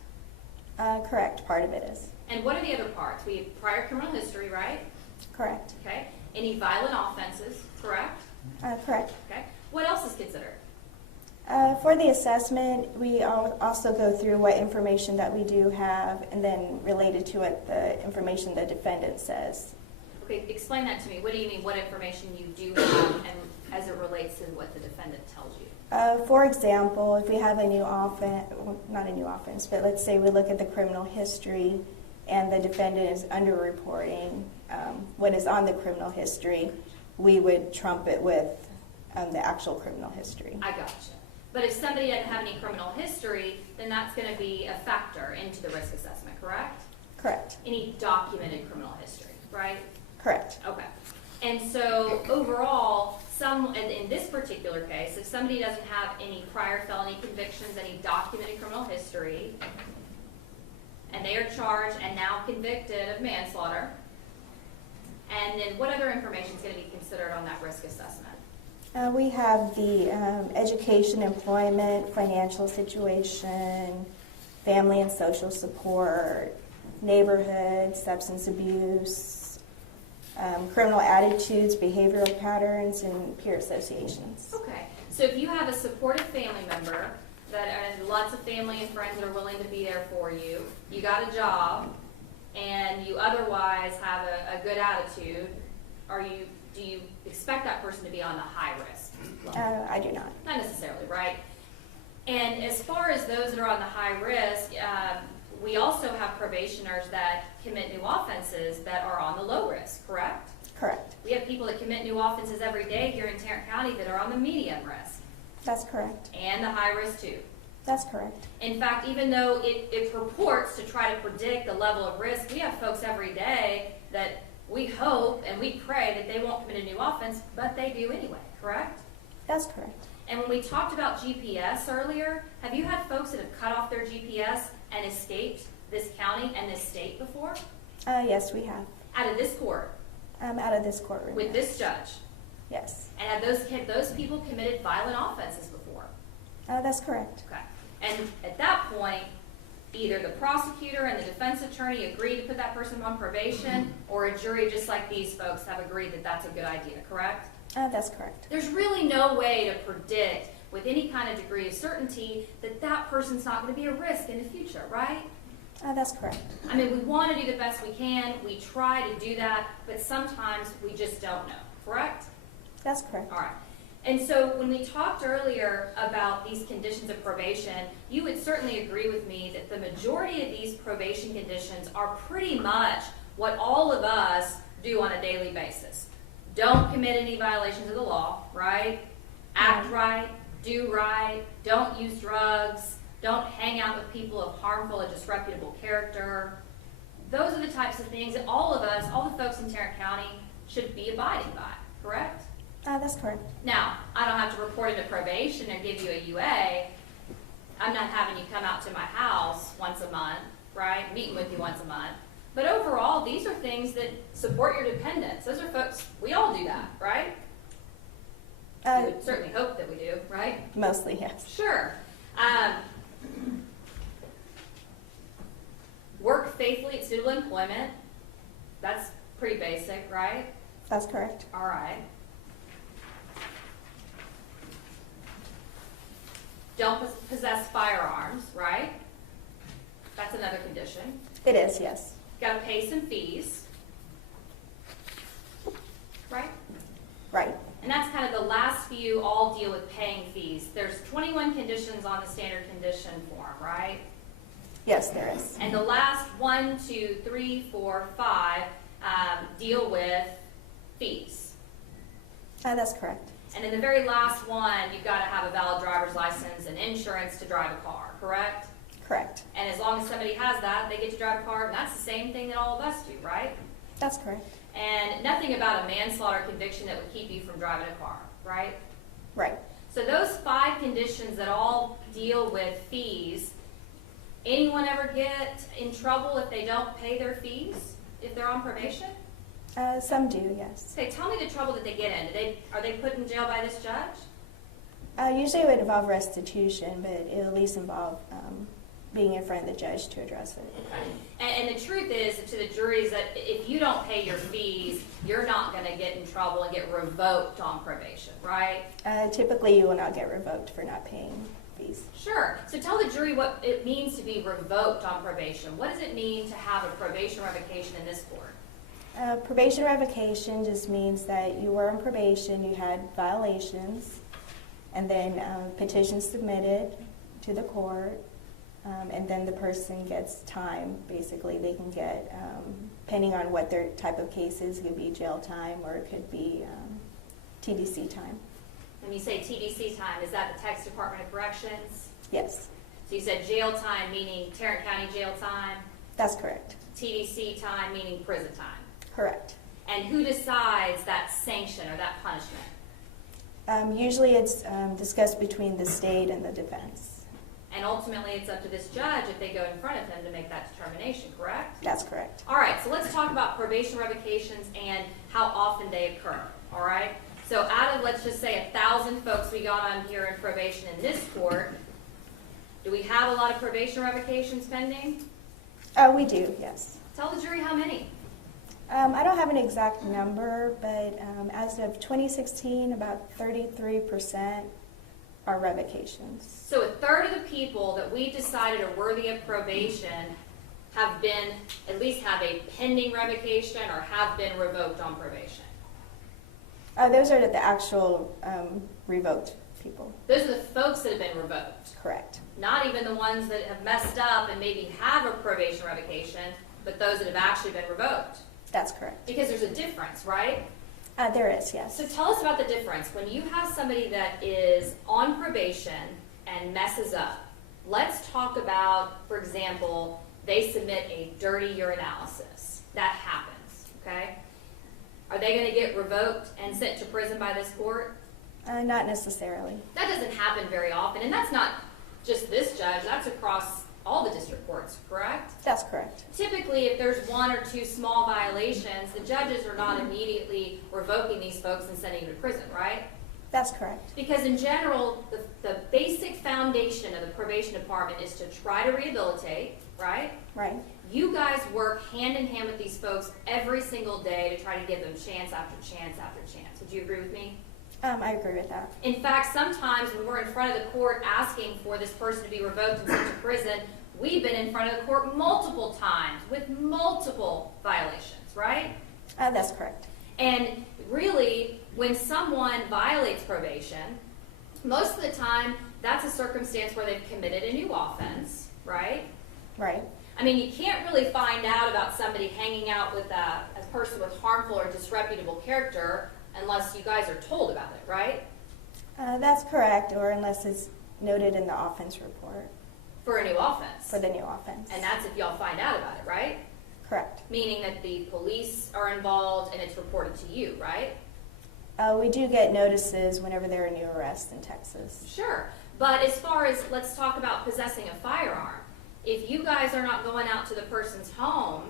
Correct. Part of it is. And what are the other parts? We have prior criminal history, right? Correct. Okay. Any violent offenses, correct? Correct. Okay. What else is considered? For the assessment, we also go through what information that we do have, and then related to it, the information the defendant says. Okay, explain that to me. What do you mean, what information you do have, and as it relates to what the defendant tells you? For example, if we have a new offense, well, not a new offense, but let's say we look at the criminal history and the defendant is underreporting what is on the criminal history, we would trump it with the actual criminal history. I gotcha. But if somebody doesn't have any criminal history, then that's going to be a factor into the risk assessment, correct? Correct. Any documented criminal history, right? Correct. Okay. And so overall, in this particular case, if somebody doesn't have any prior felony convictions, any documented criminal history, and they are charged and now convicted of manslaughter, and then what other information is going to be considered on that risk assessment? We have the education, employment, financial situation, family and social support, neighborhood, substance abuse, criminal attitudes, behavioral patterns, and peer associations. Okay. So if you have a supportive family member, and lots of family and friends that are willing to be there for you, you got a job, and you otherwise have a good attitude, do you expect that person to be on the high risk level? I do not. Not necessarily, right? And as far as those that are on the high risk, we also have probationers that commit new offenses that are on the low risk, correct? Correct. We have people that commit new offenses every day here in Tarrant County that are on the medium risk. That's correct. And the high risk too. That's correct. In fact, even though it purports to try to predict the level of risk, we have folks every day that we hope and we pray that they won't commit a new offense, but they do anyway, correct? That's correct. And when we talked about GPS earlier, have you had folks that have cut off their GPS and escaped this county and this state before? Yes, we have. Out of this court? Out of this courtroom. With this judge? Yes. And have those people committed violent offenses before? That's correct. Okay. And at that point, either the prosecutor and the defense attorney agree to put that person on probation, or a jury just like these folks have agreed that that's a good idea, correct? That's correct. There's really no way to predict with any kind of degree of certainty that that person's not going to be a risk in the future, right? That's correct. I mean, we want to do the best we can. We try to do that, but sometimes we just don't know, correct? That's correct. All right. And so when we talked earlier about these conditions of probation, you would certainly agree with me that the majority of these probation conditions are pretty much what all of us do on a daily basis. Don't commit any violations of the law, right? Act right, do right, don't use drugs, don't hang out with people of harmful or disreputable character. Those are the types of things that all of us, all the folks in Tarrant County, should be abiding by, correct? That's correct. Now, I don't have to report it to probation or give you a UA. I'm not having you come out to my house once a month, right? Meeting with you once a month. But overall, these are things that support your dependents. Those are folks, we all do that, right? I would certainly hope that we do, right? Mostly, yes. Sure. Work faithfully at suitable employment. That's pretty basic, right? That's correct. All right. Don't possess firearms, right? That's another condition. It is, yes. Got to pay some fees, right? Right. And that's kind of the last few all deal with paying fees. There's 21 conditions on the standard condition form, right? Yes, there is. And the last 1, 2, 3, 4, 5 deal with fees. That's correct. And in the very last one, you've got to have a valid driver's license and insurance to drive a car, correct? Correct. And as long as somebody has that, they get to drive a car, and that's the same thing that all of us do, right? That's correct. And nothing about a manslaughter conviction that would keep you from driving a car, right? Right. So those 5 conditions that all deal with fees, anyone ever get in trouble if they don't pay their fees, if they're on probation? Some do, yes. Okay, tell me the trouble that they get in. Are they put in jail by this judge? Usually it would involve restitution, but it'll at least involve being in front of the judge to address it. Okay. And the truth is, to the jury, is that if you don't pay your fees, you're not going to get in trouble and get revoked on probation, right? Typically, you will not get revoked for not paying fees. Sure. So tell the jury what it means to be revoked on probation. What does it mean to have a probation revocation in this court? Probation revocation just means that you were on probation, you had violations, and then petitions submitted to the court, and then the person gets time. Basically, they can get, depending on what their type of case is, it could be jail time or it could be TDC time. When you say TDC time, is that the Texas Department of Corrections? Yes, So you said jail time, meaning Tarrant County jail time, that's correct. TDC time, meaning prison time. Correct. And who decides that sanction or that punishment? Usually it's discussed between the state and the defense. And ultimately, it's up to this judge if they go in front of him to make that determination, correct? That's correct. All right, so let's talk about probation revocations and how often they occur, all right? So out of, let's just say, 1,000 folks we got on here in probation in this court, do we have a lot of probation revocations pending? We do, yes. Tell the jury how many. I don't have an exact number, but as of 2016, about 33% are revocations. So a third of the people that we decided are worthy of probation have been, at least have a pending revocation or have been revoked on probation. Those are the actual revoked people. Those are the folks that have been revoked. Correct. Not even the ones that have messed up and maybe have a probation revocation, but those that have actually been revoked. That's correct. Because there's a difference, right? There is, yes. So tell us about the difference. When you have somebody that is on probation and messes up, let's talk about, for example, they submit a dirty urinalysis. That happens, okay? Are they going to get revoked and sent to prison by this court? Not necessarily. That doesn't happen very often, and that's not just this judge. That's across all the district courts, correct? That's correct. Typically, if there's one or two small violations, the judges are not immediately revoking these folks and sending them to prison, right? That's correct. Because in general, the basic foundation of the probation department is to try to rehabilitate, right? Right. You guys work hand in hand with these folks every single day to try to give them chance after chance after chance. Would you agree with me? I agree with that. In fact, sometimes when we're in front of the court asking for this person to be revoked and sent to prison, we've been in front of the court multiple times with multiple violations, right? That's correct. And really, when someone violates probation, most of the time, that's a circumstance where they've committed a new offense, right? Right. I mean, you can't really find out about somebody hanging out with a person with harmful or disreputable character unless you guys are told about it, right? That's correct, or unless it's noted in the offense report. For a new offense. For the new offense. And that's if y'all find out about it, right? Correct. Meaning that the police are involved and it's reported to you, right? We do get notices whenever there are new arrests in Texas. Sure. But as far as, let's talk about possessing a firearm. If you guys are not going out to the person's home,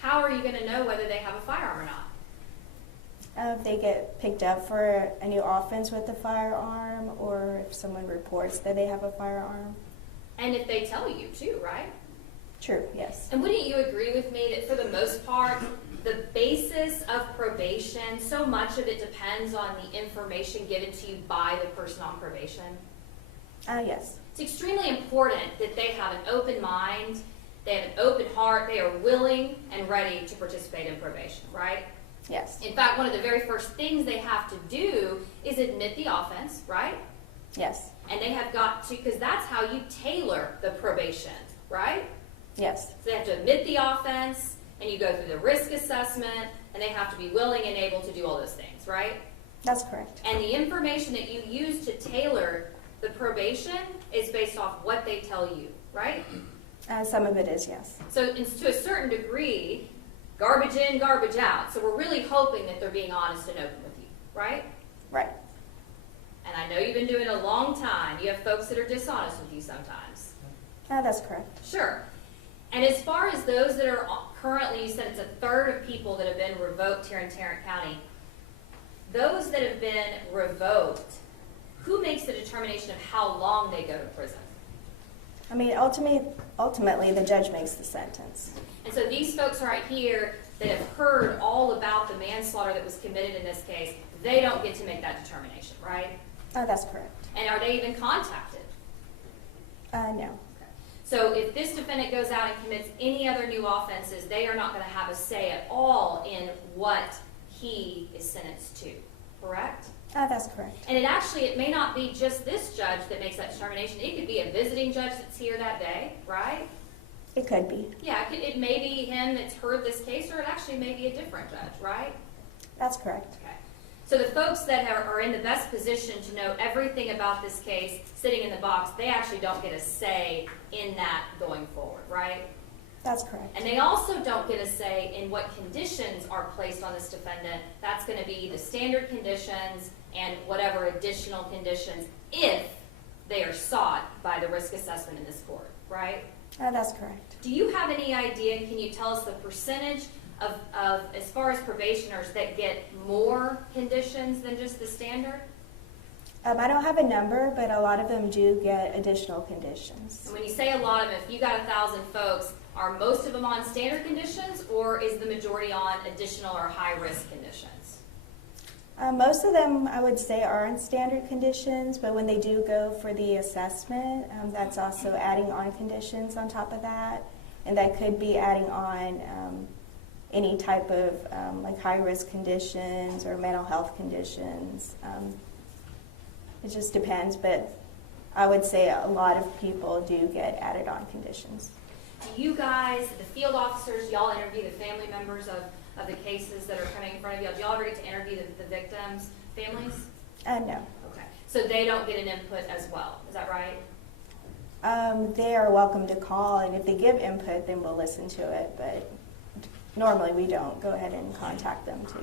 how are you going to know whether they have a firearm or not? If they get picked up for a new offense with a firearm, or if someone reports that they have a firearm. And if they tell you too, right? True, yes. And wouldn't you agree with me that for the most part, the basis of probation, so much of it depends on the information given to you by the person on probation? Yes. It's extremely important that they have an open mind, they have an open heart, they are willing and ready to participate in probation, right? Yes. In fact, one of the very first things they have to do is admit the offense, right? Yes. And they have got to, because that's how you tailor the probation, right? Yes. So they have to admit the offense, and you go through the risk assessment, and they have to be willing and able to do all those things, right? That's correct. And the information that you use to tailor the probation is based off what they tell you, right? Some of it is, yes. So to a certain degree, garbage in, garbage out. So we're really hoping that they're being honest and open with you, right? Right. And I know you've been doing it a long time. You have folks that are dishonest with you sometimes. That's correct. Sure. And as far as those that are currently, you said it's a third of people that have been revoked here in Tarrant County. Those that have been revoked, who makes the determination of how long they go to prison? I mean, ultimately, the judge makes the sentence. And so these folks right here that have heard all about the manslaughter that was committed in this case, they don't get to make that determination, right? That's correct. And are they even contacted? No. So if this defendant goes out and commits any other new offenses, they are not going to have a say at all in what he is sentenced to, correct? That's correct. And it may not be just this judge that makes that determination. It could be a visiting judge that's here that day, right? It could be. Yeah, it may be him that's heard this case, or it actually may be a different judge, right? That's correct. Okay. So the folks that are in the best position to know everything about this case, sitting in the box, they actually don't get a say in that going forward, right? That's correct. And they also don't get a say in what conditions are placed on this defendant. That's going to be the standard conditions and whatever additional conditions, if they are sought by the risk assessment in this court, right? That's correct. Do you have any idea, can you tell us the percentage of as far as probationers that get more conditions than just the standard? I don't have a number, but a lot of them do get additional conditions. And when you say a lot of them, if you got 1,000 folks, are most of them on standard conditions, or is the majority on additional or high-risk conditions? Most of them, I would say, are in standard conditions, but when they do go for the assessment, that's also adding on conditions on top of that. And that could be adding on any type of like high-risk conditions or mental health conditions. It just depends, but I would say a lot of people do get added on conditions. Do you guys, the field officers, y'all interview the family members of the cases that are coming in front of y'all? Do y'all ever get to interview the victims' families? No. Okay. So they don't get an input as well. Is that right? They are welcome to call, and if they give input, then we'll listen to it. But normally we don't go ahead and contact them to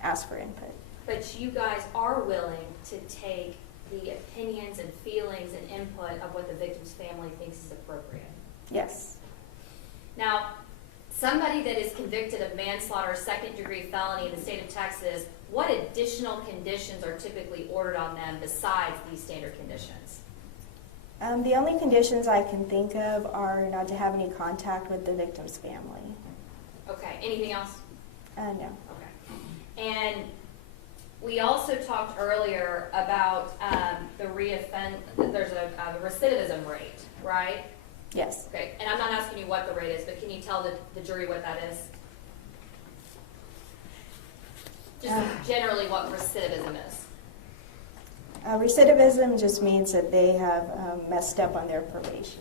ask for input. But you guys are willing to take the opinions and feelings and input of what the victim's family thinks is appropriate? Yes. Now, somebody that is convicted of manslaughter, second-degree felony in the state of Texas, what additional conditions are typically ordered on them besides these standard conditions? The only conditions I can think of are not to have any contact with the victim's family. Okay. Anything else? No. Okay. And we also talked earlier about the there's a recidivism rate, right? Yes. Okay. And I'm not asking you what the rate is, but can you tell the jury what that is? Just generally what recidivism is. Recidivism just means that they have messed up on their probation.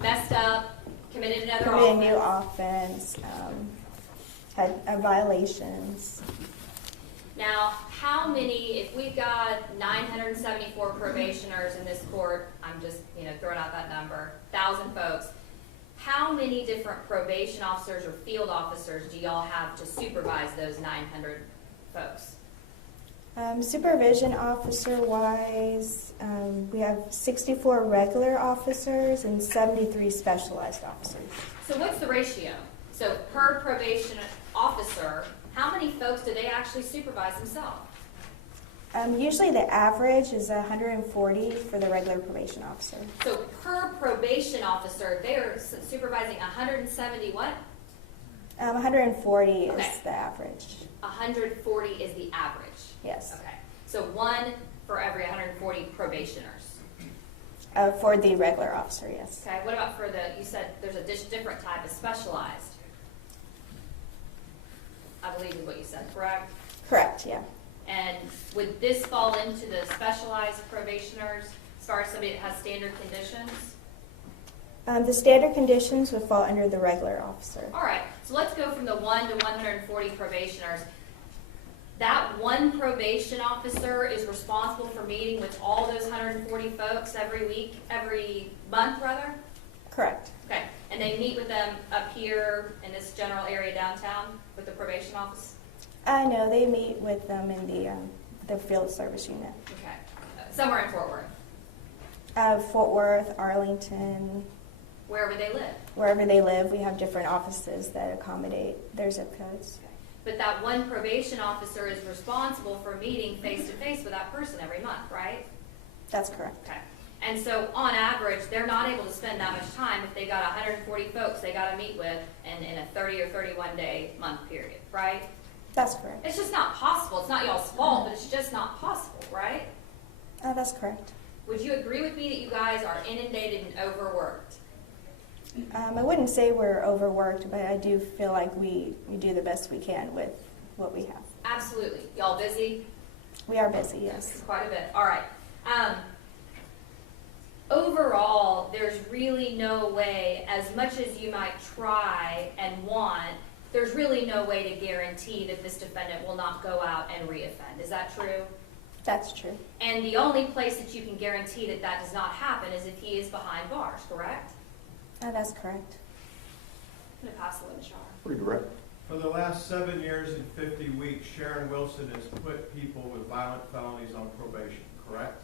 Messed up, committed another Committed a offense. new offense, had violations. Now, how many, if we've got 974 probationers in this court, I'm just, throwing out that number, 1,000 folks, how many different probation officers or field officers do y'all have to supervise those 900 folks? Supervision officer-wise, we have 64 regular officers and 73 specialized officers. So what's the ratio? So per probation officer, how many folks do they actually supervise themselves? Usually the average is 140 for the regular probation officer. So per probation officer, they're supervising 170 what? 140 Okay. is the average. 140 is the average. Yes. Okay. So one for every 140 probationers. For the regular officer, yes. Okay. What about for you said there's a different type of specialized, I believe is what you said, correct? Correct, yeah. And would this fall into the specialized probationers as far as somebody that has standard conditions? The standard conditions would fall under the regular officer. All right. So let's go from the 1 to 140 probationers. That one probation officer is responsible for meeting with all those 140 folks every month, rather? Correct. Okay. And they meet with them up here in this general area downtown with the probation office? No, they meet with them in the field service unit. Okay. Somewhere in Fort Worth? Fort Worth, Arlington. Wherever they live? Wherever they live, we have different offices that accommodate their zip codes. Okay. But that one probation officer is responsible for meeting face-to-face with that person every month, right? That's correct. Okay. And so, on average, they're not able to spend that much time if they got 140 folks they got to meet with in a 30 or 31 day month period, right? That's correct. It's just not possible. It's not y'all's fault, but it's just not possible, right? That's correct. Would you agree with me that you guys are inundated and overworked? I wouldn't say we're overworked, but I do feel like we do the best we can with what we have. Absolutely. Y'all busy? We are busy, yes. It's quite a bit. All right. Overall, there's really no way, as much as you might try and want, there's really no way to guarantee that this defendant will not go out and reoffend. Is that true? That's true. And the only place that you can guarantee that that does not happen is if he is behind bars, correct? That's correct. I'm going to pass the witness, Your Honor. Pretty direct. For the last 7 years and 50 weeks, Sharon Wilson has put people with violent felonies on probation, correct?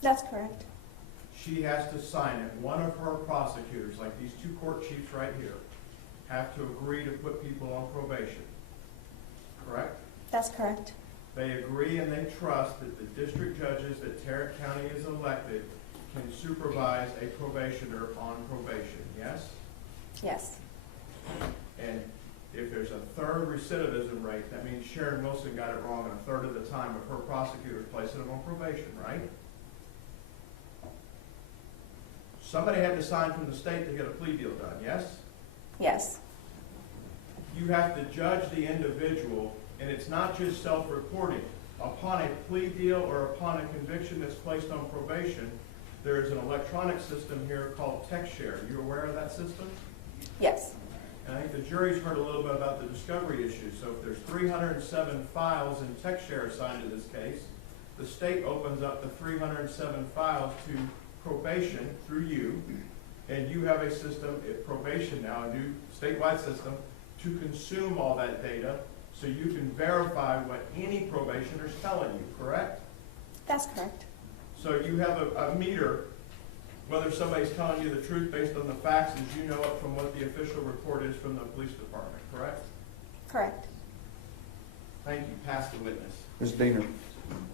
That's correct. She has to sign it. One of her prosecutors, like these two court chiefs right here, have to agree to put people on probation, correct? That's correct. They agree and they trust that the district judges that Tarrant County has elected can supervise a probationer on probation, yes? Yes. And if there's a third recidivism rate, that means Sharon Wilson got it wrong a third of the time of her prosecutors placing them on probation, right? Somebody had to sign from the state to get a plea deal done, yes? Yes. You have to judge the individual, and it's not just self-reporting. Upon a plea deal or upon a conviction that's placed on probation, there is an electronic system here called TextShare. Are you aware of that system? Yes. And I think the jury's heard a little bit about the discovery issue. So if there's 307 files in TextShare assigned to this case, the state opens up the 307 files to probation through you, and you have a system at probation now, a new statewide system, to consume all that data so you can verify what any probationer is telling you, correct? That's correct. So you have a meter, whether somebody's telling you the truth based on the facts as you know it from what the official report is from the police department, correct? Correct. Thank you. Pass the witness. Ms. Diener,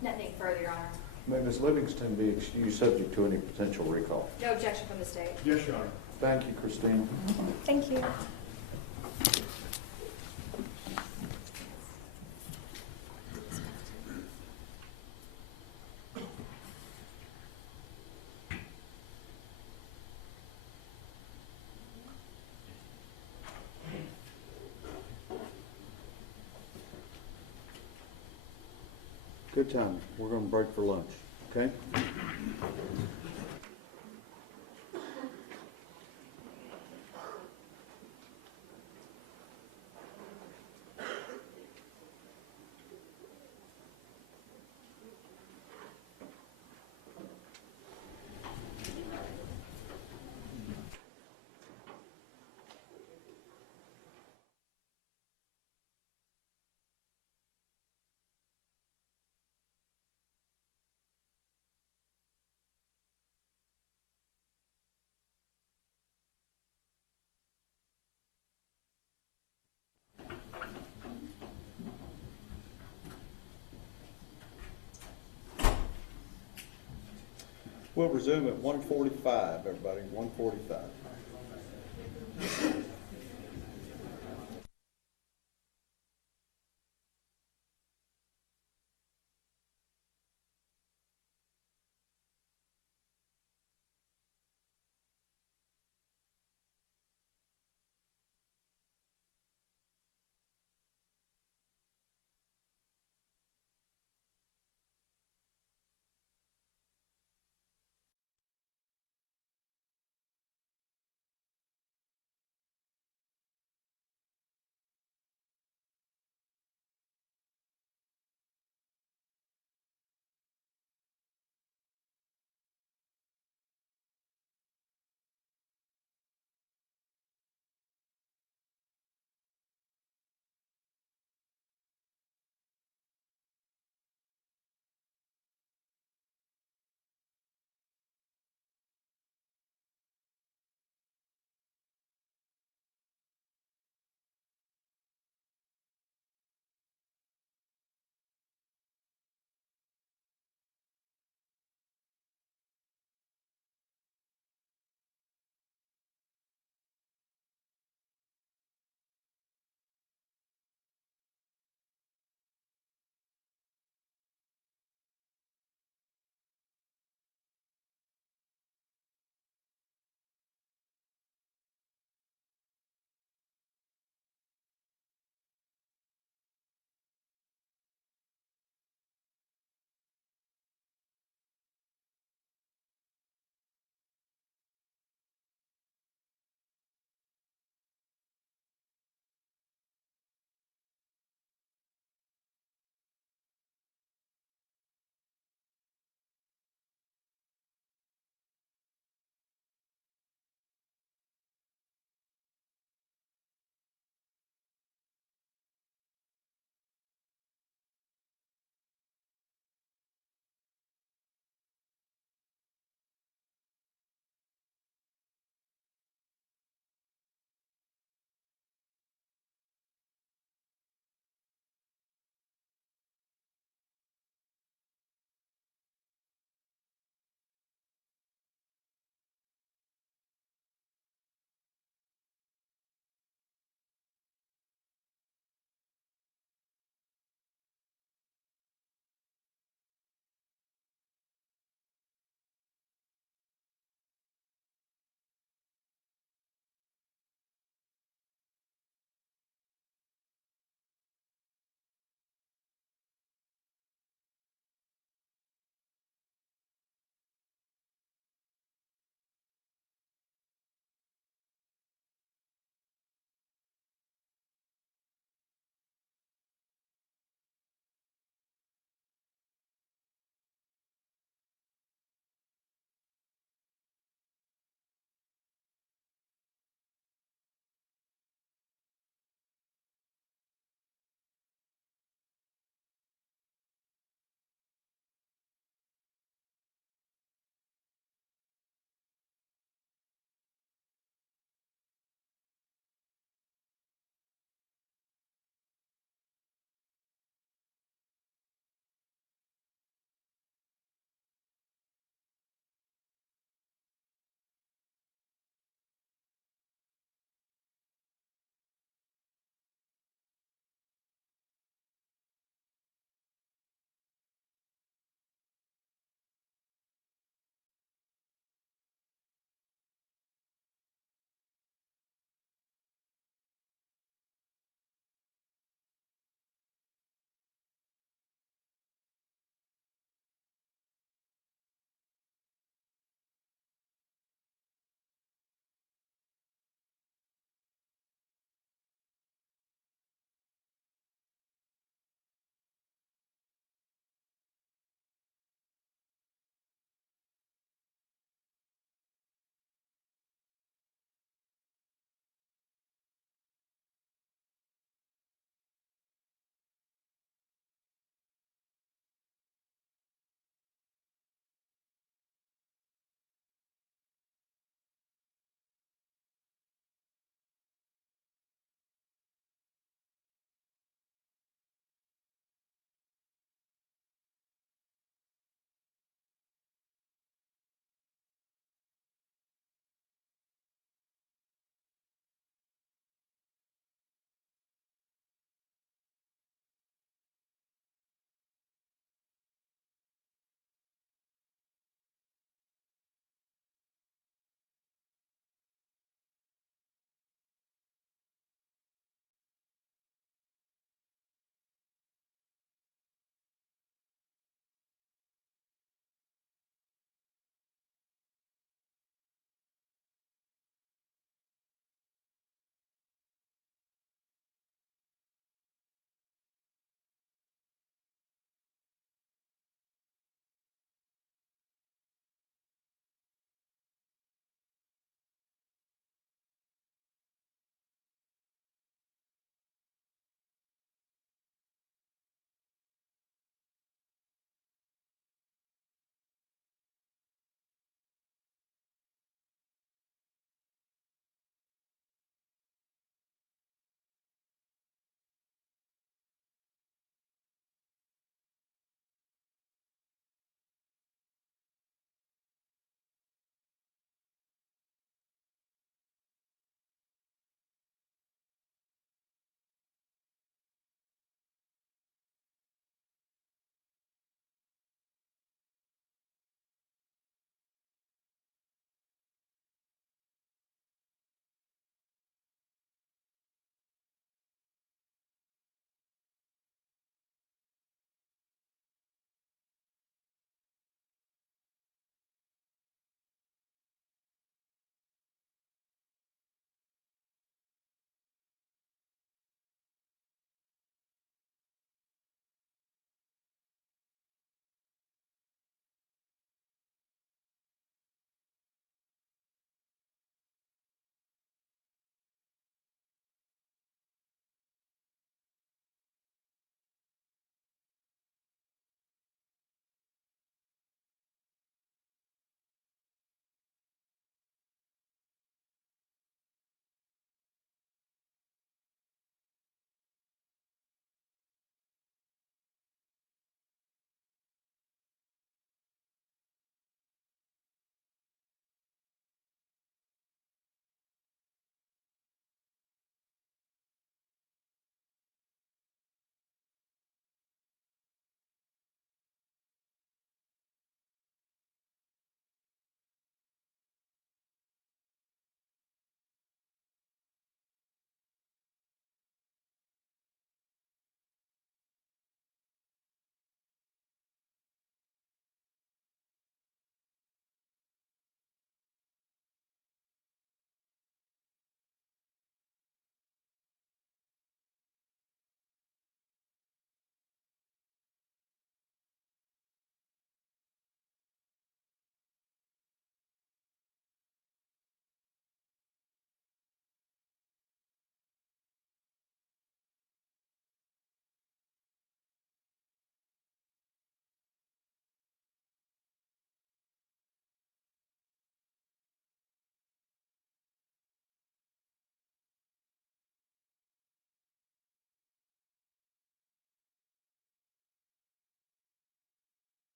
Nothing further, Your Honor. may Ms. Livingston be excused subject to any potential recall? No objection from the state. Yes, Your Honor. Thank you, Christina. Thank you. Good time. We're going to break for lunch, okay? We'll resume at 1:45, everybody, 1:45.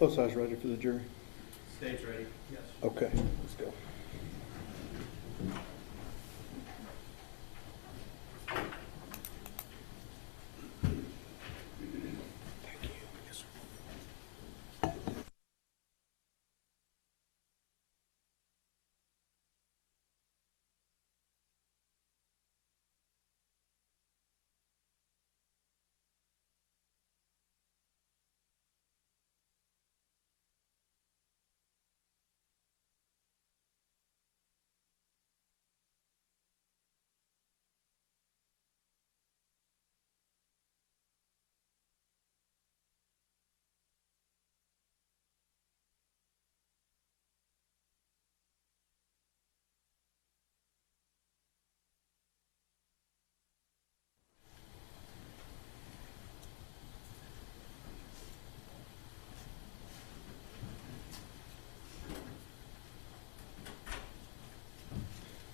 Both sides ready for the jury? Stage ready? Yes. Okay, let's go.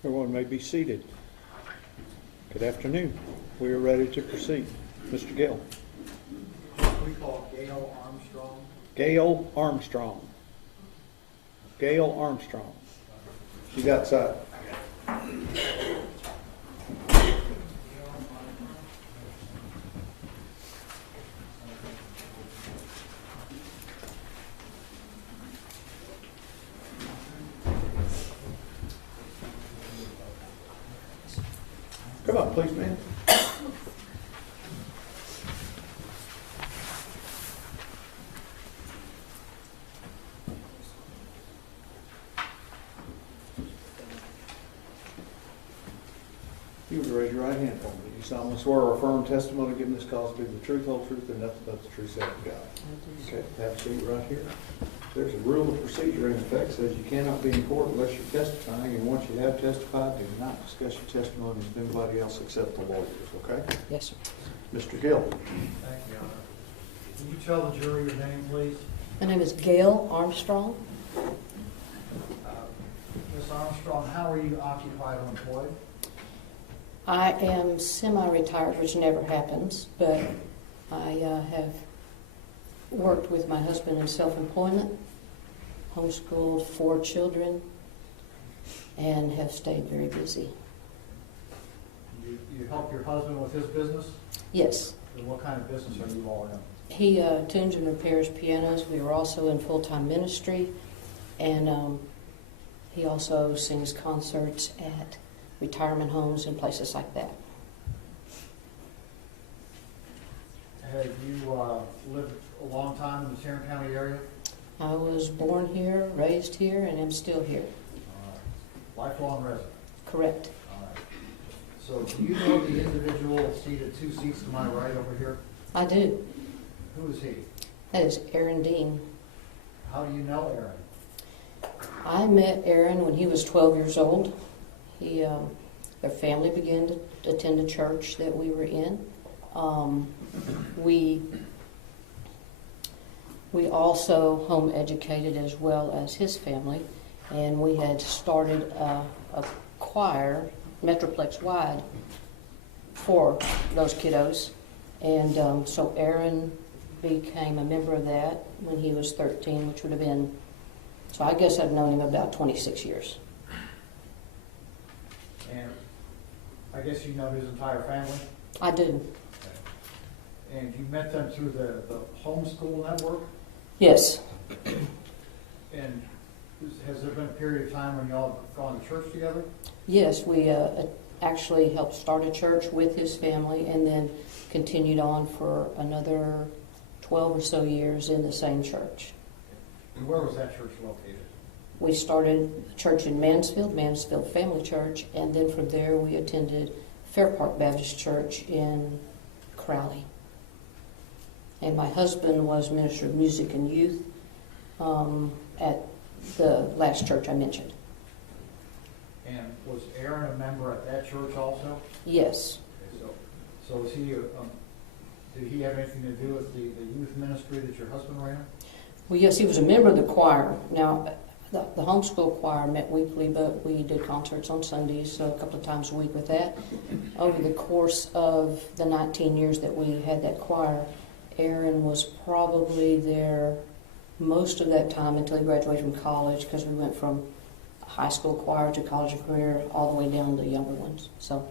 Everyone may be seated. Good afternoon. We are ready to proceed. Mr. Gill. We call Gail Armstrong. Gail Armstrong. Gail Armstrong. She's outside. Come on, please, ma'am. You would raise your right hand for me. You solemnly swear or affirm testimony given this cause to be the truth, whole truth, and nothing but the truth, so help you God. Okay, have a seat right here. There's a rule of procedure in effect says you cannot be in court unless you're testifying, and once you have testified, do not discuss your testimony with anybody else except the lawyers, okay? Yes, sir. Mr. Gill. Thank you, Your Honor. Can you tell the jury your name, please? My name is Gail Armstrong. Ms. Armstrong, how are you occupied or employed? I am semi-retired, which never happens, but I have worked with my husband in self-employment, homeschooled 4 children, and have stayed very busy. You help your husband with his business? Yes. And what kind of business are you all in? He tunes and repairs pianos. We are also in full-time ministry, and he also sings concerts at retirement homes and places like that. Have you lived a long time in the Tarrant County area? I was born here, raised here, and am still here. Lifelong resident? Correct. All right. So do you know the individual seated 2 seats to my right over here? I do. Who is he? That is Aaron Dean. How do you know Aaron? I met Aaron when he was 12 years old. Their family began to attend a church that we were in. We also home educated as well as his family, and we had started a choir, Metroplex wide, for those kiddos. And so Aaron became a member of that when he was 13, which would have been, so I guess I've known him about 26 years. And I guess you know his entire family? I do. Okay. And you met them through the homeschool network? Yes. And has there been a period of time when y'all have gone to church together? Yes, we actually helped start a church with his family and then continued on for another 12 or so years in the same church. And where was that church located? We started a church in Mansfield Family Church, and then from there we attended Fair Park Baptist Church in Crowley. And my husband was minister of music and youth at the last church I mentioned. And was Aaron a member at that church also? Yes. Okay, so was he, did he have anything to do with the youth ministry that your husband ran? Well, yes, he was a member of the choir. Now, the homeschool choir met weekly, but we did concerts on Sundays, so a couple of times a week with that. Over the course of the 19 years that we had that choir, Aaron was probably their most of that time until he graduated from college, because we went from high school choir to college and career, all the way down to younger ones. So,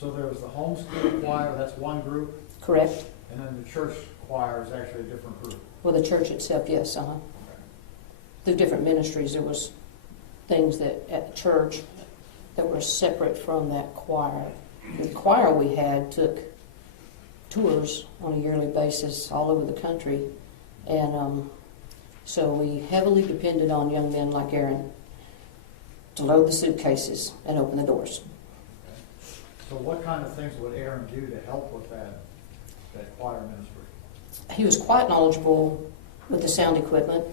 there was the homeschool choir, that's one group, correct. and then the church choir is actually a different group. Well, the church itself, yes, Through different ministries, there was things that at the church that were separate from that choir. The choir we had took tours on a yearly basis all over the country, and so we heavily depended on young men like Aaron to load the suitcases and open the doors. So what kind of things would Aaron do to help with that choir ministry? He was quite knowledgeable with the sound equipment.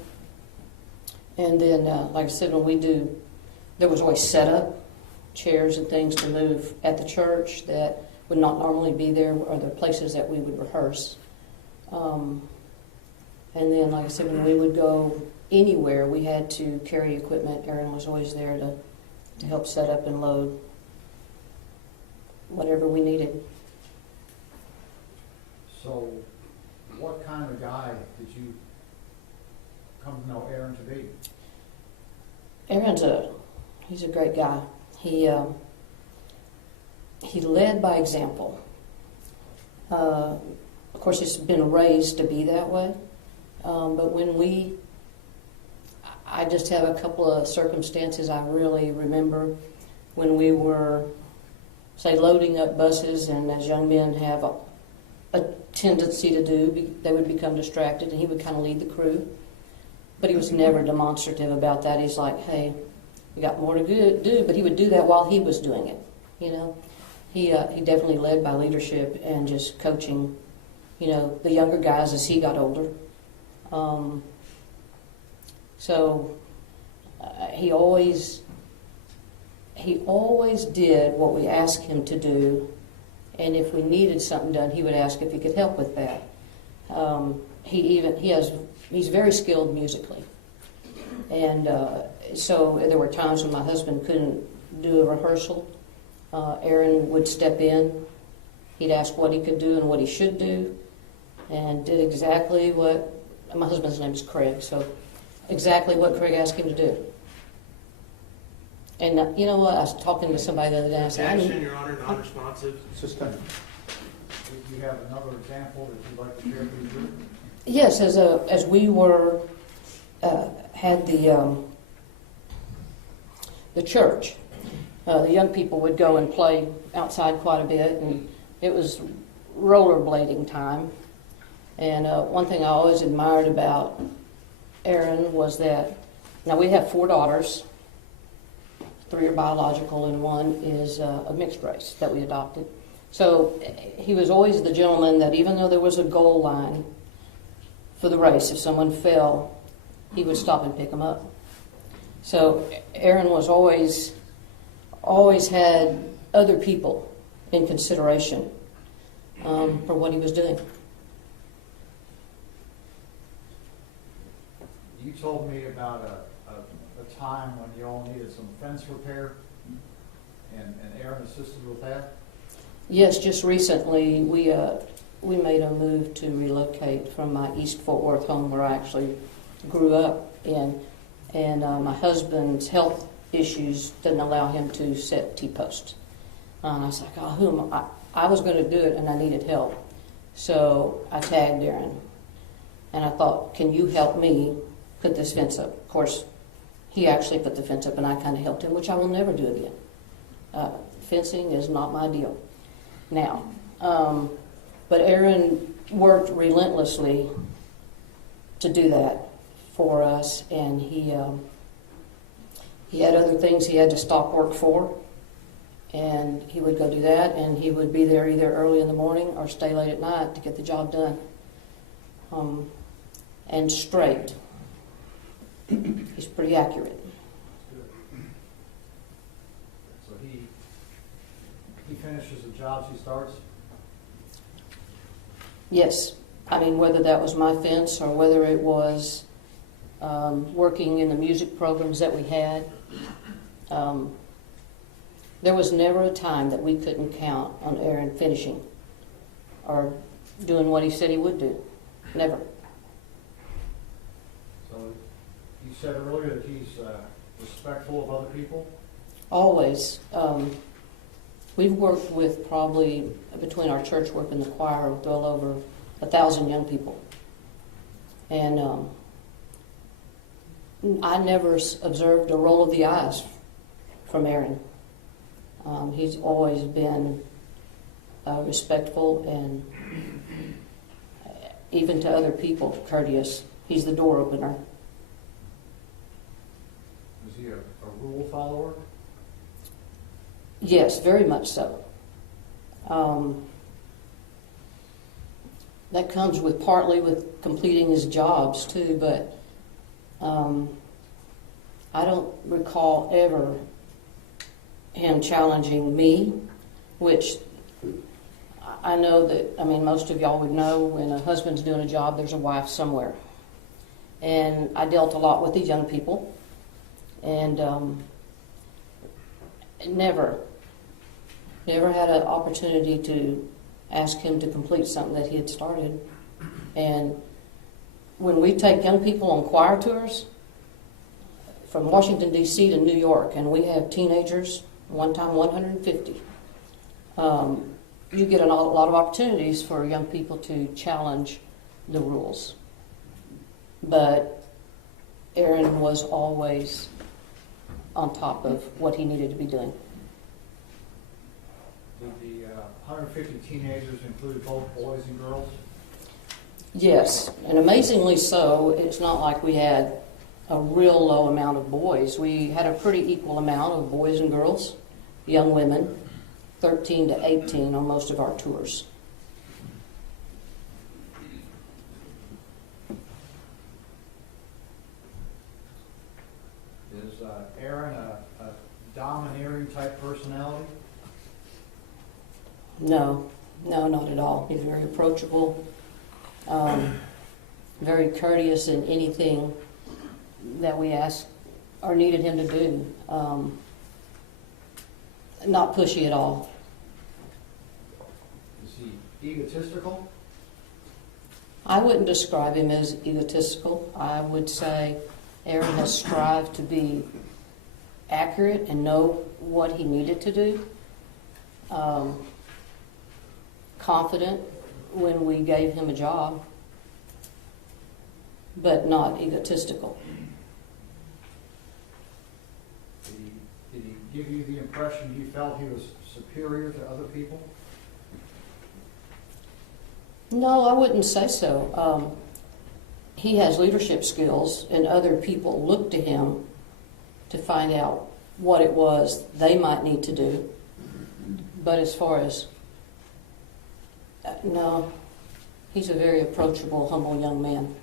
And then, like I said, there was always setup, chairs and things to move at the church that would not normally be there, or the places that we would rehearse. And then, like I said, when we would go anywhere, we had to carry equipment. Aaron was always there to help set up and load whatever we needed. So what kind of guy did you come to know Aaron to be? Aaron's he's a great guy. He led by example. Of course, he's been raised to be that way. But I just have a couple of circumstances I really remember when we were, say, loading up buses, and as young men have a tendency to do, they would become distracted, and he would kind of lead the crew. But he was never demonstrative about that. He's like, hey, we got more to do, but he would do that while he was doing it, you know. He definitely led by leadership and just coaching, you know, the younger guys as he got older. He always did what we asked him to do, and if we needed something done, he would ask if he could help with that. He's very skilled musically, and so there were times when my husband couldn't do a rehearsal. Aaron would step in. He'd ask what he could do and what he should do, and did exactly what, my husband's name is Craig, so exactly what Craig asked him to do. And you know what, I was talking to somebody the other day, and I said, Action, Your Honor, non-responsive. Do you have another example that you'd like to share with the group? yes, as we were, had the church, the young people would go and play outside quite a bit, and it was rollerblading time. And one thing I always admired about Aaron was that, now we have 4 daughters, 3 are biological, and 1 is a mixed race that we adopted. So he was always the gentleman that even though there was a goal line for the race, if someone fell, he would stop and pick them up. So Aaron was always had other people in consideration for what he was doing. You told me about a time when you all needed some fence repair, and Aaron assisted with that? Yes, just recently we made a move to relocate from my East Fort Worth home where I actually grew up in, and my husband's health issues didn't allow him to set T-posts. And I was like, oh, I was going to do it, and I needed help. So I tagged Aaron, and I thought, can you help me put this fence up? Of course, he actually put the fence up, and I kind of helped him, which I will never do again. Fencing is not my deal now. But Aaron worked relentlessly to do that for us, and he had other things he had to stop work for, and he would go do that, and he would be there either early in the morning or stay late at night to get the job done. And straight. He's pretty accurate. So he finishes the jobs he starts? Yes. I mean, whether that was my fence or whether it was working in the music programs that we had, there was never a time that we couldn't count on Aaron finishing or doing what he said he would do. Never. You said earlier that he's respectful of other people. Always. We've worked with probably, between our church work and the choir, well over 1,000 young people. And I never observed a roll of the eyes from Aaron. He's always been respectful and even to other people, courteous. He's the door opener. Is he a rule follower? Yes, very much so. That comes with partly with completing his jobs too, but I don't recall ever him challenging me, which I know that, I mean, most of y'all would know when a husband's doing a job, there's a wife somewhere. And I dealt a lot with these young people, and never had an opportunity to ask him to complete something that he had started. And when we take young people on choir tours from Washington, D.C. to New York, and we have teenagers, one time 150, you get a lot of opportunities for young people to challenge the rules. But Aaron was always on top of what he needed to be doing. Did the 150 teenagers include both boys and girls? Yes, and amazingly so. It's not like we had a real low amount of boys. We had a pretty equal amount of boys and girls, young women, 13 to 18 on most of our tours. Is Aaron a domineering type personality? No, not at all. He's very approachable, very courteous in anything that we asked or needed him to do. Not pushy at all. Is he egotistical? I wouldn't describe him as egotistical. I would say Aaron has strived to be accurate and know what he needed to do. Confident when we gave him a job, but not egotistical. Did he give you the impression he felt he was superior to other people? No, I wouldn't say so. He has leadership skills, and other people look to him to find out what it was they might need to do. But as far as no, he's a very approachable, humble young man.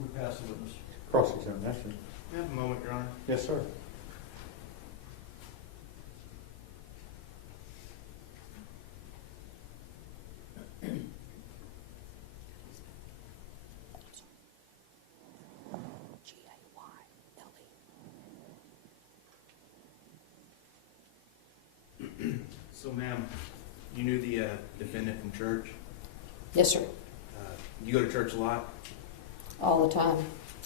We pass the witness. Cross-examination. You have a moment, Your Honor. Yes, sir. So, ma'am, you knew the defendant from church? Yes, sir. You go to church a lot? All the time.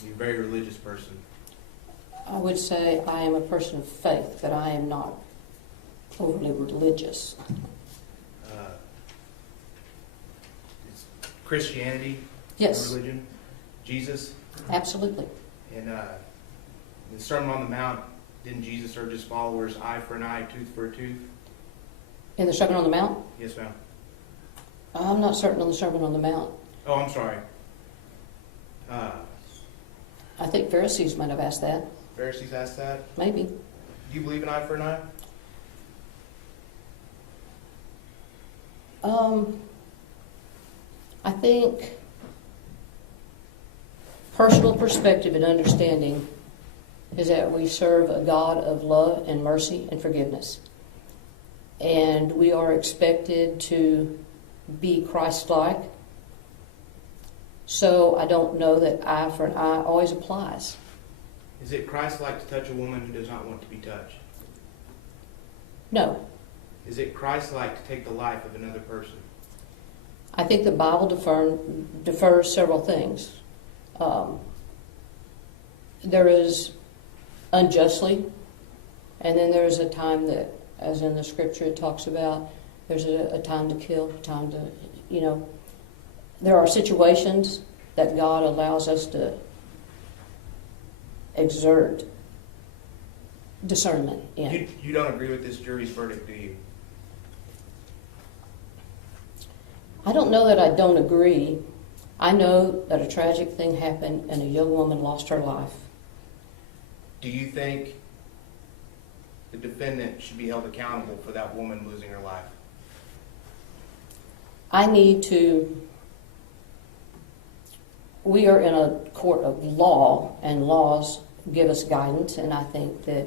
You're a very religious person. I would say I am a person of faith, but I am not overly religious. Is Christianity Yes. a religion? Jesus? Absolutely. And the Sermon on the Mount, didn't Jesus urge his followers, eye for an eye, tooth for a tooth? In the Sermon on the Mount? Yes, ma'am. I'm not certain on the Sermon on the Mount. Oh, I'm sorry. I think Pharisees might have asked that. Pharisees asked that. Maybe. Do you believe an eye for an eye? I think personal perspective and understanding is that we serve a God of love and mercy and forgiveness. And we are expected to be Christ-like. So I don't know that eye for an eye always applies. Is it Christ-like to touch a woman who does not want to be touched? No. Is it Christ-like to take the life of another person? I think the Bible defers several things. There is unjustly, and then there is a time that, as in the scripture it talks about, there's a time to kill, time to, there are situations that God allows us to exert discernment in. You don't agree with this jury's verdict, do you? I don't know that I don't agree. I know that a tragic thing happened and a young woman lost her life. Do you think the defendant should be held accountable for that woman losing her life? We are in a court of law, and laws give us guidance, and I think that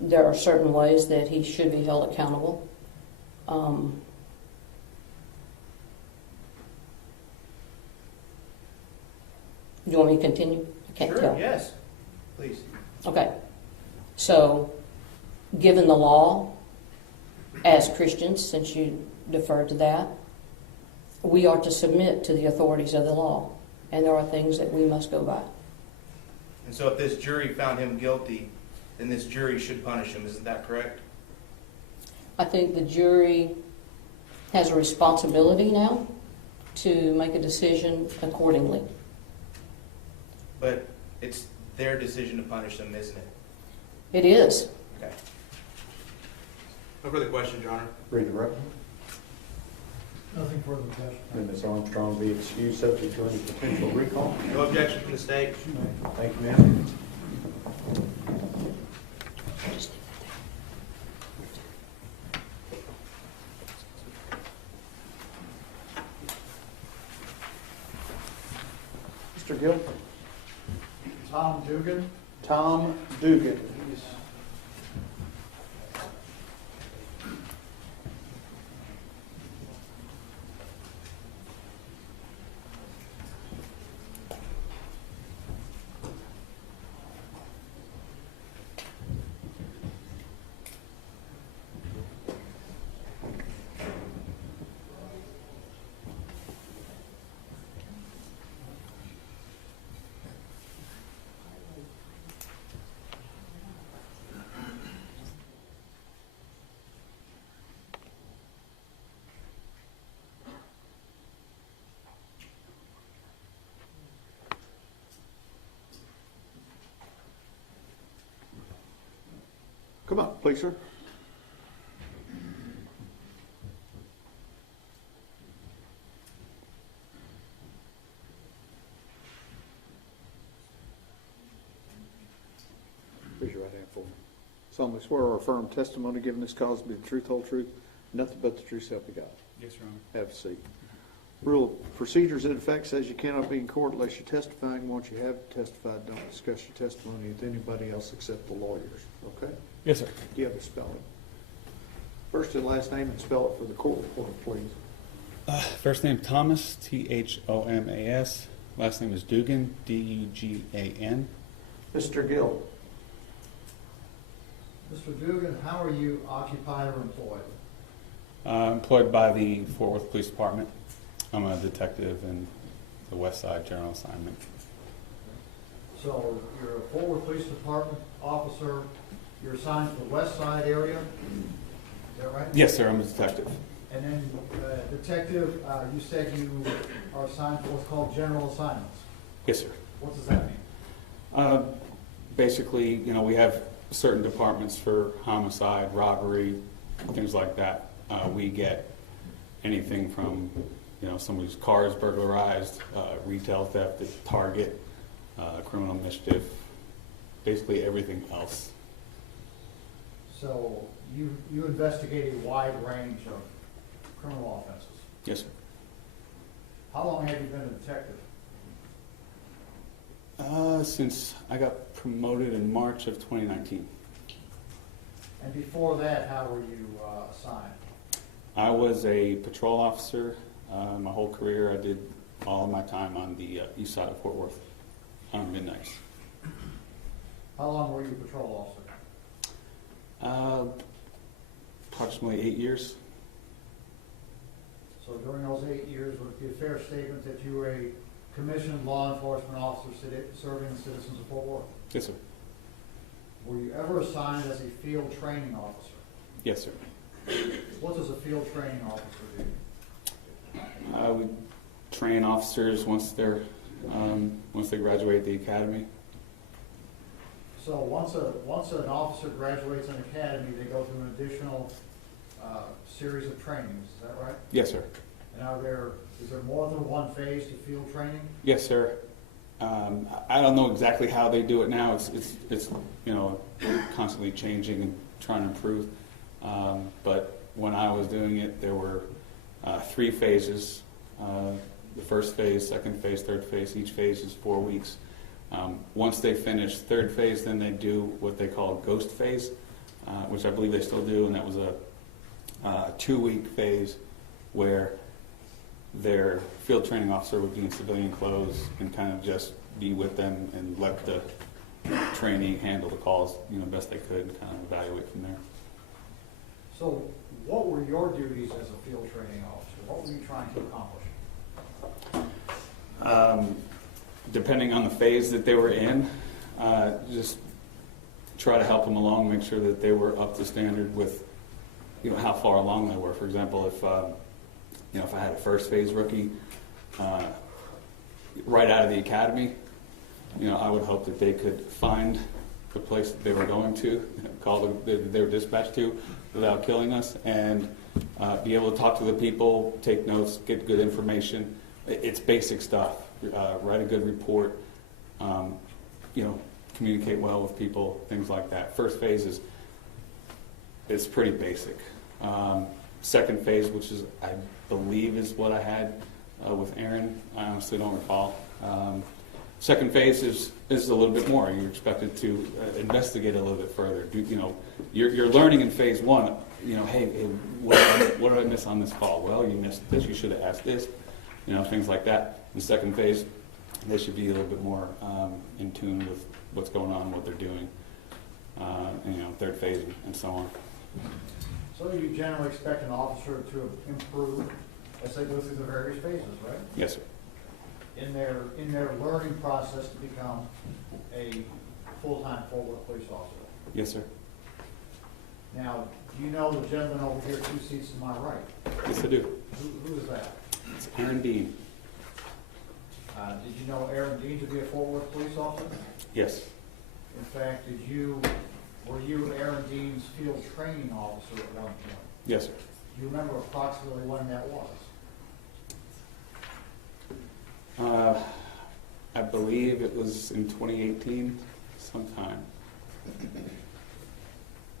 there are certain ways that he should be held accountable. Do you want me to continue? I can't tell. Yes, please. Okay. So, given the law, as Christians, since you deferred to that, we are to submit to the authorities of the law, and there are things that we must go by. And so if this jury found him guilty, then this jury should punish him. Isn't that correct? I think the jury has a responsibility now to make a decision accordingly. But it's their decision to punish them, isn't it? It is. Okay. No further questions, Your Honor. Read the record. Nothing further, Judge. And Ms. Armstrong be excused subject to any potential recall. No objection from the state. Thank you, ma'am. Mr. Gill? Tom Dugan. Tom Dugan. Come on, please, sir. Raise your right hand for me. Solemnly swear or affirm testimony given this cause to be the truth, whole truth, nothing but the truth, so help you God. Yes, Your Honor. Have a seat. Rule of procedures in effect says you cannot be in court unless you're testifying. Once you have testified, don't discuss your testimony with anybody else except the lawyers. Okay? Yes, sir. Do you have a spelling? First and last name and spell it for the court reporter, please. First name Thomas, Thomas. Last name is Dugan, Dugan. Mr. Gill. Mr. Dugan, how are you occupied or employed? Employed by the Fort Worth Police Department. I'm a detective in the West Side General Assignment. So you're a Fort Worth Police Department officer. You're assigned to the West Side area. Is that right? Yes, sir. I'm a detective. And then, detective, you said you are assigned to what's called general assignments. Yes, sir. What does that mean? Basically, we have certain departments for homicide, robbery, things like that. We get anything from, somebody's car is burglarized, retail theft at Target, criminal mischief, basically everything else. So you investigate a wide range of criminal offenses. Yes, sir. How long have you been a detective? Since I got promoted in March of 2019. And before that, how were you assigned? I was a patrol officer. My whole career, I did all of my time on the east side of Fort Worth on midnights. How long were you a patrol officer? Approximately 8 years. So during those 8 years, would it be a fair statement that you were a commissioned law enforcement officer serving the citizens of Fort Worth. Yes, sir. Were you ever assigned as a field training officer? Yes, sir. What does a field training officer do? We train officers once they graduate the academy. So once an officer graduates an academy, they go through an additional series of trainings. Is that right? Yes, sir. And is there more than one phase to field training? Yes, sir. I don't know exactly how they do it now. It's constantly changing and trying to improve. But when I was doing it, there were 3 phases. The first phase, second phase, third phase. Each phase is 4 weeks. Once they finish third phase, then they do what they call ghost phase, which I believe they still do, and that was a 2-week phase where their field training officer would be in civilian clothes and kind of just be with them and let the trainee handle the calls, best they could, and kind of evaluate from there. So what were your duties as a field training officer? What were you trying to accomplish? Depending on the phase that they were in, just try to help them along, make sure that they were up to standard with, how far along they were. For example, if I had a first phase rookie right out of the academy, I would hope that they could find the place that they were going to, call that they were dispatched to without killing us, and be able to talk to the people, take notes, get good information. It's basic stuff. Write a good report, communicate well with people, things like that. First phase is pretty basic. Second phase, which is, I believe, is what I had with Aaron. I honestly don't recall. Second phase is a little bit more. You're expected to investigate a little bit further. You're learning in phase 1. Hey, what did I miss on this call? Well, you missed this. You should have asked this. Things like that. In the second phase, they should be a little bit more in tune with what's going on, what they're doing. Third phase, and so on. So you generally expect an officer to improve as they go through the various phases, right? Yes, sir. In their learning process to become a full-time Fort Worth police officer. Yes, sir. Now, do you know the gentleman over here 2 seats to my right? Yes, I do. Who is that? It's Aaron Dean. Did you know Aaron Dean to be a Fort Worth police officer? Yes. In fact, were you Aaron Dean's field training officer at one point? Yes, sir. Do you remember approximately when that was? I believe it was in 2018 sometime.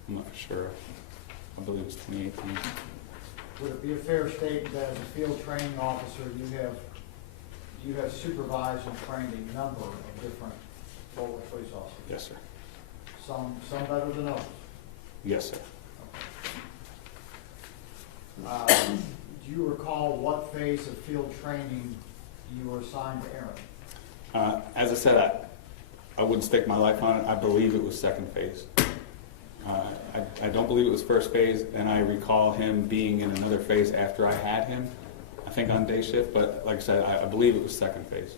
I'm not sure. I believe it was 2018. Would it be a fair statement that as a field training officer, you have supervised and trained a number of different Fort Worth police officers? Yes, sir. Some better than others? Yes, sir. Do you recall what phase of field training you were assigned to Aaron? As I said, I wouldn't stake my life on it. I believe it was second phase. I don't believe it was first phase, and I recall him being in another phase after I had him, I think on day shift, but like I said, I believe it was second phase.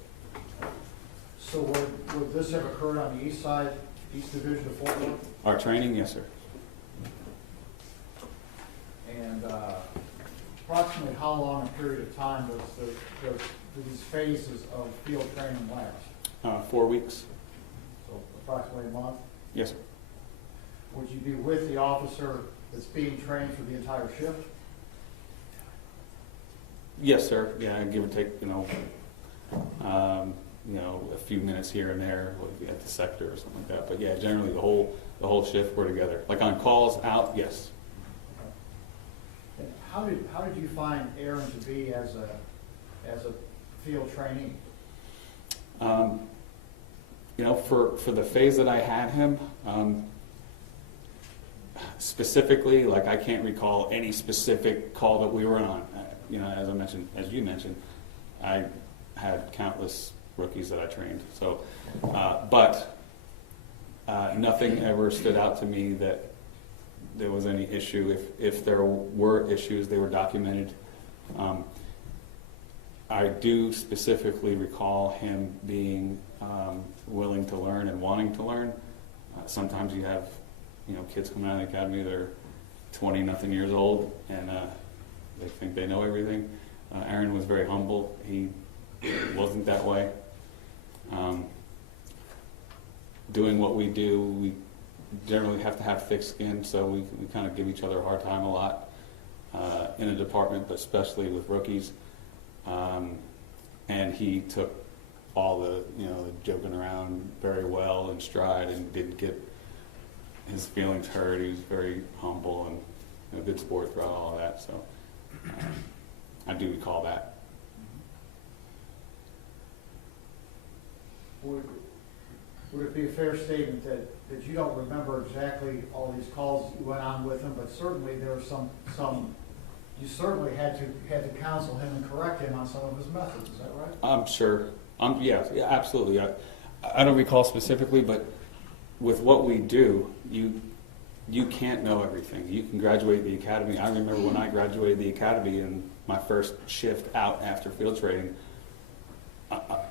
So would this have occurred on the east side, East Division of Fort Worth? Our training, yes, sir. And approximately how long a period of time does these phases of field training last? 4 weeks. So approximately a month? Yes, sir. Would you be with the officer that's being trained for the entire shift? Yes, sir. Yeah, give or take, a few minutes here and there at the sector or something like that. But yeah, generally the whole shift we're together. Like on calls out, yes. And how did you find Aaron to be as a field trainee? For the phase that I had him, specifically, like I can't recall any specific call that we were on. As you mentioned, I had countless rookies that I trained. So, but nothing ever stood out to me that there was any issue. If there were issues, they were documented. I do specifically recall him being willing to learn and wanting to learn. Sometimes you have, kids coming out of the academy that are 20-nothing years old, and they think they know everything. Aaron was very humble. He wasn't that way. Doing what we do, we generally have to have thick skin, so we kind of give each other a hard time a lot in a department, but especially with rookies. And he took all the, joking around very well in stride and didn't get his feelings hurt. He was very humble and a good sport throughout all of that. So I do recall that. Would it be a fair statement that you don't remember exactly all these calls that you went on with him, but certainly there were some you certainly had to counsel him and correct him on some of his methods, is that right? I'm sure. Yeah, absolutely. I don't recall specifically, but with what we do, you can't know everything. You can graduate the academy. I remember when I graduated the academy and my first shift out after field training,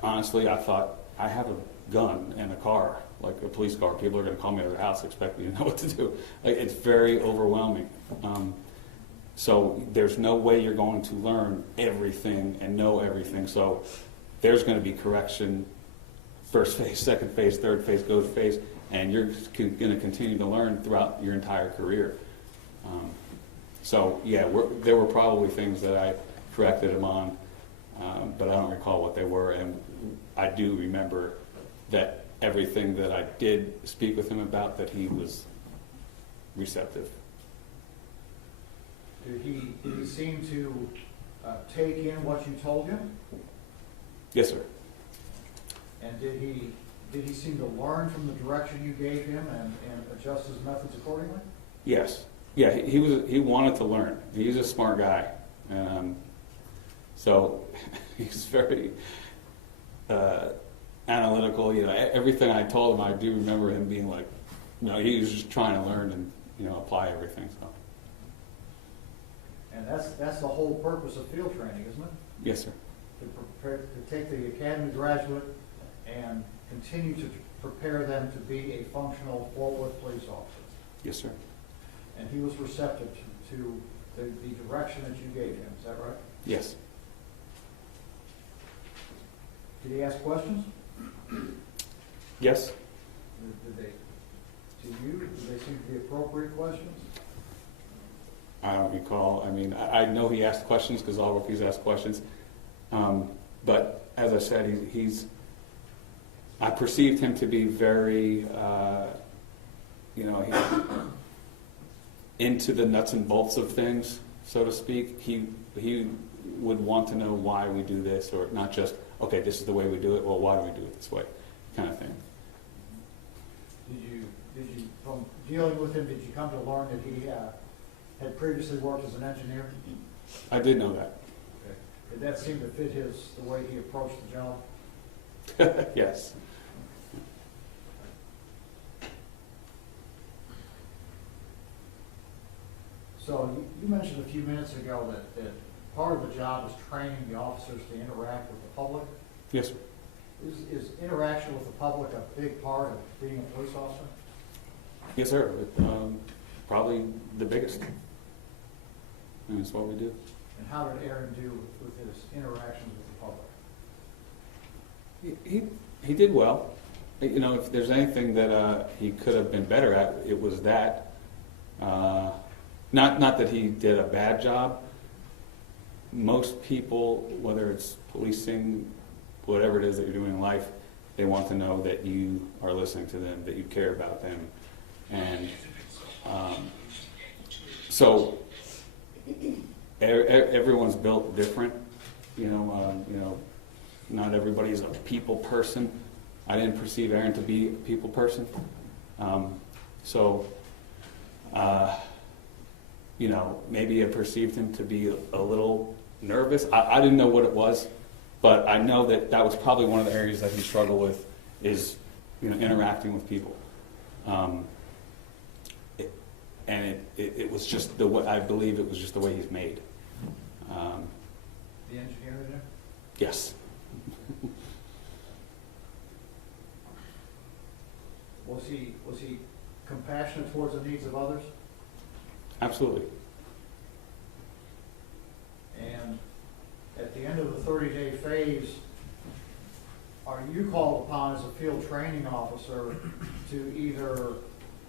honestly, I thought, I have a gun and a car, like a police car. People are going to call me to their house, expect me to know what to do. It's very overwhelming. So there's no way you're going to learn everything and know everything. So there's going to be correction, first phase, second phase, third phase, goes phase, and you're going to continue to learn throughout your entire career. So yeah, there were probably things that I corrected him on, but I don't recall what they were. And I do remember that everything that I did speak with him about, that he was receptive. Did he seem to take in what you told him? Yes, sir. And did he seem to learn from the direction you gave him and adjust his methods accordingly? Yes. Yeah, he wanted to learn. He's a smart guy. So he's very analytical. Everything I told him, I do remember him being like, he was just trying to learn and, apply everything. So. And that's the whole purpose of field training, isn't it? Yes, sir. To take the academy graduate and continue to prepare them to be a functional Fort Worth police officer. Yes, sir. And he was receptive to the direction that you gave him, is that right? Yes. Did he ask questions? Yes. Did they seem to be appropriate questions? I don't recall. I mean, I know he asked questions because all rookies ask questions. But as I said, I perceived him to be very, into the nuts and bolts of things, so to speak. He would want to know why we do this, or not just, okay, this is the way we do it. Well, why do we do it this way, kind of thing. Did you from dealing with him, did you come to learn that he had previously worked as an engineer? I did know that. Okay. Did that seem to fit the way he approached the job? Yes. So you mentioned a few minutes ago that part of the job is training the officers to interact with the public. Yes, sir. Is interaction with the public a big part of being a police officer? Yes, sir. Probably the biggest. And that's what we do. And how did Aaron do with his interactions with the public? He did well. If there's anything that he could have been better at, it was that. Not that he did a bad job. Most people, whether it's policing, whatever it is that you're doing in life, they want to know that you are listening to them, that you care about them. And so everyone's built different. Not everybody's a people person. I didn't perceive Aaron to be a people person. Maybe I perceived him to be a little nervous. I didn't know what it was, but I know that was probably one of the areas that he struggled with, is interacting with people. It was just the way, I believe it was just the way he's made. The engineer in there? Yes. Was he compassionate towards the needs of others? Absolutely. And at the end of the 30-day phase, are you called upon as a field training officer to either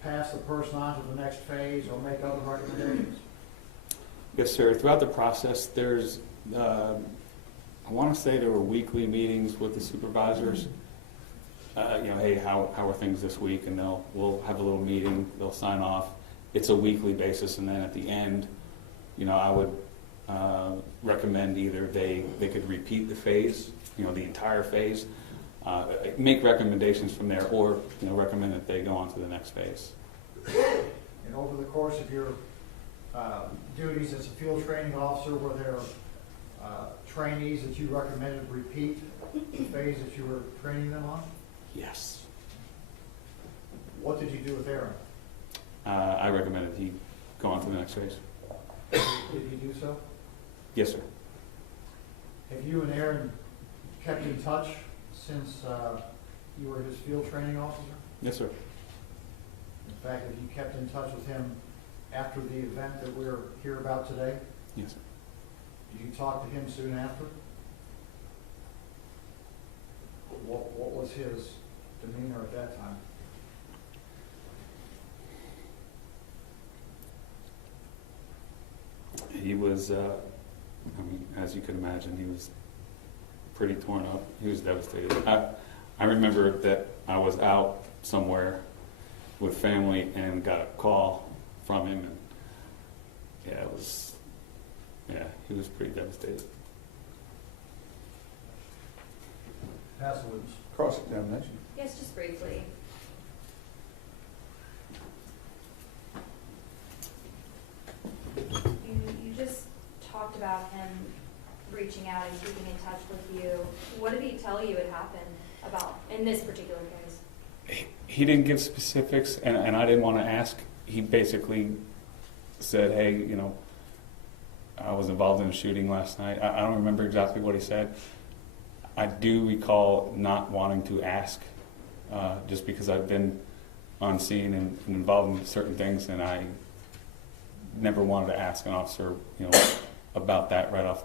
pass the person on to the next phase or make other recommendations? Yes, sir. Throughout the process, there's, I want to say there were weekly meetings with the supervisors. Hey, how are things this week? And we'll have a little meeting. They'll sign off. It's a weekly basis, and then at the end, I would recommend either they could repeat the phase, the entire phase, make recommendations from there, or recommend that they go on to the next phase. And over the course of your duties as a field training officer, were there trainees that you recommended repeat the phase that you were training them on? Yes. What did you do with Aaron? I recommended he go on to the next phase. Did he do so? Yes, sir. Have you and Aaron kept in touch since you were his field training officer? Yes, sir. In fact, have you kept in touch with him after the event that we're here about today? Yes, sir. Did you talk to him soon after? What was his demeanor at that time? He was, as you can imagine, he was pretty torn up. He was devastated. I remember that I was out somewhere with family and got a call from him, and he was pretty devastated. Hasselwood. Cross-examination. Yes, just briefly. You just talked about him reaching out and keeping in touch with you. What did he tell you had happened about in this particular case? He didn't give specifics, and I didn't want to ask. He basically said, hey, I was involved in a shooting last night. I don't remember exactly what he said. I do recall not wanting to ask, just because I've been on scene and involved in certain things, and I never wanted to ask an officer, about that right off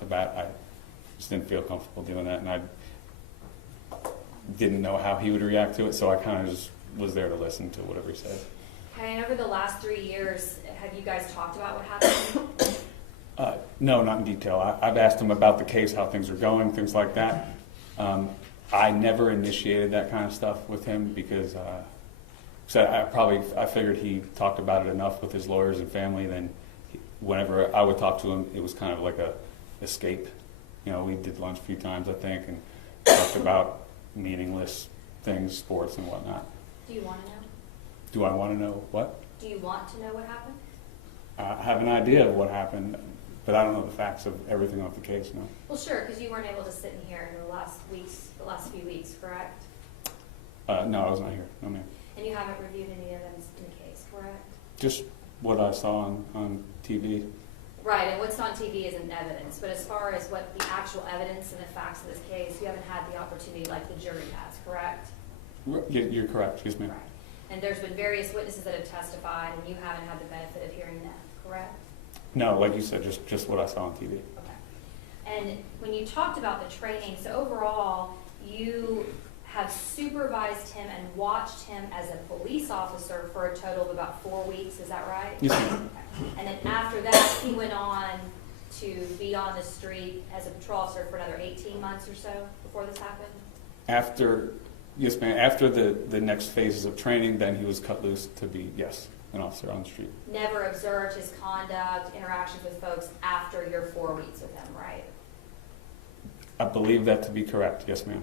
the bat. I just didn't feel comfortable doing that, and I didn't know how he would react to it, so I kind of just was there to listen to whatever he said. Okay, and over the last 3 years, have you guys talked about what happened? No, not in detail. I've asked him about the case, how things are going, things like that. I never initiated that kind of stuff with him because I figured he talked about it enough with his lawyers and family. Then whenever I would talk to him, it was kind of like a escape. We did lunch a few times, I think, and talked about meaningless things, sports and whatnot. Do you want to know? Do I want to know what? Do you want to know what happened? I have an idea of what happened, but I don't know the facts of everything of the case, no. Well, sure, because you weren't able to sit in here in the last few weeks, correct? No, I was not here. No, ma'am. And you haven't reviewed any evidence in the case, correct? Just what I saw on TV. Right, and what's on TV isn't evidence, but as far as what the actual evidence and the facts of this case, you haven't had the opportunity like the jury has, correct? You're correct, yes, ma'am. Right. And there's been various witnesses that have testified, and you haven't had the benefit of hearing them, correct? No, like you said, just what I saw on TV. Okay. And when you talked about the training, so overall, you have supervised him and watched him as a police officer for a total of about 4 weeks, is that right? Yes, ma'am. Okay. And then after that, he went on to be on the street as a patrol officer for another 18 months or so before this happened? Yes, ma'am. After the next phases of training, then he was cut loose to be, yes, an officer on the street. Never observed his conduct, interactions with folks after your 4 weeks with him, right? I believe that to be correct, yes, ma'am.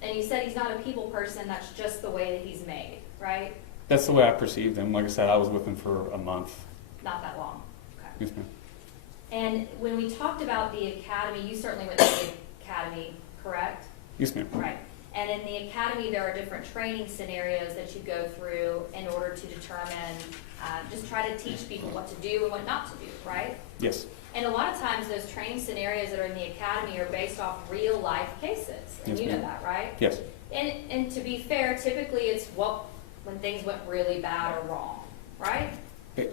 And you said he's not a people person, that's just the way that he's made, right? That's the way I perceived him. Like I said, I was with him for a month. Not that long. Okay. Yes, ma'am. And when we talked about the academy, you certainly went to the academy, correct? Yes, ma'am. Right. And in the academy, there are different training scenarios that you go through in order to determine, just try to teach people what to do and what not to do, right? Yes. And a lot of times those training scenarios that are in the academy are based off real life cases. And Yes, you know ma'am. that, right? Yes. And to be fair, typically it's when things went really bad or wrong, right?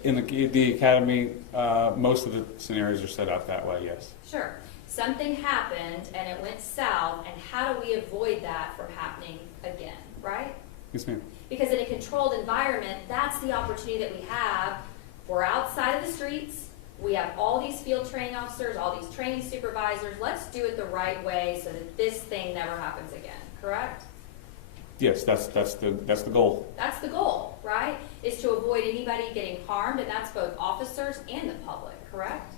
In the academy, most of the scenarios are set up that way, yes. Sure. Something happened and it went south, and how do we avoid that from happening again, right? Yes, ma'am. Because in a controlled environment, that's the opportunity that we have. We're outside of the streets. We have all these field training officers, all these training supervisors. Let's do it the right way so that this thing never happens again, correct? Yes, that's the goal. That's the goal, right? Is to avoid anybody getting harmed, and that's both officers and the public, correct?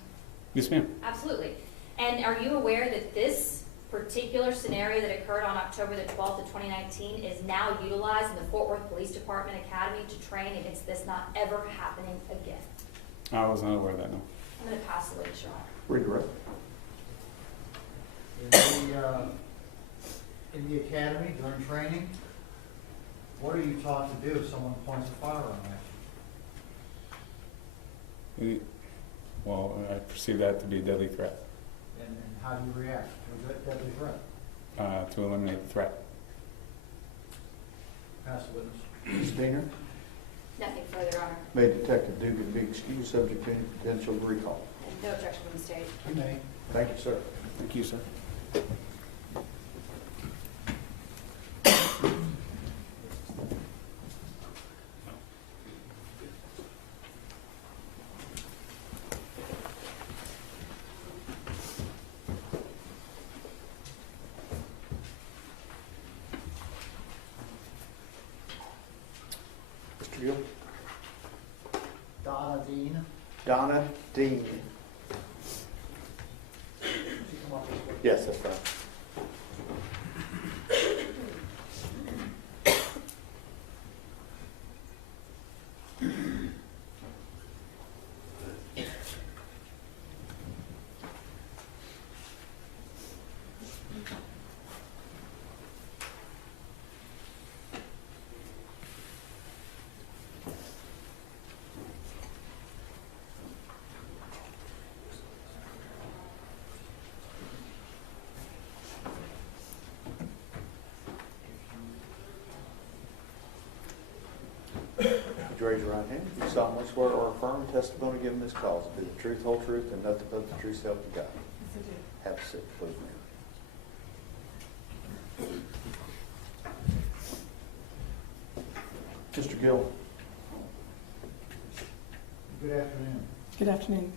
Yes, ma'am. Absolutely. And are you aware that this particular scenario that occurred on October the 12th of 2019 is now utilized in the Fort Worth Police Department Academy to train against this not ever happening again? I was not aware of that, no. I'm going to pass the leash on. Redirect. In the academy, during training, what are you taught to do if someone points a firearm at you? Well, I perceive that to be a deadly threat, And how do you react to a deadly threat? to eliminate the threat. Pass the witness. Ms. Diener, Nothing further, Your Honor. may Detective Dugan be excused subject to any potential recall? And no objection from the state. You may. Thank you, sir. Thank you, sir. Mr. Gill? Donna Dean. Donna Dean. She come up this way. Yes, that's right. Would you raise your right hand? You solemnly swear or affirm testimony given this cause to be the truth, whole truth, and nothing but the truth, self to God. Have a seat, please, ma'am. Mr. Gill? Good afternoon. Good afternoon.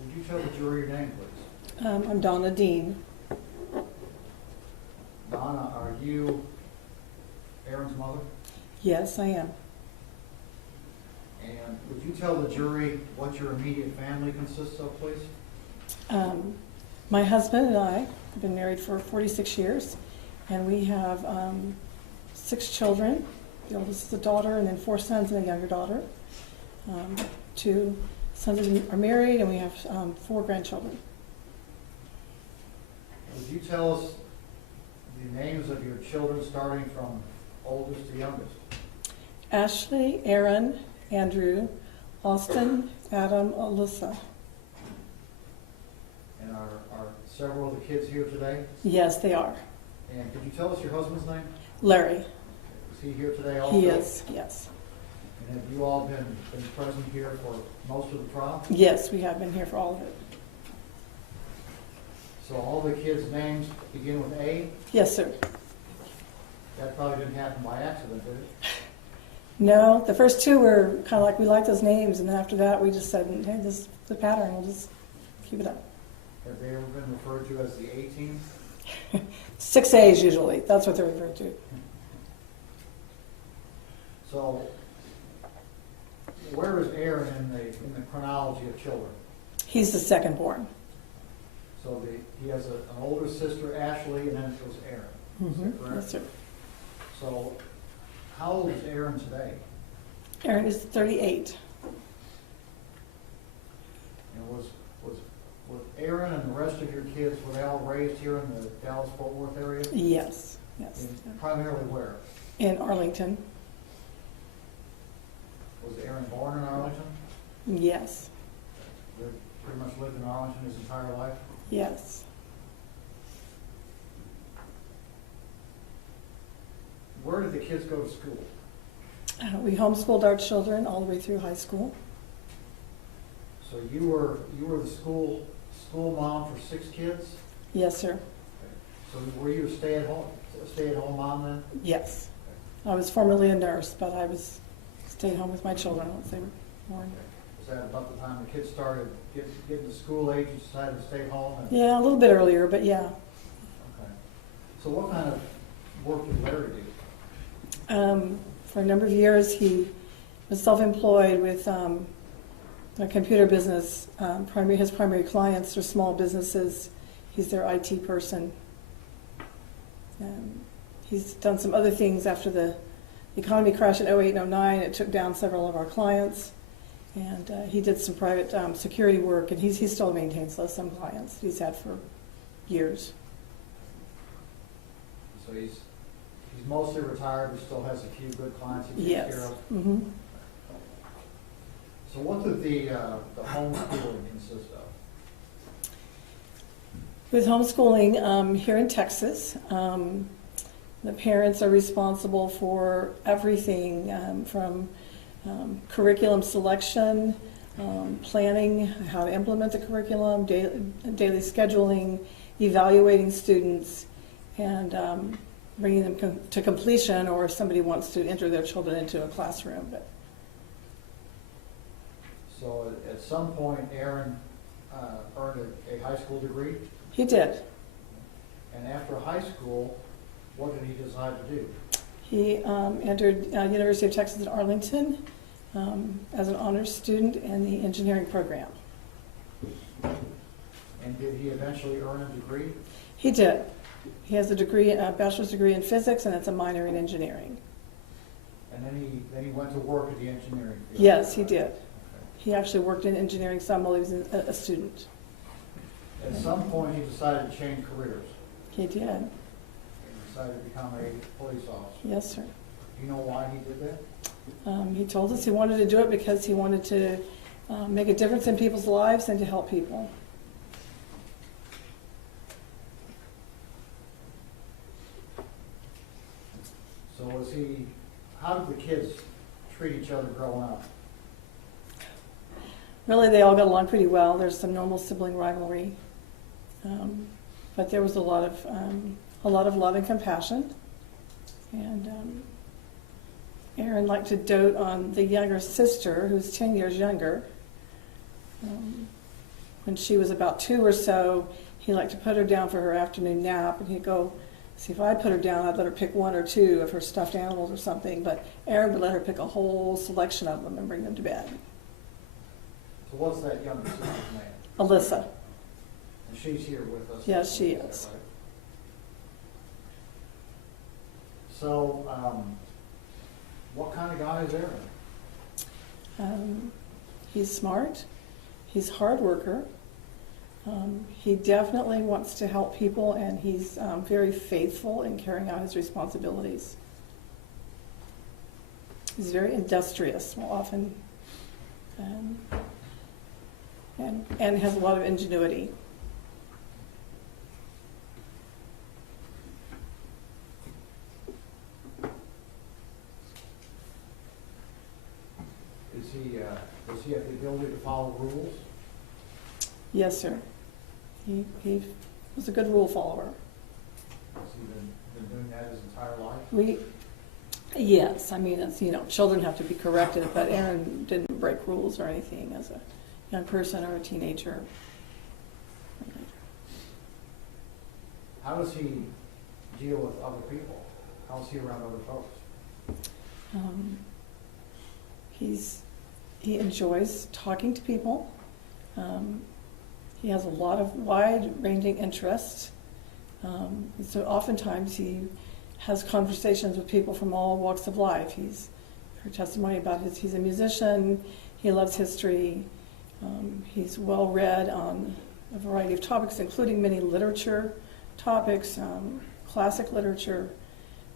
Would you tell the jury your name, please? I'm Donna Dean. Donna, are you Aaron's mother? Yes, I am. And would you tell the jury what your immediate family consists of, please? My husband and I have been married for 46 years, and we have 6 children. The oldest is a daughter, and then 4 sons and a younger daughter. 2 sons are married, and we have 4 grandchildren. Would you tell us the names of your children starting from oldest to youngest? Ashley, Aaron, Andrew, Austin, Adam, Alyssa. And are several of the kids here today? Yes, they are. And could you tell us your husband's name? Larry. Is he here today also? He is, yes. And have you all been present here for most of the trial? Yes, we have been here for all of it. So all the kids' names begin with A? Yes, sir. That probably didn't happen by accident, did it? No, the first 2 were kind of like, we like those names, and then after that, we just said, hey, this is the pattern, we'll just keep it up. Have they ever been referred to as the A team? 6 A's usually, that's what they're referred to. So where is Aaron in the chronology of children? He's the second born. So he has an older sister, Ashley, and then it was Aaron. Is that correct? Yes, sir. So how old is Aaron today? Aaron is 38. And was Aaron and the rest of your kids, were they all raised here in the Dallas-Fort Worth area? Yes, yes. Primarily where? In Arlington. Was Aaron born in Arlington? Yes. pretty much lived in Arlington his entire life? Yes. Where did the kids go to school? We homeschooled our children all the way through high school. So you were the school mom for 6 kids? Yes, sir. So were you a stay-at-home mom then? Yes. I was formerly a nurse, but I stayed home with my children once they were born. Was that about the time the kids started getting to school age, you decided to stay home? Yeah, a little bit earlier, but yeah. Okay. So what kind of work did Larry do? For a number of years, he was self-employed with a computer business. His primary clients are small businesses. He's their IT person. He's done some other things after the economy crashed in 08 and 09. It took down several of our clients. And he did some private security work, and he still maintains some clients he's had for years. So he's mostly retired, but still has a few good clients he takes Yes. care of? Mm-hmm. So what did the homeschooling consist of? With homeschooling here in Texas, the parents are responsible for everything from curriculum selection, planning, how to implement the curriculum, daily scheduling, evaluating students, and bringing them to completion, or if somebody wants to enter their children into a classroom. So at some point, Aaron earned a high school degree? He did. And after high school, what did he decide to do? He entered University of Texas at Arlington as an honors student in the engineering program. And did he eventually earn a degree? He did. He has a bachelor's degree in physics, and it's a minor in engineering. And then he went to work at the engineering field? Yes, he did. He actually worked in engineering some while he was a student. At some point, he decided to change careers. He did. He decided to become a police officer. Yes, sir. Do you know why he did that? He told us he wanted to do it because he wanted to make a difference in people's lives and to help people. So how did the kids treat each other growing up? Really, they all got along pretty well. There's some normal sibling rivalry, but there was a lot of love and compassion. And Aaron liked to dote on the younger sister, who's 10 years younger. When she was about 2 or so, he liked to put her down for her afternoon nap, and he'd go, see, if I'd put her down, I'd let her pick 1 or 2 of her stuffed animals or something, but Aaron would let her pick a whole selection of them and bring them to bed. So what's that younger sister's name? Alyssa. And she's here with us? Yes, she is. Right? So, what kind of guy is Aaron? He's smart. He's a hard worker. He definitely wants to help people, and he's very faithful in carrying out his responsibilities. He's very industrious, often, and has a lot of ingenuity. Does he have the ability to follow rules? Yes, sir. He was a good rule follower. Has he been doing that his entire life? Yes, I mean, it's, children have to be corrected, but Aaron didn't break rules or anything as a young person or a teenager. How does he deal with other people? How is he around other folks? He enjoys talking to people. He has a lot of wide-ranging interests. So oftentimes he has conversations with people from all walks of life. He's heard testimony about he's a musician, he loves history, he's well-read on a variety of topics, including many literature topics, classic literature.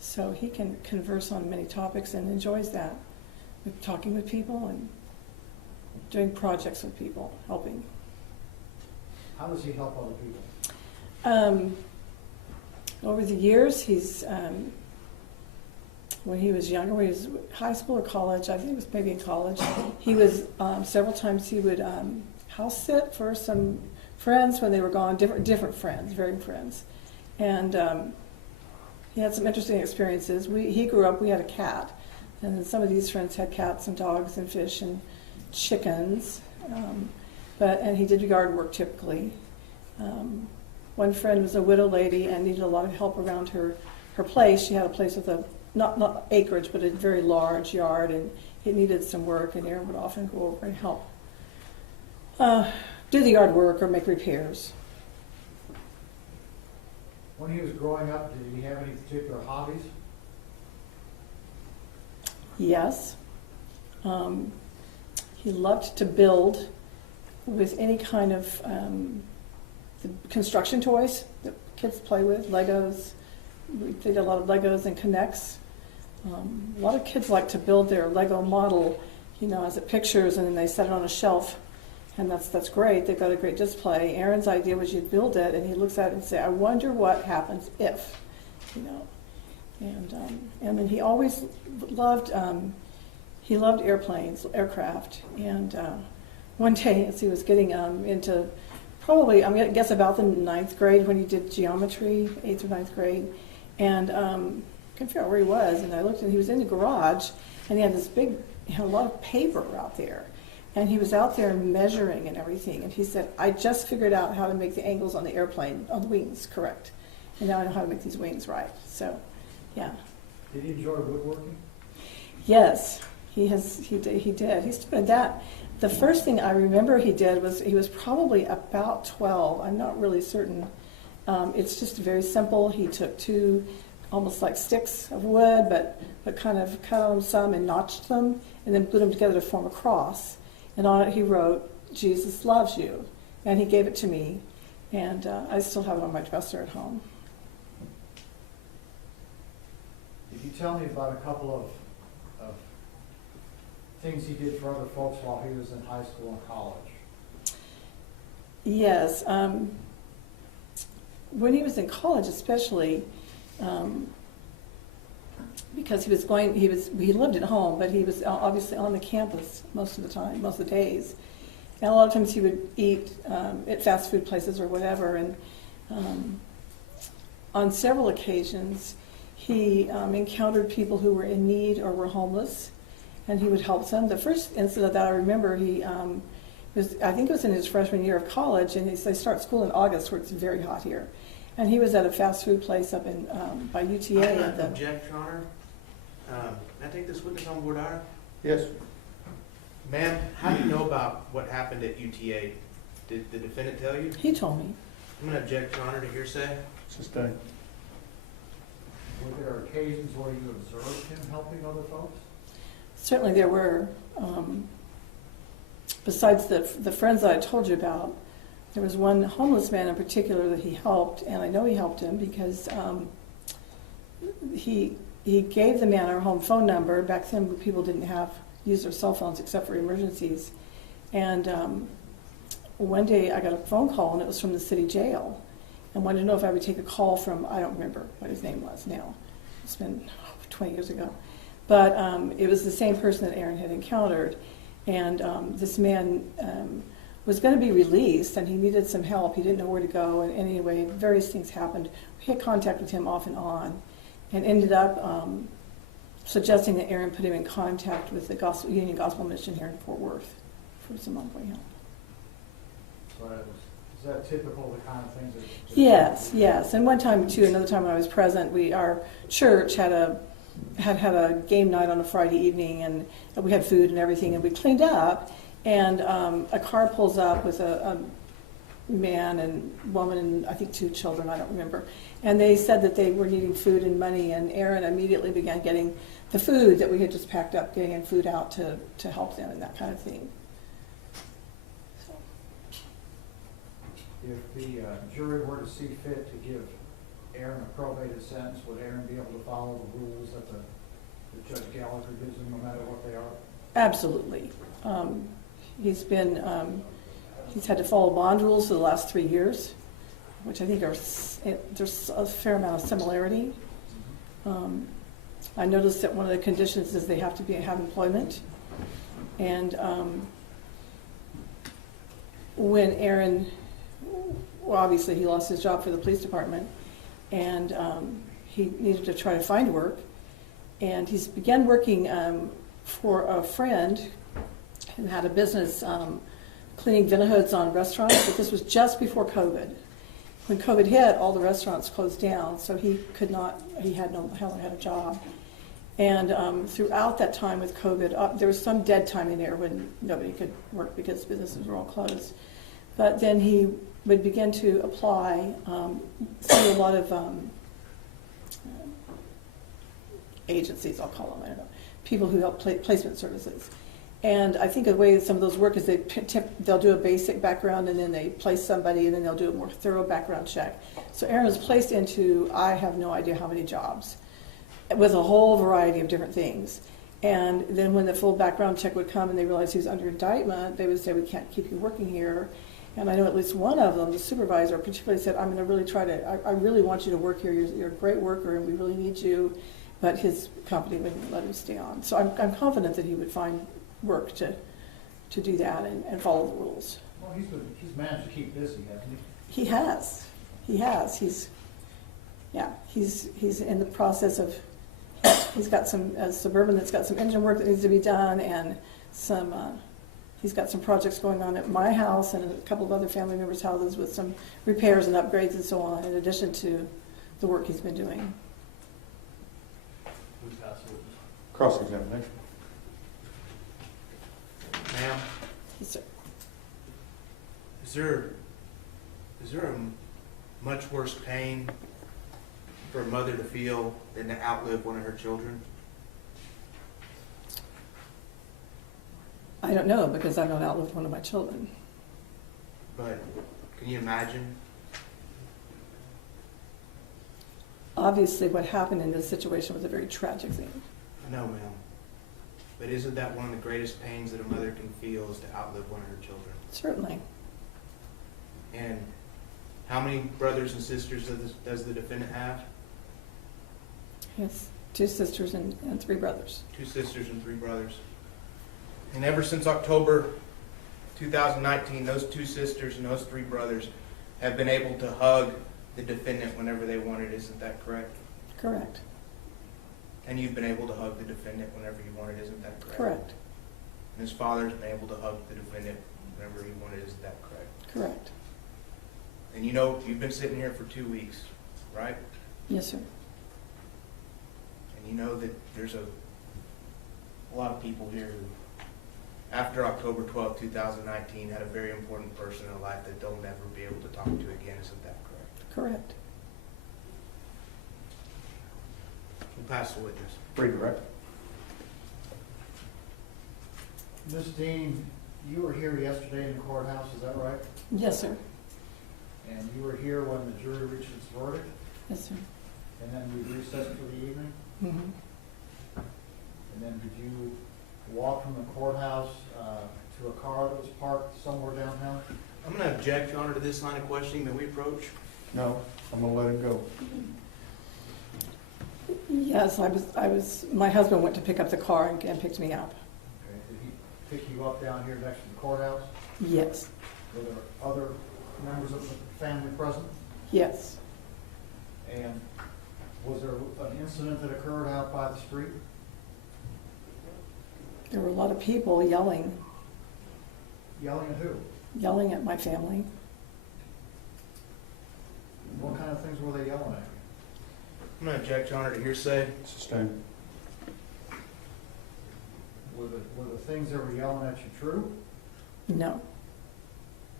So he can converse on many topics and enjoys that, with talking with people and doing projects with people, helping. How does he help other people? Over the years, when he was younger, when he was high school or college, I think it was maybe in college, he was, several times he would house sit for some friends when they were gone, different friends, varying friends. And he had some interesting experiences. He grew up, we had a cat, and then some of these friends had cats and dogs and fish and chickens, and he did yard work typically. One friend was a widow lady and needed a lot of help around her place. She had a place with a, not acreage, but a very large yard, and it needed some work, and Aaron would often go over and help do the yard work or make repairs. When he was growing up, did he have any particular hobbies? Yes. He loved to build with any kind of the construction toys that kids play with, Legos. We did a lot of Legos and Connects. A lot of kids like to build their Lego model, as it pictures, and then they set it on a shelf, and that's great. They've got a great display. Aaron's idea was you'd build it, and he looks at it and say, "I wonder what happens if," And then he always loved airplanes, aircraft, and one day as he was getting into probably, I'm going to guess about the 9th grade when he did geometry, 8th or 9th grade, and couldn't figure out where he was, and I looked and he was in the garage, and he had this big, a lot of paper out there, and he was out there measuring and everything, and he said, "I just figured out how to make the angles on the airplane, on the wings, correct, and now I know how to make these wings right." So, yeah. Did he enjoy woodworking? Yes, he did. He started that. The first thing I remember he did was, he was probably about 12. I'm not really certain. It's just very simple. He took 2 almost like sticks of wood, but kind of cut them some and notched them, and then put them together to form a cross. And on it he wrote, "Jesus loves you." And he gave it to me, and I still have it on my dresser at home. Did you tell me about a couple of things he did for other folks while he was in high school and college? Yes. When he was in college especially, because he lived at home, but he was obviously on the campus most of the time, most of the days. And a lot of times he would eat at fast food places or whatever, and on several occasions he encountered people who were in need or were homeless, and he would help them. The first incident that I remember, I think it was in his freshman year of college, and they start school in August, where it's very hot here. And he was at a fast food place up in by UTA. I'm not object, Your Honor. Can I take this witness on board, Honor? Yes. Ma'am, how do you know about what happened at UTA? Did the defendant tell you? He told me. I'm going to object, Your Honor, to hearsay. Sustained. Were there occasions where you observed him helping other folks? Certainly there were. Besides the friends that I told you about, there was one homeless man in particular that he helped, and I know he helped him because he gave the man our home phone number. Back then people didn't use their cell phones except for emergencies. And one day I got a phone call, and it was from the city jail, and wanted to know if I would take a call from, I don't remember what his name was now. It's been 20 years ago. But it was the same person that Aaron had encountered, and this man was going to be released, and he needed some help. He didn't know where to go, and anyway, various things happened. We had contact with him off and on, and ended up suggesting that Aaron put him in contact with the Union Gospel Mission here in Fort Worth for some ongoing help. So is that typical of the kind of things that... Yes. And one time, too, another time when I was present, our church had a game night on a Friday evening, and we had food and everything, and we cleaned up, and a car pulls up with a man and woman and I think 2 children, I don't remember, and they said that they were needing food and money, and Aaron immediately began getting the food that we had just packed up, getting food out to help them and that kind of thing. So. If the jury were to see fit to give Aaron a probated sentence, would Aaron be able to follow the rules that Judge Gallagher gives him, no matter what they are? Absolutely. He's been He's had to follow bond rules for the last 3 years, which I think there's a fair amount of similarity. I noticed that one of the conditions is they have to have employment. And when Aaron, well, obviously he lost his job for the police department, and he needed to try to find work. And he's began working for a friend who had a business cleaning vent hoods on restaurants, but this was just before COVID. When COVID hit, all the restaurants closed down, so he hadn't had a job. And throughout that time with COVID, there was some dead time in there when nobody could work because businesses were all closed. But then he would begin to apply, see a lot of agencies, I'll call them, I don't know, people who help placement services. And I think the way some of those work is they'll do a basic background and then they place somebody and then they'll do a more thorough background check. So Aaron was placed into, I have no idea how many jobs, with a whole variety of different things. And then when the full background check would come and they realized he was under indictment, they would say, we can't keep you working here. And I know at least one of them, the supervisor particularly said, I'm going to really try to, I really want you to work here. You're a great worker and we really need you. But his company wouldn't let him stay on. So I'm confident that he would find work to do that and follow the rules. Well, he's managed to keep busy, hasn't he? He has. He's in the process of, he's got some Suburban that's got some engine work that needs to be done, and he's got some projects going on at my house and a couple of other family members' houses with some repairs and upgrades and so on, in addition to the work he's been doing. Cross-examination. Ma'am, Yes, sir. is there a much worse pain for a mother to feel than to outlive one of her children? I don't know, because I've not outlived one of my children. But can you imagine? Obviously, what happened in this situation was a very tragic thing. No, ma'am. But isn't that one of the greatest pains that a mother can feel, is to outlive one of her children? Certainly. And how many brothers and sisters does the defendant have? He has 2 sisters and 3 brothers. 2 sisters and 3 brothers. And ever since October 2019, those 2 sisters and those 3 brothers have been able to hug the defendant whenever they wanted. Isn't that correct? Correct. And you've been able to hug the defendant whenever you wanted. Isn't that correct? Correct. And his father's been able to hug the defendant whenever he wanted. Isn't that correct? Correct. And you know, you've been sitting here for 2 weeks, right? Yes, sir. And you know that there's a lot of people here who, after October 12, 2019, had a very important person in their life that they'll never be able to talk to again. Isn't that correct? Correct. We'll pass the witness. Read the record. Ms. Dean, you were here yesterday in the courthouse, is that right? Yes, sir. And you were here when the jury reached its verdict? Yes, sir. And then we recessed for the evening? Mm-hmm. And then did you walk from the courthouse to a car that was parked somewhere downtown? I'm going to object, Your Honor, to this line of questioning that we approach. No, I'm gonna let him go. Yes, my husband went to pick up the car and picked me up. Okay. Did he pick you up down here next to the courthouse? Yes. Were there other members of the family present? Yes. And was there an incident that occurred out by the street? There were a lot of people yelling Yelling at who? yelling at my family. What kind of things were they yelling at you? I'm going to object, Your Honor, to hearsay. Sustained. Were the things they were yelling at you true? No.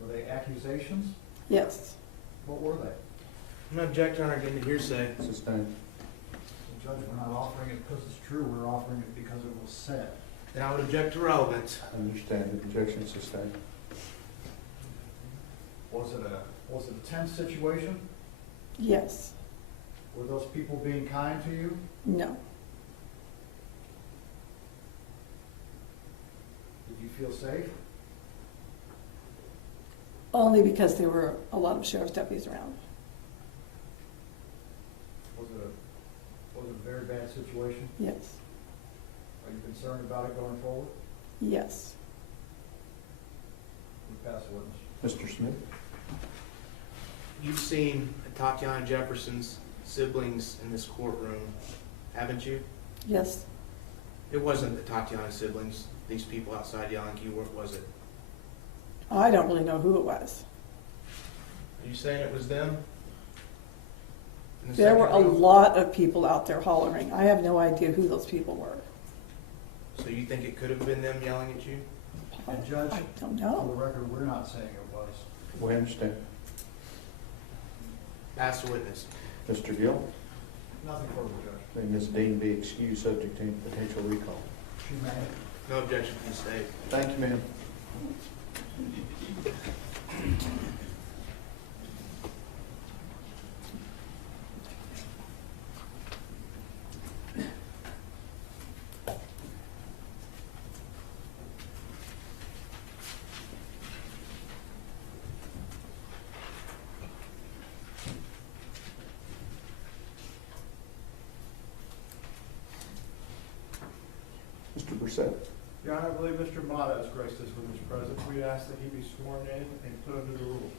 Were they accusations? Yes. What were they? I'm going to object, Your Honor, again to hearsay. Sustained. Judge, we're not offering it because it's true, we're offering it because it was said. Then I would object to relevance. Understand. Objection sustained. Was it a tense situation? Yes. Were those people being kind to you? No. Did you feel safe? only because there were a lot of sheriff's deputies around. Was it a very bad situation? Yes, Are you concerned about it going forward? yes. We pass the witness. Mr. Smith? You've seen Tatiana Jefferson's siblings in this courtroom, haven't you? Yes, It wasn't the Tatiana siblings, these people outside yelling at you, was it? I don't really know who it was. Are you saying it was them? In the There were a second row? lot of people out there hollering. I have no idea who those people were. So you think it could have been them yelling at you? And Judge, I don't for know. the record, we're not saying it was. We understand. Pass the witness. Mr. Gill? Nothing further, Judge. May Ms. Dean be excused subject to any potential recall. She may. No objection from the state. Thank you, ma'am. Mr. Brissett? Your Honor, I believe Mr. Mata has graced us with his presence. We ask that he be sworn in and put under the rule.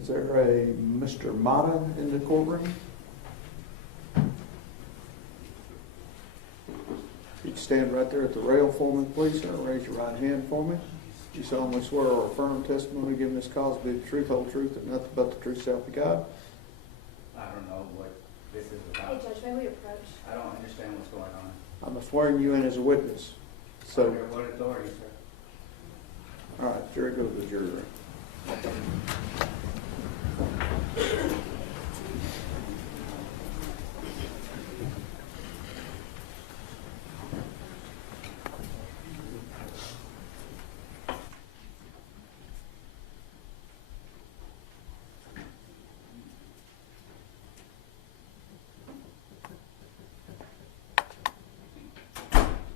Is there a Mr. Mata in the courtroom? You can stand right there at the rail for me, please, and raise your right hand for me. Do you solemnly swear or affirm testimony given this cause to be the truth, whole truth, and nothing but the truth, so help you God? I don't know what this is Hey, about. Judge, may we approach? I don't understand what's going on. I'm swearing you in as a witness. So, Under what authority, sir? all right, jury, go to the jury room.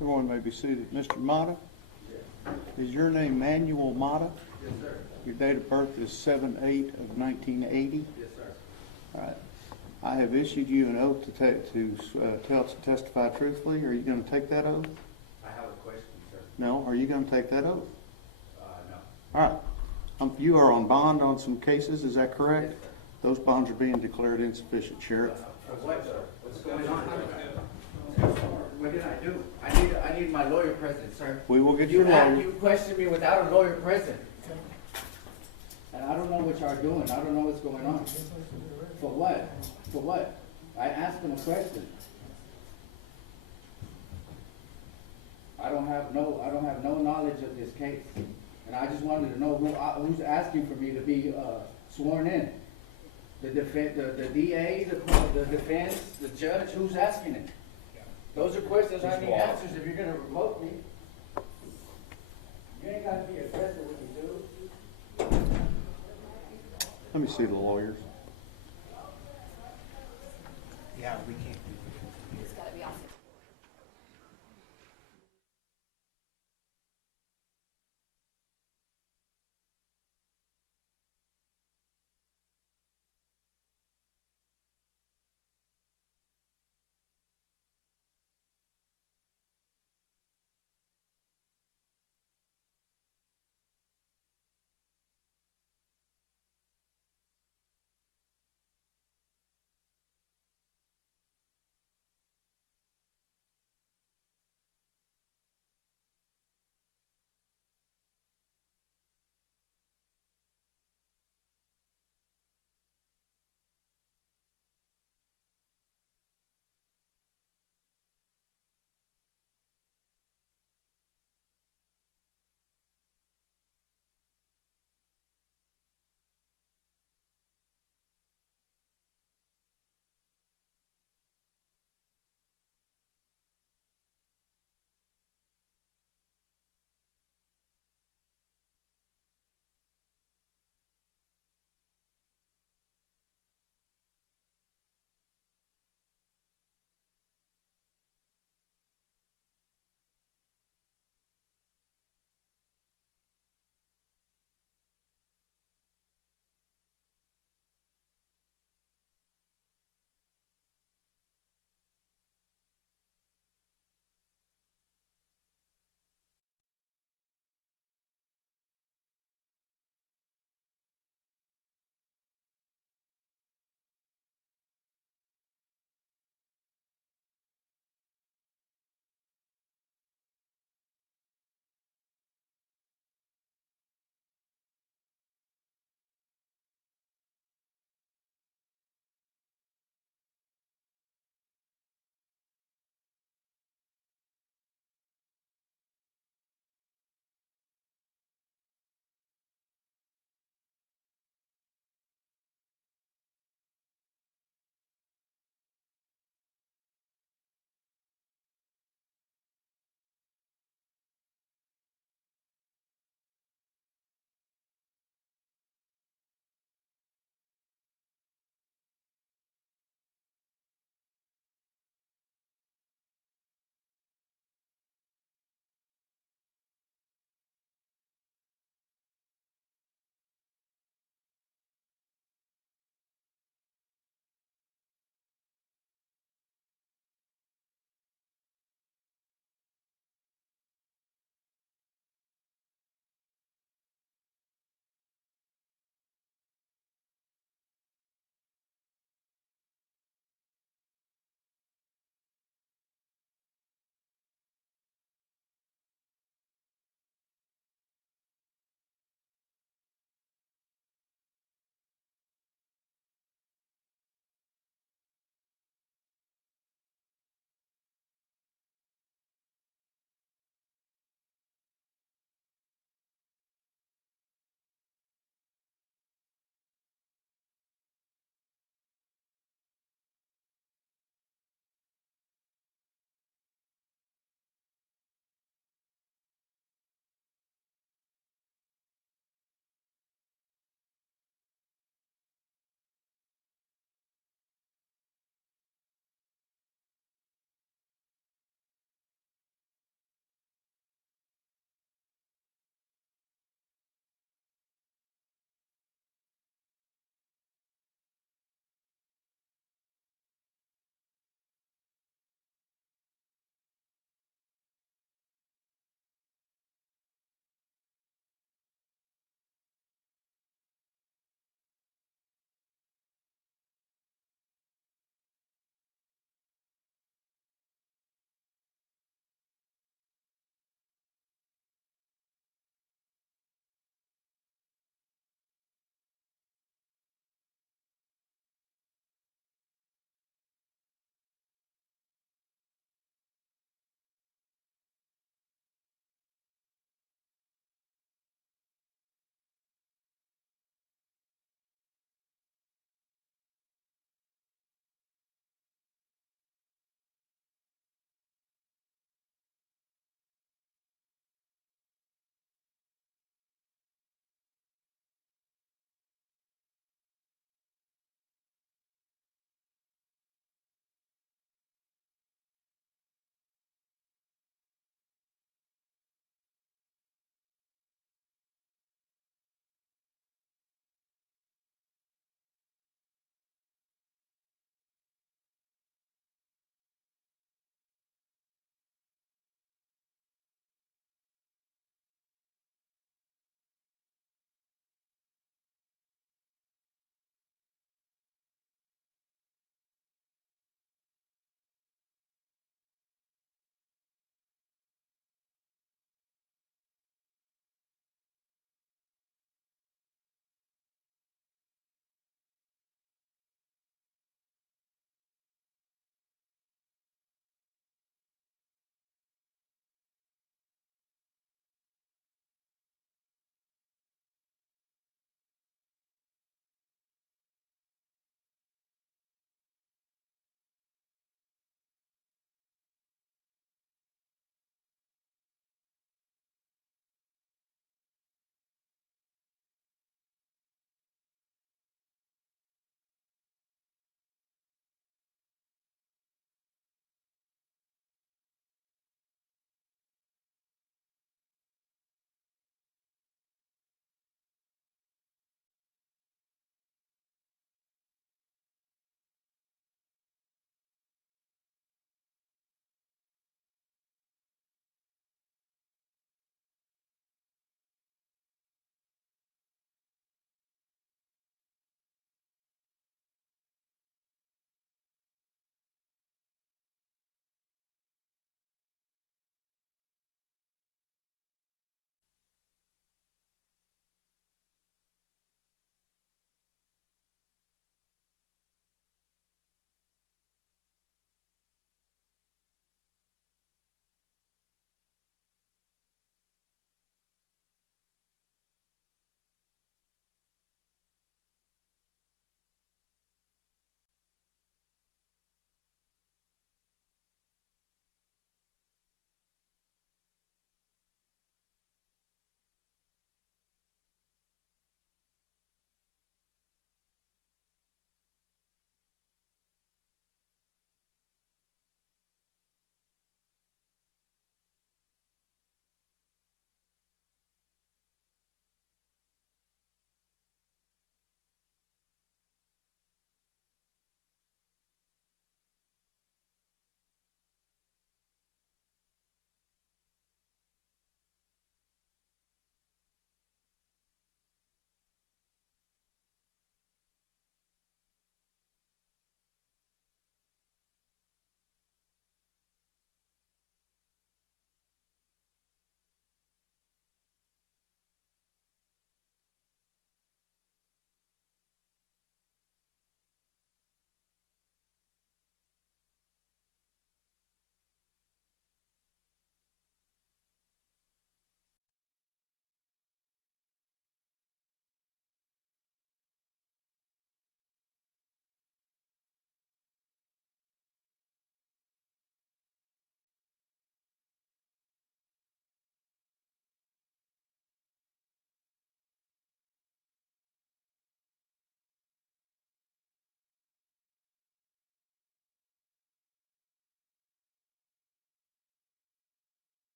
Everyone may be seated. Mr. Mata? Is your name Manuel Mata? Yes, sir. Your date of birth is 7/8 of 1980? Yes, sir. All right. I have issued you an oath to testify truthfully. Are you going to take that oath? I have a question, sir. No. Are you going to take that oath? No. All right. You are on bond on some cases, is that correct? Yes, sir. Those bonds are being declared insufficient, Sheriff. For what, sir? What's going on? What did I do? I need my lawyer present, sir. We will get your lawyer. You questioned me without a lawyer present. And I don't know what y'all doing. I don't know what's going on. For what? For what? I asked him a question. I don't have no knowledge of this case. And I just wanted to know who's asking for me to be sworn in. The DA, the defense, the judge, who's asking it? Those are questions I need answers if you're gonna remote me. You ain't gotta be aggressive when you do. Let me see the lawyers. Yeah, we can't. It's gotta be off.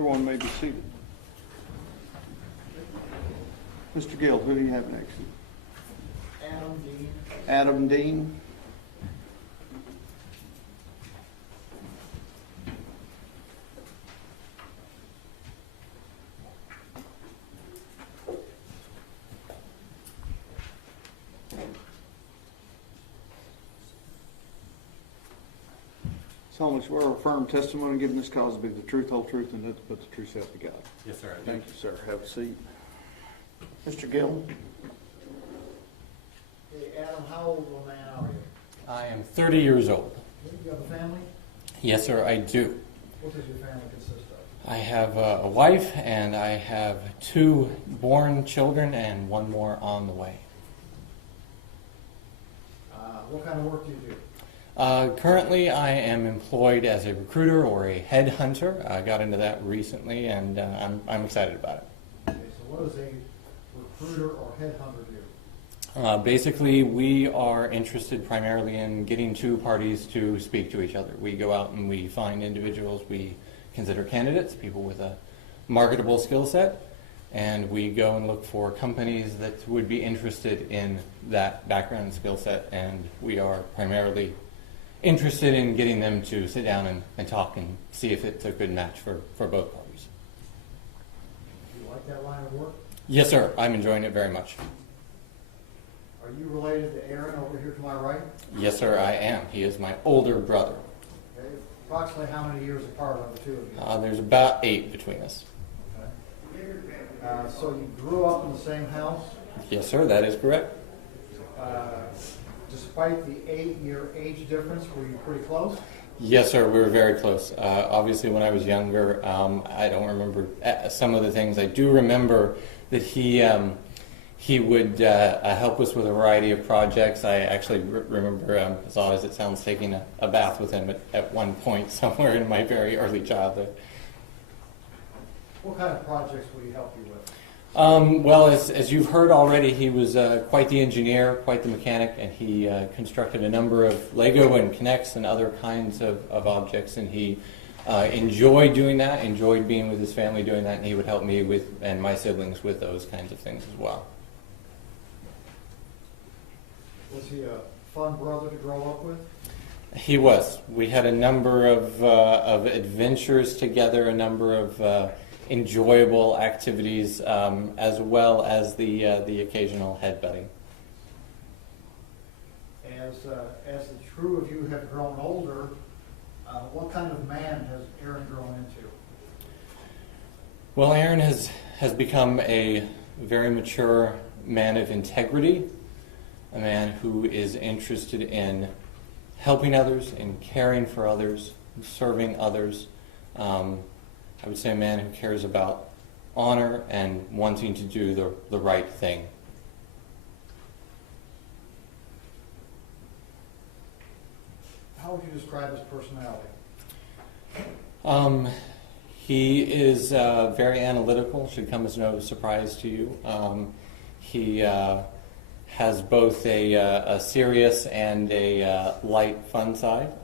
Everyone may be seated. Mr. Gill, who do you have next? Adam Dean. Adam Dean. Solemnly swear or affirm testimony given this cause to be the truth, whole truth, and nothing but the truth, so help you God. Yes, sir. Thank you, sir. Have a seat. Mr. Gill. Hey, Adam, how old of a man are you? I am 30 years old. You have a family? Yes, sir, I do. What does your family consist of? I have a wife, and I have 2 born children and 1 more on the way. What kind of work do you do? Currently, I am employed as a recruiter or a headhunter. I got into that recently, and I'm excited about it. Okay, so what does a recruiter or headhunter do? Basically, we are interested primarily in getting 2 parties to speak to each other. We go out and we find individuals we consider candidates, people with a marketable skill set, and we go and look for companies that would be interested in that background and skill set, and we are primarily interested in getting them to sit down and talk and see if it's a good match for both parties. Do you like that line of work? Yes, sir. I'm enjoying it very much. Are you related to Aaron over here to my right? Yes, sir, I am. He is my older brother. Okay. Approximately how many years apart are the 2 of you? There's about 8 between us. So you grew up in the same house? Yes, sir, that is correct. Despite the 8-year age difference, were you pretty close? Yes, sir, we were very close. Obviously, when I was younger, I don't remember some of the things. I do remember that he would help us with a variety of projects. I actually remember, as odd as it sounds, taking a bath with him at one point somewhere in my very early childhood. What kind of projects would he help you with? Well, as you've heard already, he was quite the engineer, quite the mechanic, and he constructed a number of Lego and K'NEX and other kinds of objects, and he enjoyed doing that, enjoyed being with his family doing that, and he would help me and my siblings with those kinds of things as well. Was he a fun brother to grow up with? He was. We had a number of adventures together, a number of enjoyable activities, as well as the occasional headbutting. As the 2 of you have grown older, what kind of man has Aaron grown into? Well, Aaron has become a very mature man of integrity, a man who is interested in helping others, in caring for others, serving others. I would say a man who cares about honor and wanting to do the right thing. How would you describe his personality? He is very analytical, should come as no surprise to you. He has both a serious and a light, fun side.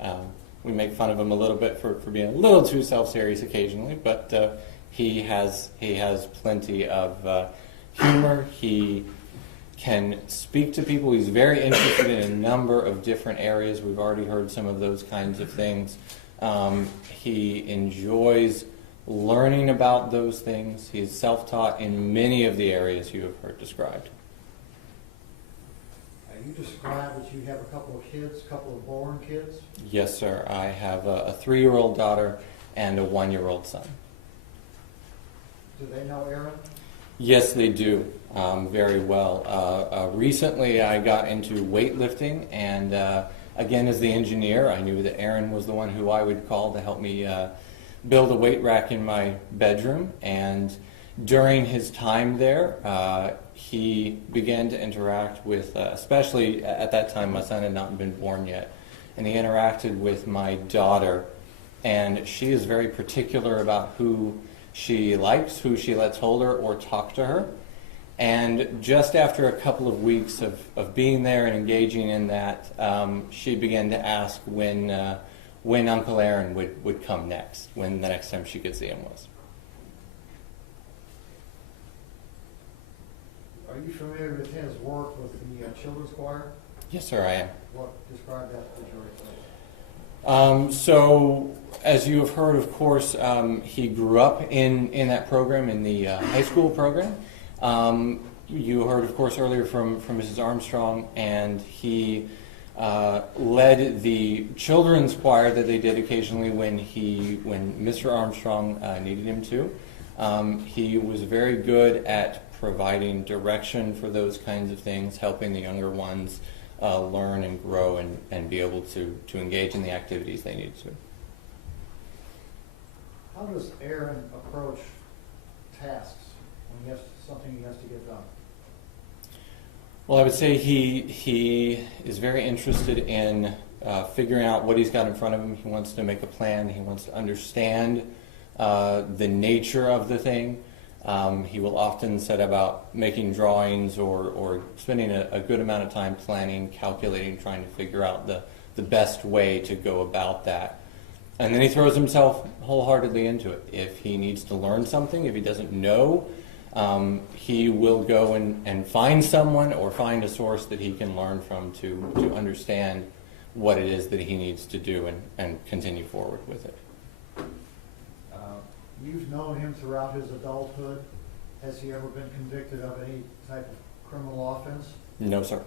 We make fun of him a little bit for being a little too self-serious occasionally, but he has plenty of humor. He can speak to people. He's very interested in a number of different areas. We've already heard some of those kinds of things. He enjoys learning about those things. He's self-taught in many of the areas you have heard described. You described that you have a couple of kids, a couple of born kids. Yes, sir. I have a 3-year-old daughter and a 1-year-old son. Do they know Aaron? Yes, they do, very well. Recently, I got into weightlifting, and again, as the engineer, I knew that Aaron was the one who I would call to help me build a weight rack in my bedroom. And during his time there, he began to interact with, especially at that time, my son had not been born yet, and he interacted with my daughter, and she is very particular about who she likes, who she lets hold her or talk to her. And just after a couple of weeks of being there and engaging in that, she began to ask when Uncle Aaron would come next, when the next time she could see him was. Are you familiar with his work with the children's choir? Yes, sir, I am. Describe that to the jury, please. So, as you have heard, of course, he grew up in that program, in the high school program. You heard, of course, earlier from Mrs. Armstrong, and he led the children's choir that they did occasionally when Mr. Armstrong needed him to. He was very good at providing direction for those kinds of things, helping the younger ones learn and grow and be able to engage in the activities they need to. How does Aaron approach tasks when he has something he has to get done? Well, I would say he is very interested in figuring out what he's got in front of him. He wants to make a plan. He wants to understand the nature of the thing. He will often set about making drawings or spending a good amount of time planning, calculating, trying to figure out the best way to go about that. And then he throws himself wholeheartedly into it. If he needs to learn something, if he doesn't know, he will go and find someone or find a source that he can learn from to understand what it is that he needs to do and continue forward with it. You've known him throughout his adulthood. Has he ever been convicted of any type of criminal offense? No, sir.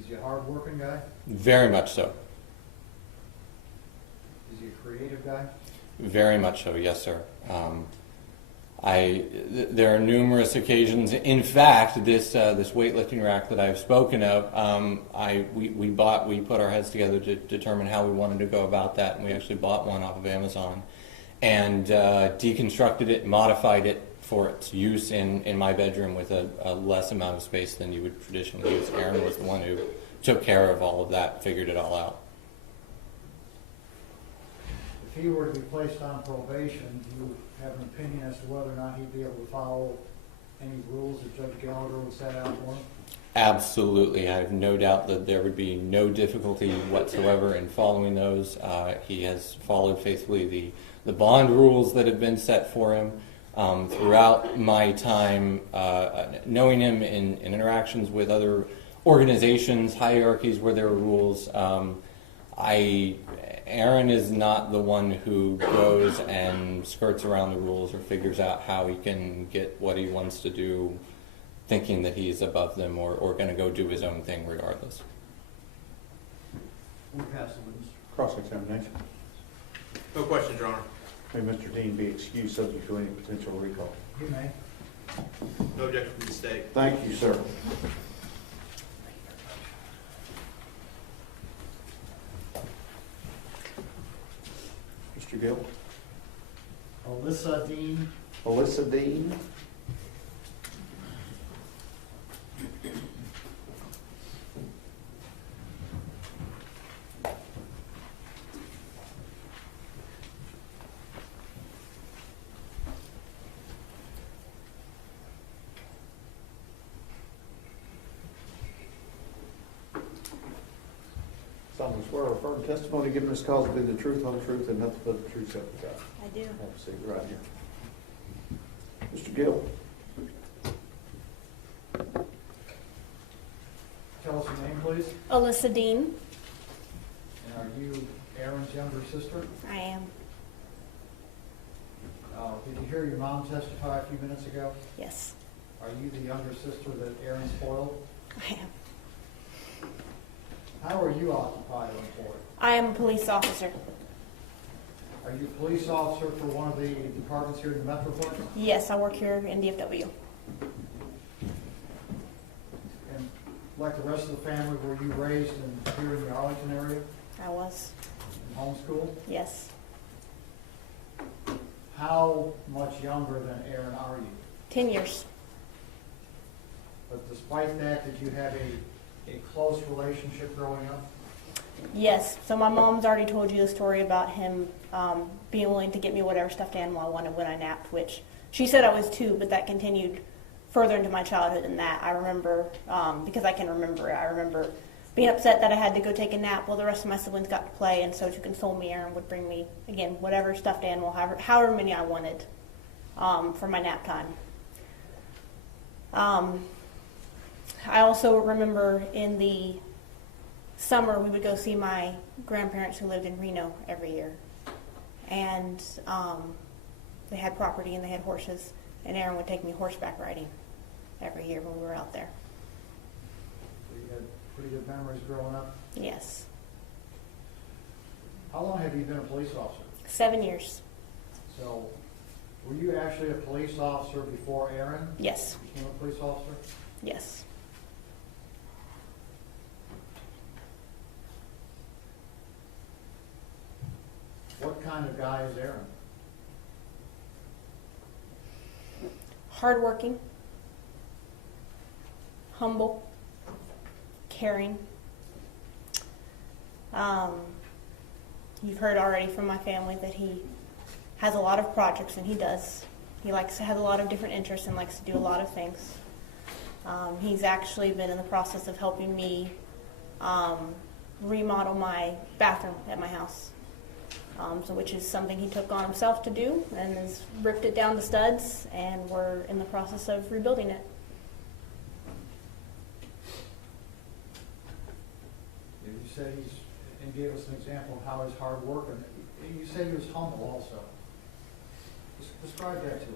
Is he a hard-working guy? Very much so. Is he a creative guy? Very much so, yes, sir. There are numerous occasions. In fact, this weightlifting rack that I've spoken of, we put our heads together to determine how we wanted to go about that, and we actually bought one off of Amazon and deconstructed it, modified it for its use in my bedroom with a less amount of space than you would traditionally use. Aaron was the one who took care of all of that, figured it all out. If he were to be placed on probation, do you have an opinion as to whether or not he'd be able to follow any rules that Judge Gallagher would set out for him? Absolutely. I have no doubt that there would be no difficulty whatsoever in following those. He has followed faithfully the bond rules that have been set for him. Throughout my time knowing him in interactions with other organizations, hierarchies where there are rules, Aaron is not the one who goes and skirts around the rules or figures out how he can get what he wants to do, thinking that he's above them or going to go do his own thing regardless. We'll pass the witness. Cross-examination. No questions, Your Honor. May Mr. Dean be excused subject to any potential recall. You may. No objection from the state. Thank you, sir. Mr. Gill. Alyssa Dean. Alyssa Dean. Solemnly swear or affirm testimony given this cause to be the truth, whole truth, and nothing but the truth, so help you God. I do. Have a seat right here. Mr. Gill. Tell us your name, please. Alyssa Dean. And are you Aaron's younger sister? I am. Did you hear your mom testify a few minutes ago? Yes, Are you the younger sister that Aaron spoiled? I am. How are you occupied or employed? I am a police officer. Are you a police officer for one of the departments here in the Metroplex? Yes, I work here in DFW. And like the rest of the family, were you raised here in the Arlington area, I was. homeschooled? Yes. How much younger than Aaron are you? 10 years. But despite that, did you have a close relationship growing up? Yes. So my mom's already told you the story about him being willing to get me whatever stuffed animal I wanted when I napped, which she said I was 2, but that continued further into my childhood than that. I remember, because I can remember it, I remember being upset that I had to go take a nap while the rest of my siblings got to play, and so to console me, Aaron would bring me, again, whatever stuffed animal, however many I wanted for my nap time. I also remember in the summer we would go see my grandparents who lived in Reno every year. And they had property and they had horses, and Aaron would take me horseback riding every year when we were out there. So you had pretty good memories growing up. Yes. How long have you been a police officer? 7 years. So, were you actually a police officer before Aaron Yes. became a police officer? Yes. What kind of guy is Aaron? Hardworking, humble, caring. You've heard already from my family that he has a lot of projects, and he does. He has a lot of different interests and likes to do a lot of things. He's actually been in the process of helping me remodel my bathroom at my house, which is something he took on himself to do, and has ripped it down to studs, and we're in the process of rebuilding it. You said and gave us an example of how he's hard working. You said he was humble also. Describe that to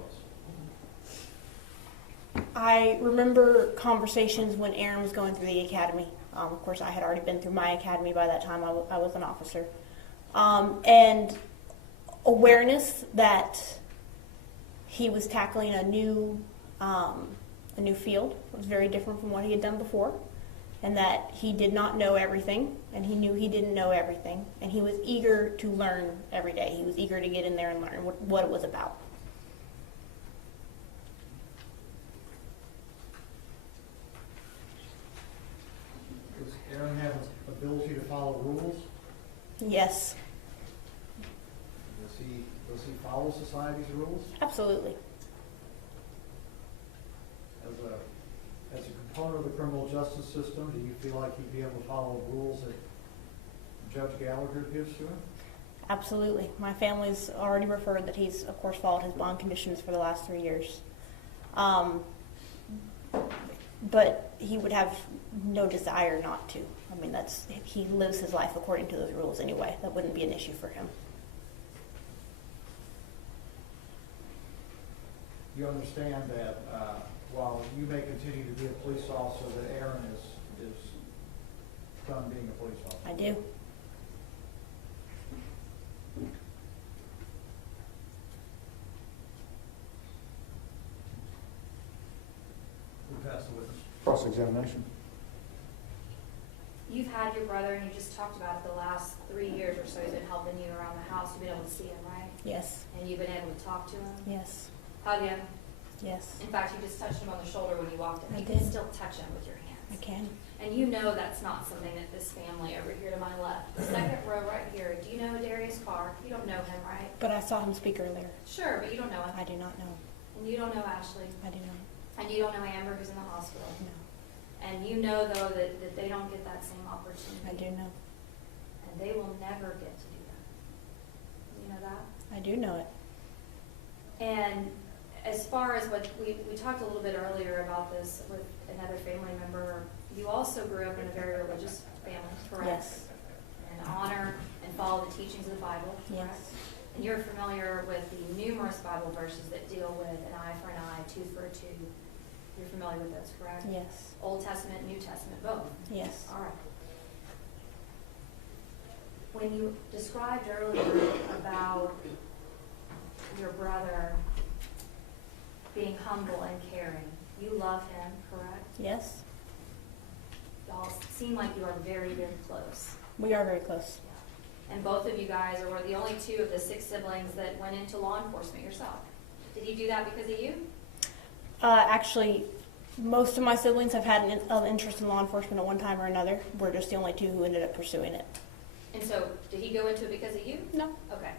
us. I remember conversations when Aaron was going through the academy. Of course, I had already been through my academy by that time. I was an officer. And awareness that he was tackling a new field. It was very different from what he had done before, and that he did not know everything, and he knew he didn't know everything, and he was eager to learn every day. He was eager to get in there and learn what it was about. Does Aaron have an ability to follow rules? Yes, Does he follow society's rules? absolutely. As a component of the criminal justice system, do you feel like he'd be able to follow rules that Judge Gallagher gives to him? Absolutely. My family's already referred that he's, of course, followed his bond conditions for the last 3 years. But he would have no desire not to. I mean, he lives his life according to those rules anyway. That wouldn't be an issue for him. You understand that while you may continue to be a police officer, that Aaron is done being a police officer? I do. Who passed the witness? Cross-examination. You've had your brother, and you just talked about it, the last 3 years or so, he's been helping you around the house. You've been able to see him, right? Yes. And you've been able to talk to him? Yes. Hug him? Yes. In fact, you just touched him on the shoulder when you walked in. I You can did. still touch him with your hands. I can. And you know that's not something that this family over here to my left, the second row right here, do you know Darius Carr? You don't know him, right? But I saw him speak earlier. Sure, but you don't know him. I do not know. And you don't know Ashley. I do not. And you don't know Amber, who's in the hospital. No. And you know, though, that they don't get that same opportunity. I do know. And they will never get to do that. You know that? I do know it. And as far as what we talked a little bit earlier about this with another family member, you also grew up in a very religious family, correct? Yes. And honor and follow the teachings of the Bible, correct? Yes. And you're familiar with the numerous Bible verses that deal with an eye for an eye, tooth for a tooth. You're familiar with those, correct? Yes. Old Testament, New Testament, both? Yes. All right. When you described earlier about your brother being humble and caring, you love him, correct? Yes. Y'all seem like you are very, very close. We are very close. And both of you guys are the only 2 of the 6 siblings that went into law enforcement yourself. Did he do that because of you? Actually, most of my siblings have had an interest in law enforcement at one time or another. We're just the only 2 who ended up pursuing it. And so, did he go into it because of you? No. Okay.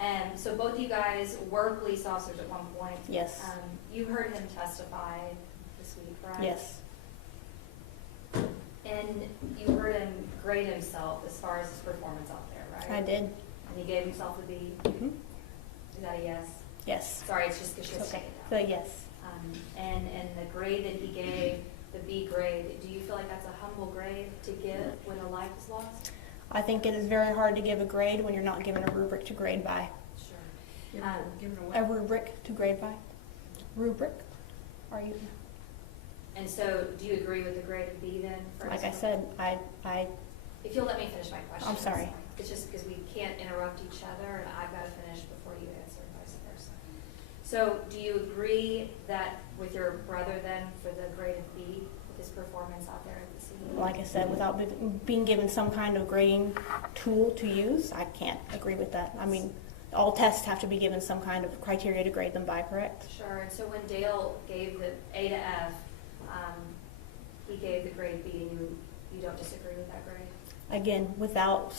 And so both you guys were police officers at one point. Yes. You heard him testify this week, right? Yes. And you heard him grade himself as far as his performance out there, right? I did. And he gave himself a B? Mm-hmm. Is that a yes? Yes. Sorry, it's just because she has to Okay. take it So yes. And the grade that he gave, the B grade, do you feel like that's a humble grade to give when a life is lost? I think it is very hard to give a grade when you're not given a rubric to grade by. Sure. A rubric to grade by. Rubric? Are you? And so, do you agree with the grade of B then? for Like I his- said, I If you'll let me finish my question. I'm sorry. It's just because we can't interrupt each other, and I've got to finish before you answer, and vice versa. So, do you agree that with your brother then for the grade of B, with his performance out there at the city? like I said, without being given some kind of grading tool to use, I can't agree with that. I mean, all tests have to be given some kind of criteria to grade them by, correct? Sure, and so when Dale gave the A to F, he gave the grade B, and you don't disagree with that grade? Again, without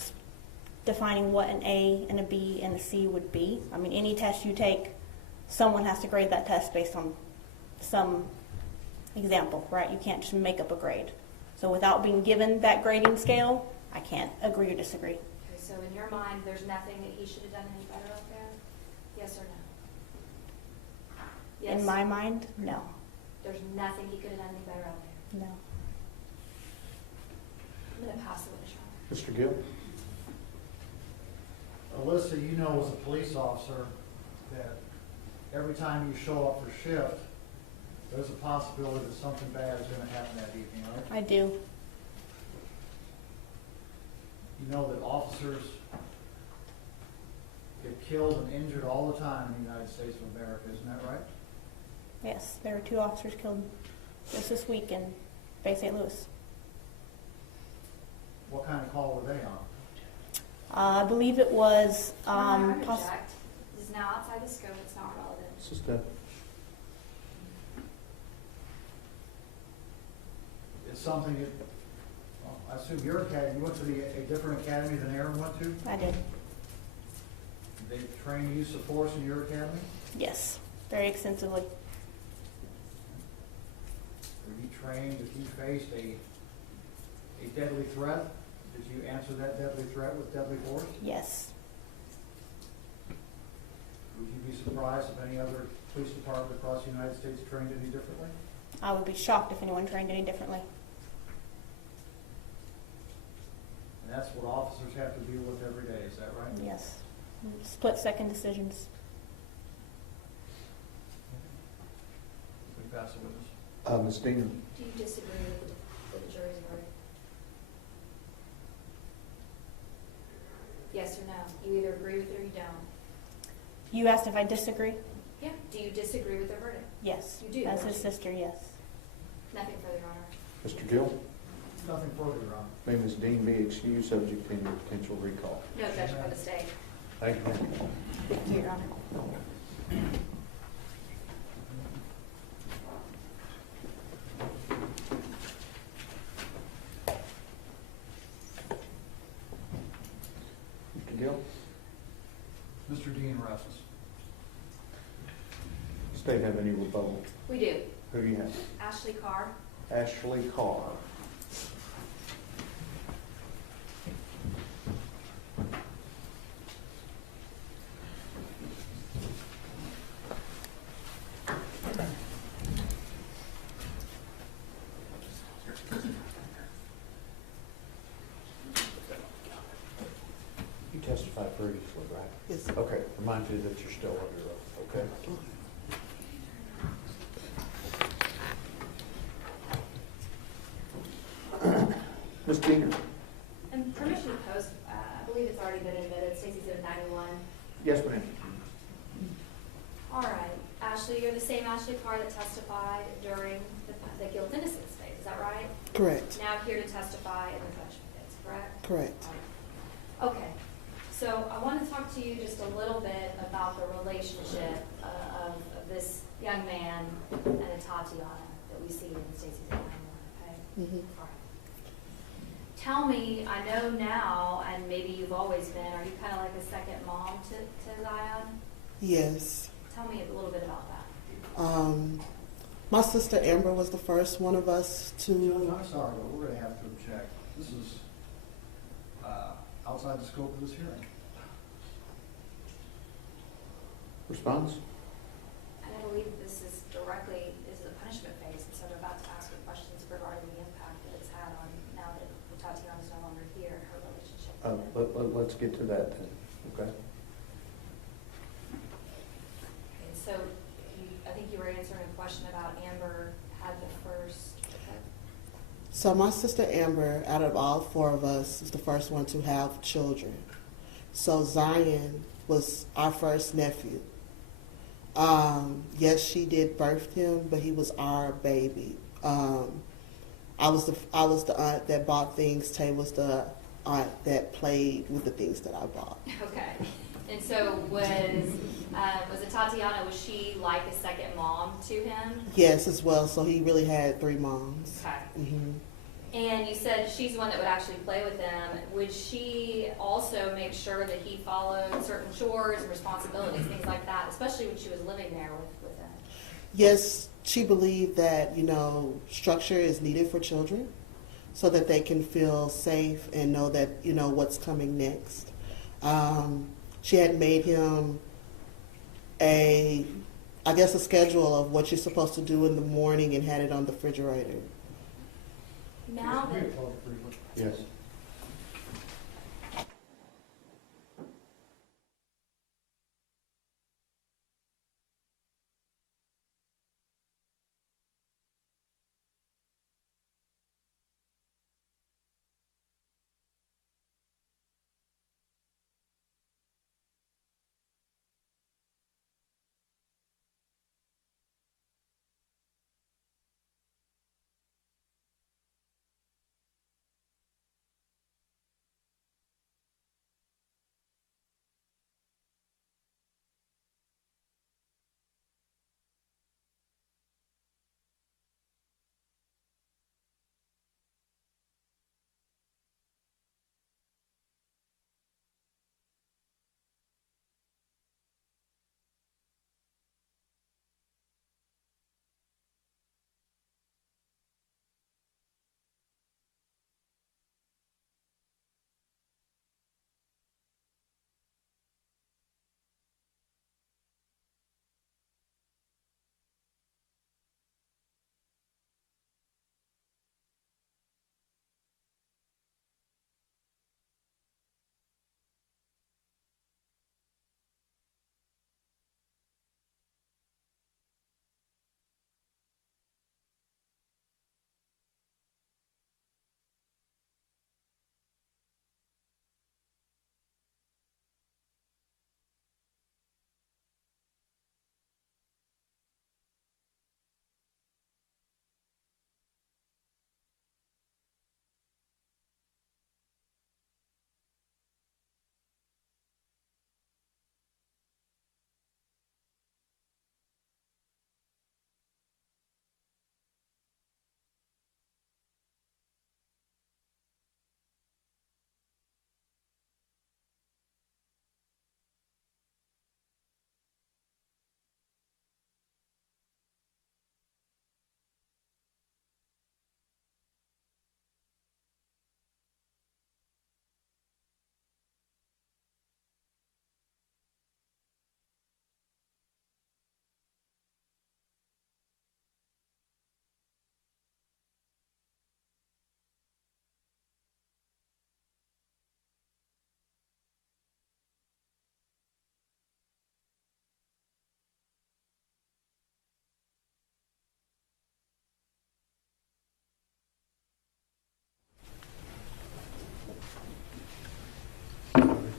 defining what an A and a B and a C would be. I mean, any test you take, someone has to grade that test based on some example, right? You can't just make up a grade. So without being given that grading scale, I can't agree or disagree. Okay, so in your mind, there's nothing that he should have done any better out there? Yes or no? Yes. In my mind, no. There's nothing he could have done any better out there? No. I'm going to pass the witness, Your Honor. Mr. Gill? Alyssa, you know as a police officer that every time you show up for shift, there's a possibility that something bad is going to happen that evening, right? I do. You know that officers get killed and injured all the time in the United States of America, isn't that right? Yes, there were 2 officers killed just this week in Bay St. Louis. What kind of call were they on? I believe it was Your Honor, I poss- object. This is now outside the scope, it's not relevant. Sister. It's something that, well, I assume your academy, you went to a different academy than Aaron went to? I did. They train use of force in your academy? Yes, very extensively. Were you trained if you faced a deadly threat? Did you answer that deadly threat with deadly force? Yes. Would you be surprised if any other police department across the United States trained any differently? I would be shocked if anyone trained any differently. And that's what officers have to deal with every day, is that right? Yes. Split-second decisions. We pass the witness. Ms. Diener? Do you disagree with the jury's verdict? Yes or no? You either agree with it or you don't. You asked if I disagree? Yeah. Do you disagree with the verdict? Yes. You do, As don't his you? sister, yes. Nothing further, Your Honor. Mr. Gill? Nothing further, Your Honor. May Ms. Dean be excused, subject to any potential recall. No objection by the state. Thank you. Thank you, Your Honor. Mr. Gill? Mr. Dean rests. State have any rebuttal? We do. Who do you have? Ashley Carr. Ashley Carr. You testified previously, right? Yes. Okay, remind you that you're still under oath, okay? Ms. Diener? And permission to post, I believe it's already been admitted, Stacy's at 91. Yes, ma'am. All right. Ashley, you're the same Ashley Carr that testified during the guilt innocence phase, is that right? Correct. Now here to testify in the punishment phase, correct? Correct. Okay. So I want to talk to you just a little bit about the relationship of this young man and a Tatiana that we see in Stacy's at 91, okay? Mm-hmm. All right. Tell me, I know now, and maybe you've always been, are you kind of like a second mom to Zion? Yes. Tell me a little bit about that. My sister Amber was the first one of us Judge, to. I'm sorry, but we're going to have to object. This is outside the scope of this hearing. Response? And I believe this is directly is the punishment phase, and so they're about to ask her questions regarding the impact that it's had on, now that Tatiana's no longer here, her relationship with him. Let's get to that then, okay? And so, I think you were answering a question about Amber had the first. So my sister Amber, out of all four of us, is the first one to have children. So Zion was our first nephew. Yes, she did birth him, but he was our baby. I was the aunt that bought things. Tay was the aunt that played with the things that I bought. Okay. And so was it Tatiana, was she like a second mom to him? Yes, as well. So he really had 3 moms. Okay. Mm-hmm. And you said she's the one that would actually play with them. Would she also make sure that he followed certain chores and responsibilities, things like that, especially when she was living there with them? Yes, she believed that, structure is needed for children so that they can feel safe and know that, what's coming next. She had made him a schedule of what you're supposed to do in the morning and had it on the refrigerator. Now that Yes.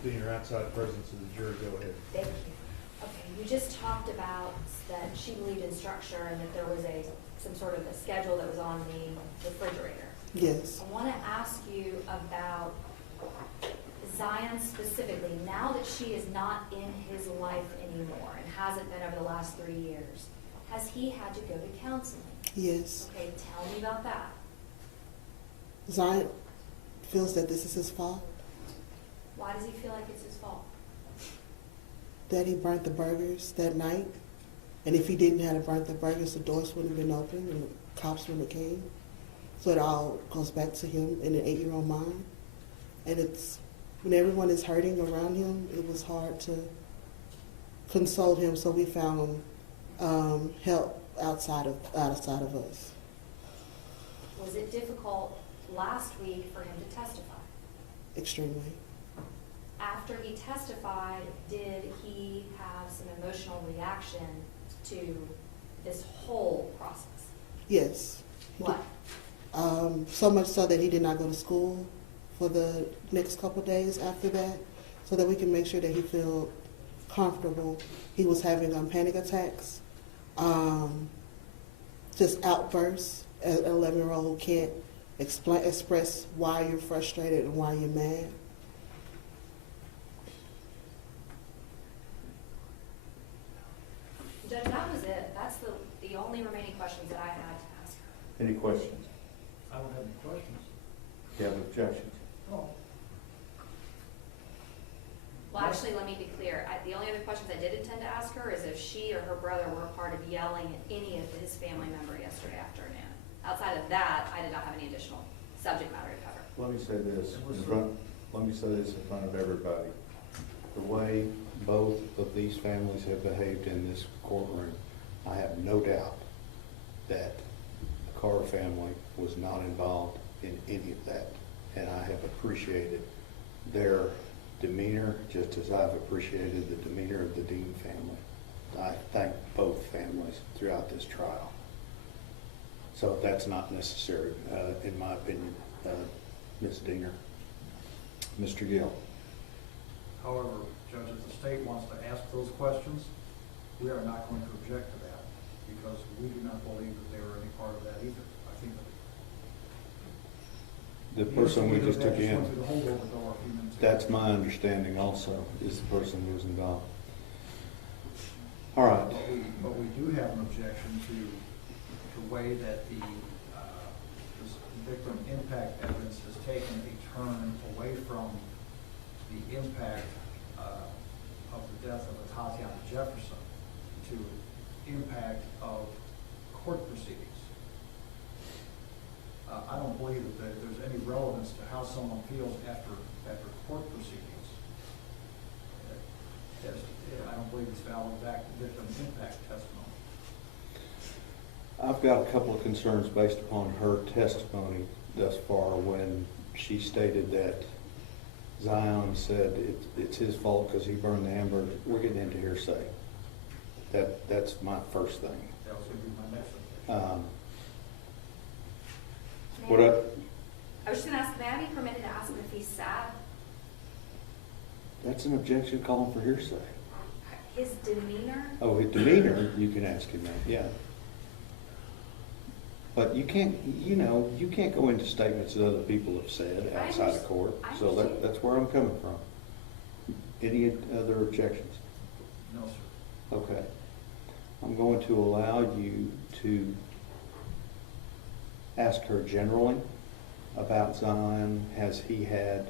Being your outside presence of the jury, go ahead. Thank you. Okay, you just talked about that she believed in structure and that there was some sort of a schedule that was on the refrigerator. Yes. I want to ask you about Zion specifically. Now that she is not in his life anymore and hasn't been over the last 3 years, has he had to go to counseling? Yes. Okay, tell me about that. Zion feels that this is his fault, Why does he feel like it's his fault? that he burnt the burgers that night. And if he didn't have burnt the burgers, the doors wouldn't have been open and the cops wouldn't have came. So it all goes back to him in an 8-year-old mind. And it's, when everyone is hurting around him, it was hard to console him. So we found help outside of us. Was it difficult last week for him to testify? Extremely. After he testified, did he have some emotional reaction to this whole process? Yes. What? So much so that he did not go to school for the next couple of days after that, so that we can make sure that he feel comfortable. He was having panic attacks, just outbursts. An 11-year-old who can't express why you're frustrated and why you're mad. Judge, that was it. That's the only remaining questions that I had to ask her. Any questions? I don't have any questions. Do you have objections? No. Well, actually, let me be clear. The only other questions I did intend to ask her is if she or her brother were a part of yelling at any of his family member yesterday afternoon. Outside of that, I did not have any additional subject matter to cover. Let me say this in front of everybody. The way both of these families have behaved in this courtroom, I have no doubt that the Carr family was not involved in any of that. And I have appreciated their demeanor just as I've appreciated the demeanor of the Dean family. I thank both families throughout this trial. So that's not necessary, in my opinion, Ms. Diener. Mr. Gill. However, Judge, if the state wants to ask those questions, we are not going to object to that because we do not believe that they were any part of that either. I think that The person we just took in, went through the holdover door a few minutes ago. that's my understanding also, is the person who was involved. All right. But we do have an objection to the way that this victim impact evidence has taken a turn away from the impact of the death of Tatiana Jefferson to impact of court proceedings. I don't believe that there's any relevance to how someone feels after court proceedings. I don't believe it's valid victim impact testimony. I've got a couple of concerns based upon her testimony thus far when she stated that Zion said it's his fault because he burned the hamburger. We're getting into hearsay. That's my first thing. That was going to be my next one. I was just going to ask, may I be permitted to ask him if he's sad? That's an objection calling for hearsay. His demeanor? Oh, his demeanor, you can ask him that, yeah. But you can't go into statements that other people have said outside of court. So that's where I'm coming from. Any other objections? No, sir. Okay. I'm going to allow you to ask her generally about Zion. Has he had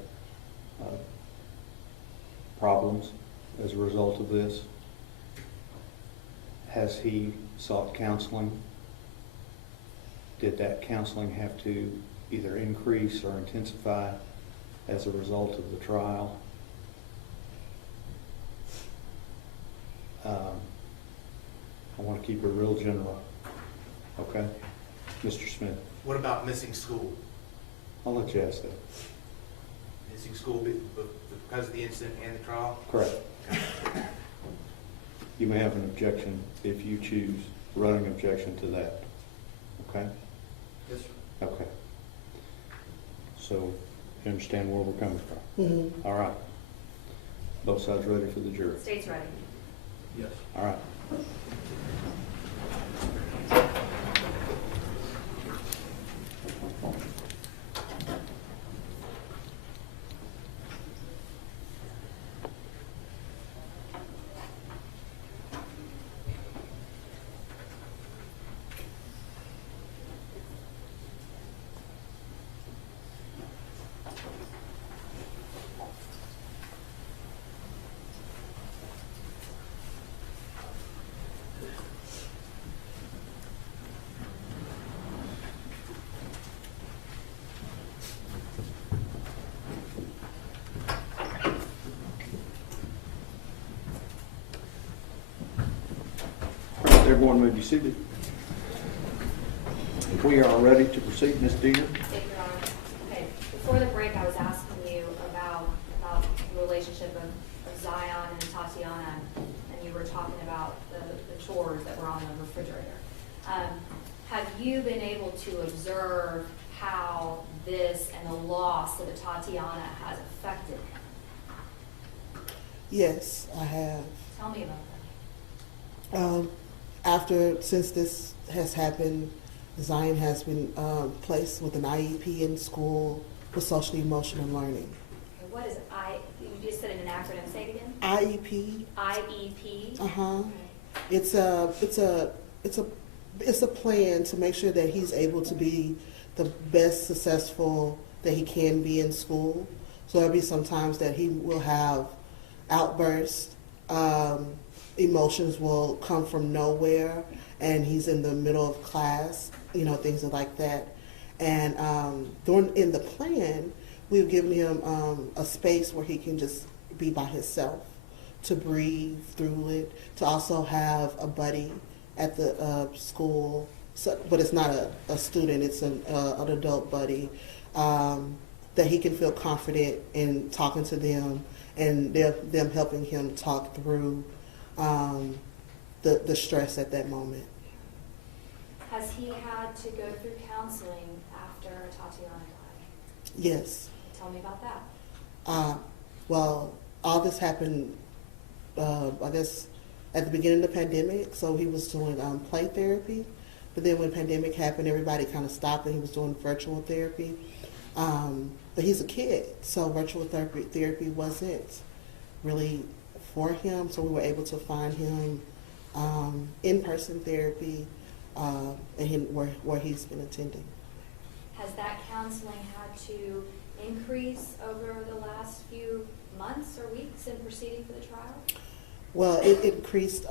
problems as a result of this? Has he sought counseling? Did that counseling have to either increase or intensify as a result of the trial? I want to keep it real general. Okay? Mr. Smith. What about missing school? I'll let you ask that. Missing school because of the incident and the trial? Correct. You may have an objection if you choose, running objection to that. Okay? Yes, sir. Okay. So you understand where we're coming from? Mm-hmm. All right. Both sides ready for the jury? State's ready. Yes. All right. Everyone may be seated. We are ready to proceed, Ms. Deere. Thank you, Your Honor. Okay, before the break, I was asking you about the relationship of Zion and Tatiana, and you were talking about the chores that were on the refrigerator. Have you been able to observe how this and the loss of Tatiana has affected him? Yes, I have. Tell me about that. Since this has happened, Zion has been placed with an IEP in school for social emotional learning. Okay, what is it? You just said it in an acronym. Say it again. IEP. IEP. Okay. It's a plan to make sure that he's able to be the best successful that he can be in school. So there'll be some times that he will have outbursts. Emotions will come from nowhere, and he's in the middle of class, things like that. And in the plan, we've given him a space where he can just be by himself, to breathe through it, to also have a buddy at the school, but it's not a student, it's an adult buddy, that he can feel confident in talking to them, and them helping him talk through the stress at that moment. Has he had to go through counseling after Tatiana died? Yes. Tell me about that. Well, all this happened, I guess, at the beginning of the pandemic. So he was doing play therapy, but then when the pandemic happened, everybody kind of stopped, and he was doing virtual therapy. But he's a kid, so virtual therapy wasn't really for him. So we were able to find him in-person therapy, and where he's been attending. Has that counseling had to increase over the last few months or weeks in proceeding for the trial? Well, it increased.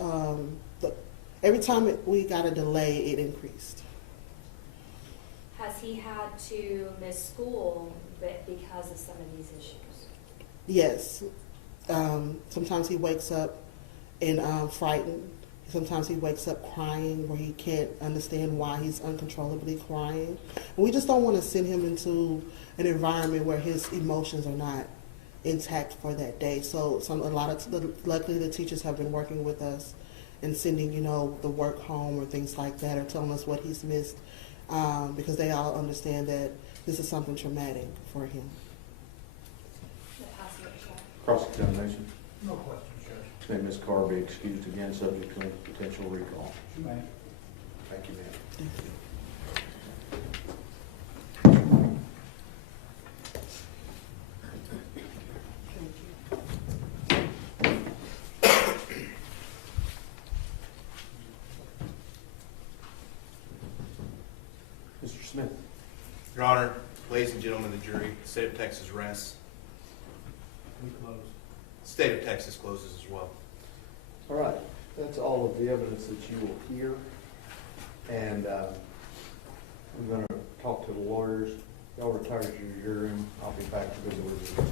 Every time we got a delay, it increased. Has he had to miss school because of some of these issues? Yes. Sometimes he wakes up and frightened. Sometimes he wakes up crying, where he can't understand why he's uncontrollably crying. And we just don't want to send him into an environment where his emotions are not intact for that day. So luckily the teachers have been working with us and sending, the work home or things like that, or telling us what he's missed, because they all understand that this is something traumatic for him. Cross-examination. No question, Judge. May Ms. Carr be excused again, subject to potential recall. You may. Thank you, ma'am. Thank you. Mr. Smith. Your Honor, ladies and gentlemen of the jury, the state of Texas rests. We close. The state of Texas closes as well. All right, that's all of the evidence that you will hear. And I'm going to talk to the lawyers. Y'all retire to your room. I'll be back to visit with you.